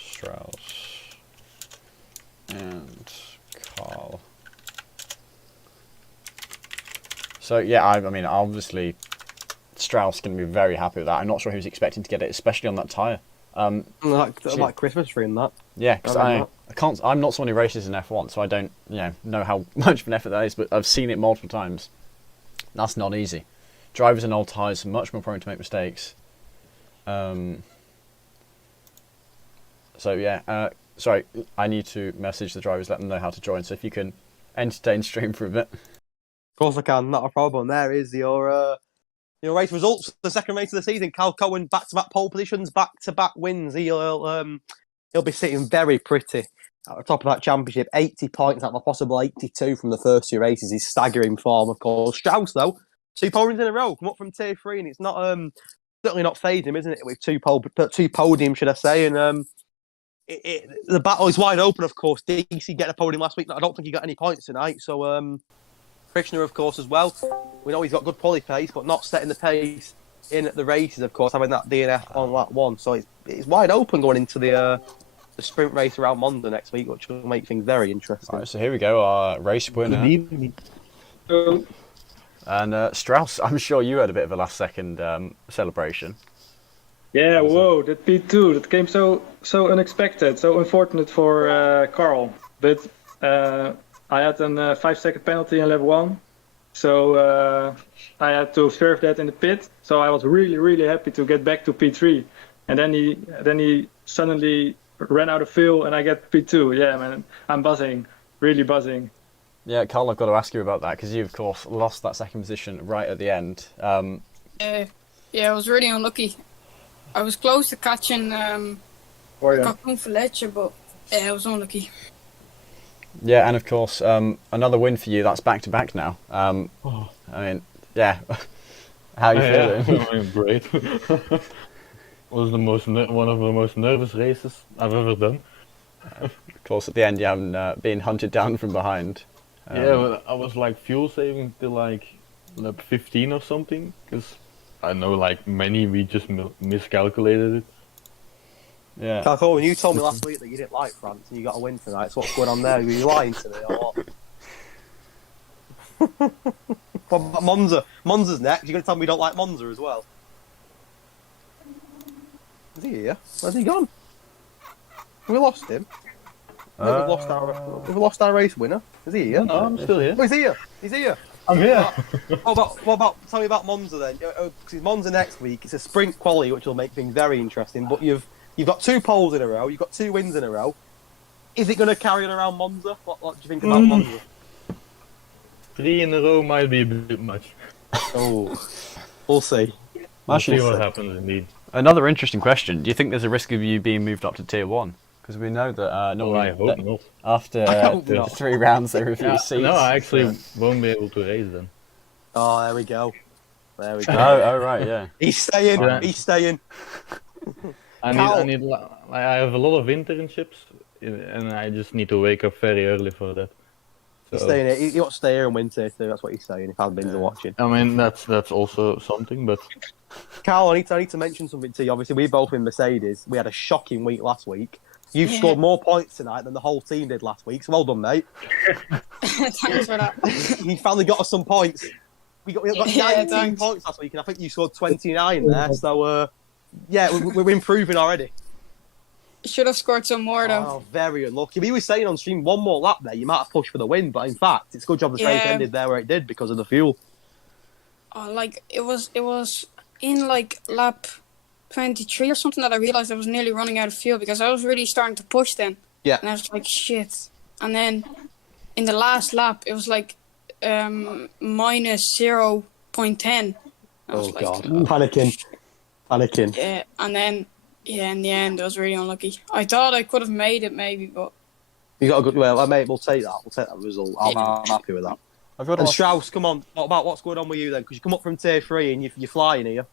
Strauss, and Carl. So yeah, I mean, obviously, Strauss going to be very happy with that. I'm not sure he was expecting to get it, especially on that tyre. Like Christmas tree and that. Yeah, because I'm not someone who races in F1, so I don't know how much of an effort that is, but I've seen it multiple times. That's not easy. Drivers in old tyres are much more prone to make mistakes. So yeah, sorry, I need to message the drivers, let them know how to join, so if you can entertain stream for a bit. Of course I can, not a problem. There is your race results. The second race of the season, Cal Cohen, back-to-back pole positions, back-to-back wins. He'll be sitting very pretty at the top of that championship. 80 points out of a possible 82 from the first 2 races. He's staggering form, of course. Strauss, though, 2 podiums in a row, come up from tier 3, and it's not certainly not fading him, isn't it? With 2 podiums, should I say? And the battle is wide open, of course. DC getting a podium last week. I don't think he got any points tonight. So Krishna, of course, as well. We know he's got good quality pace, but not setting the pace in the races, of course, having that DNF on lap 1. So it's wide open going into the sprint race around Monza next week, which will make things very interesting. All right, so here we go, our race winner. And Strauss, I'm sure you had a bit of a last-second celebration. Yeah, whoa, that P2, that came so unexpected, so unfortunate for Carl. But I had a 5-second penalty in lap 1, so I had to serve that in the pit. So I was really happy to get back to P3, and then he suddenly ran out of fuel, and I get P2. Yeah, man, I'm buzzing, really buzzing. Yeah, Carl, I've got to ask you about that because you, of course, lost that second position right at the end. Yeah, I was really unlucky. I was close to catching Cocoon Fletcher, but I was unlucky. Yeah, and of course, another win for you. That's back-to-back now. I mean, yeah. How are you feeling? I'm great. Was one of the most nervous races I've ever done. Of course, at the end, you haven't been hunted down from behind. Yeah, but I was like fuel saving till like lap 15 or something, because I know like many we just miscalculated it. Yeah. Cal Cohen, you told me last week that you didn't like France and you got a win tonight. So what's going on there? Are you lying to me or what? What about Monza? Monza's next. You're going to tell me you don't like Monza as well? Is he here? Where's he gone? Have we lost him? We've lost our race winner. Is he here? No, I'm still here. Oh, he's here. He's here. I'm here. What about? Tell me about Monza then. Because it's Monza next week. It's a sprint quali, which will make things very interesting. But you've got 2 poles in a row. You've got 2 wins in a row. Is it going to carry on around Monza? What do you think about Monza? 3 in a row might be a bit much. Oh, we'll see. We'll see what happens indeed. Another interesting question. Do you think there's a risk of you being moved up to tier 1? Because we know that I hope not. After the 3 rounds they refuse seats. No, I actually won't be able to race then. Oh, there we go. There we go. Oh, right, yeah. He's staying. Yeah. He's staying. I have a lot of internships and I just need to wake up very early for that. He's So, staying here. You want to stay here and win tier 2, that's what he's saying, if admins are watching. I mean, that's also something, but Carl, I need to mention something to you. Obviously, we both in Mercedes. We had a shocking week last week. You've Yeah. scored more points tonight than the whole team did last week, so well done, mate. Thanks for that. You finally got us some points. We got 19 thanks. points last week, and I think you scored 29 there. So, yeah, we're improving already. Should have scored some more though. Oh, very unlucky. We were saying on stream, one more lap there, you might have pushed for the win, but in fact, it's a good job the race Yeah. ended there where it did because of the fuel. Oh, like it was in like lap 23 or something that I realized I was nearly running out of fuel because I was really starting to push then. Yeah. And I was like, shit. And then in the last lap, it was like minus 0.10. I was Oh, like, God. Panicking. Yeah, and then in the end, I was really unlucky. I thought I could have made it maybe, but You got a good, well, mate, we'll take that. We'll take that result. I'm happy with that. I've got to And ask- Strauss, come on. What's going on with you then? Because you come up from tier 3 and you're flying here.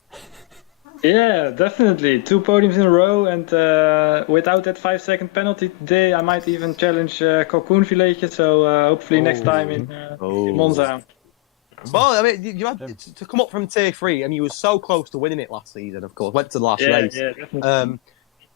Yeah, definitely. 2 podiums in a row, and without that 5-second penalty today, I might even challenge Cocoon Filetje. So hopefully next time in Monza. Well, I mean, you had to come up from tier 3, and you were so close to winning it last season. Of course, went to the last race. Yeah, definitely.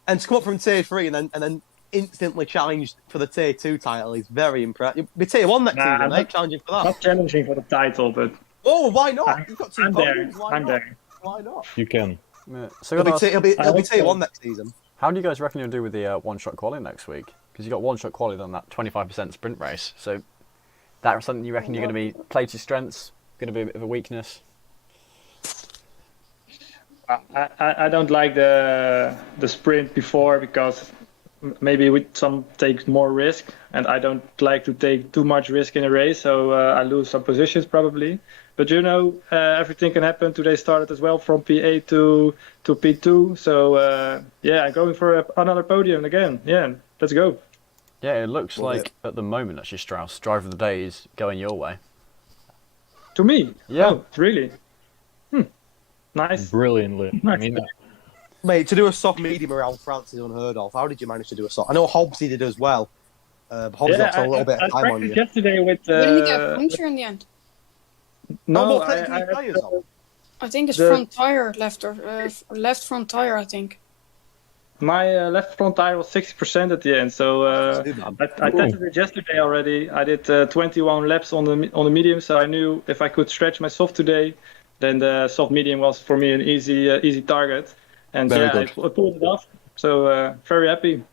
And to come up from tier 3 and then instantly challenged for the tier 2 title is very impressive. You'll be tier 1 next Nah, season, I'm mate. Challenging for that. Not challenging for the title, but Oh, why not? You've got 2 I'm there. podiums. Why I'm not? there. Why not? you can. Yeah. So I've got to ask, He'll be I hope tier so. 1 next season. how do you guys reckon you'll do with the one-shot quali next week? Because you got one-shot quali on that 25% sprint race. So that's something you reckon you're going to be play to strengths, going to be a bit of a weakness. I don't like the sprint before because maybe with some take more risk, and I don't like to take too much risk in a race, so I lose some positions probably. But everything can happen. Today started as well from P8 to P2, so yeah, I'm going for another podium again. Yeah, let's go. Yeah, it looks Well, like at the moment actually Strauss, driver of the day is going your way. To me? Yeah. Oh, really? Nice. Brilliantly. I mean, Mate, to do a soft medium around France is unheard of. How did you manage to do a soft? I know Hobbsy did as well. Hobbsy got a little bit of time on you. practiced yesterday with. didn't you get a puncture in the end? No, No, what plate did you play us on? I think it's The- front tire left or left front tire. I think. my left front tire was 60% at the end, so Too bad. I tested it yesterday already. I did 21 laps on the medium, so I knew if I could stretch my soft today, then the soft medium was for me an easy target. And Very yeah, good. I pulled it off. So very happy.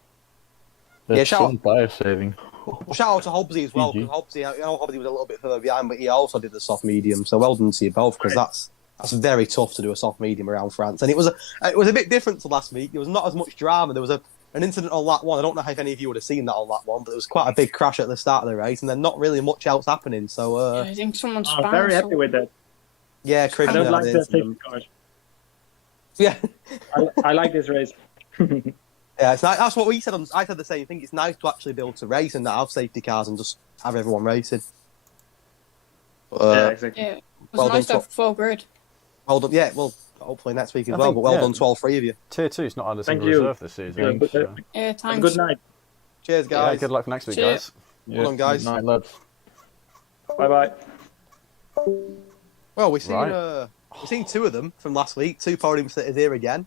that's Yeah, shout some tire saving. Well, shout out to Hobbsy as well, because Hobbsy, I know Hobbsy was a little bit further behind, but he also did the soft medium. So well done to you both, because that's very tough to do a soft medium around France. And it was a bit different to last week. There was not as much drama. There was an incident on lap 1. I don't know if any of you would have seen that on lap 1, but there was quite a big crash at the start of the race, and then not really much else happening. So I think someone's I'm very happy with that. yeah, Chris, I don't yeah, like the the incident. safety cars. Yeah. I like this race. Yeah, it's nice. That's what we said. I said the same thing. It's nice to actually be able to race and not have safety cars and just have everyone racing. Yeah, exactly. Yeah, it was Well nice to done, have full grid. Well done. Yeah, well, hopefully next week as I well. think, But well yeah. done to all 3 of you. Tier 2's not had a Thank single you. reserve this season. Yeah, but, so- Yeah, Have a thanks. good night. Cheers, yeah, guys. good luck for next week, Cheers. guys. Well done, guys. Good night, lads. Bye bye. Well, we've seen Right. we've seen 2 of them from last week. 2 podium sitters here again.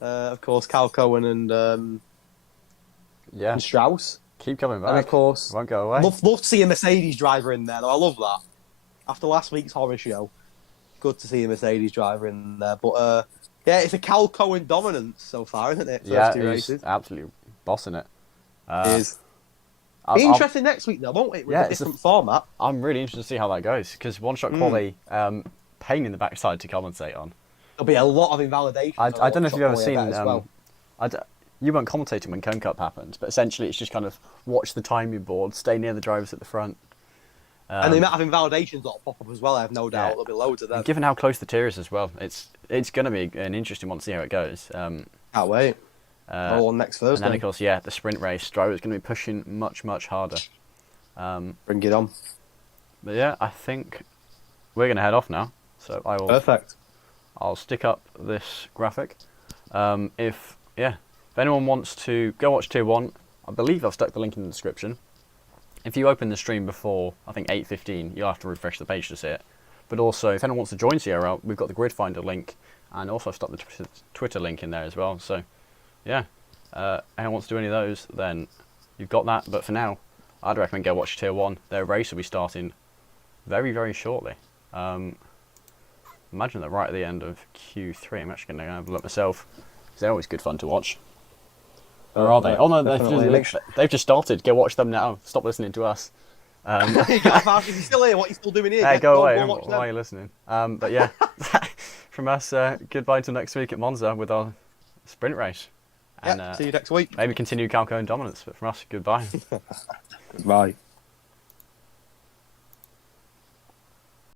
Of course, Cal Cohen and Yeah, Strauss. keep coming And of back. course, Won't go away. love to see a Mercedes driver in there. Though. I love that. After last week's horror show, good to see a Mercedes driver in there. But yeah, it's a Cal Cohen dominance so far, isn't it? First Yeah, 2 he's races. absolutely bossing it. It is. I'll- Be I'll- interesting next week, though, won't it? With Yeah, a it's a- different format. I'm really interested to see how that goes because one-shot quali, pain in the backside to commentate on. There'll be a lot of invalidation. I don't know if you've ever Shot seen. Boy, I bet, as well. You weren't commentating when Cone Cup happened, but essentially it's just kind of watch the timing board, stay near the drivers at the front. And the amount of invalidations that'll pop up as well, I have no doubt. Yeah. There'll be loads of them. Given how close the tier is as well, it's going to be an interesting one to see how it goes. Can't wait. All on next And then Thursday. of course, yeah, the sprint race, drivers going to be pushing much harder. Bring it on. But yeah, I think we're going to head off now. So Perfect. I'll stick up this graphic. If anyone wants to go watch Tier 1, I believe I've stuck the link in the description. If you open the stream before, I think 8:15, you'll have to refresh the page to see it. But also, if anyone wants to join CRL, we've got the grid finder link, and also I've stuck the Twitter link in there as well. So, yeah, anyone wants to do any of those, then you've got that. But for now, I'd recommend go watch Tier 1. Their race will be starting very, very shortly. Imagine that right at the end of Q3. I'm actually going to have a look myself, because they're always good fun to watch. Or are they? Oh no, they've just started. Go watch them now. Stop listening to us. If you're still here, what are you still doing here? Hey, go away. Watch Why are you listening? But yeah, from us, goodbye until next week at Monza with our sprint race. And see you next week. Maybe continue Calco and dominance. But from us, goodbye. Goodbye.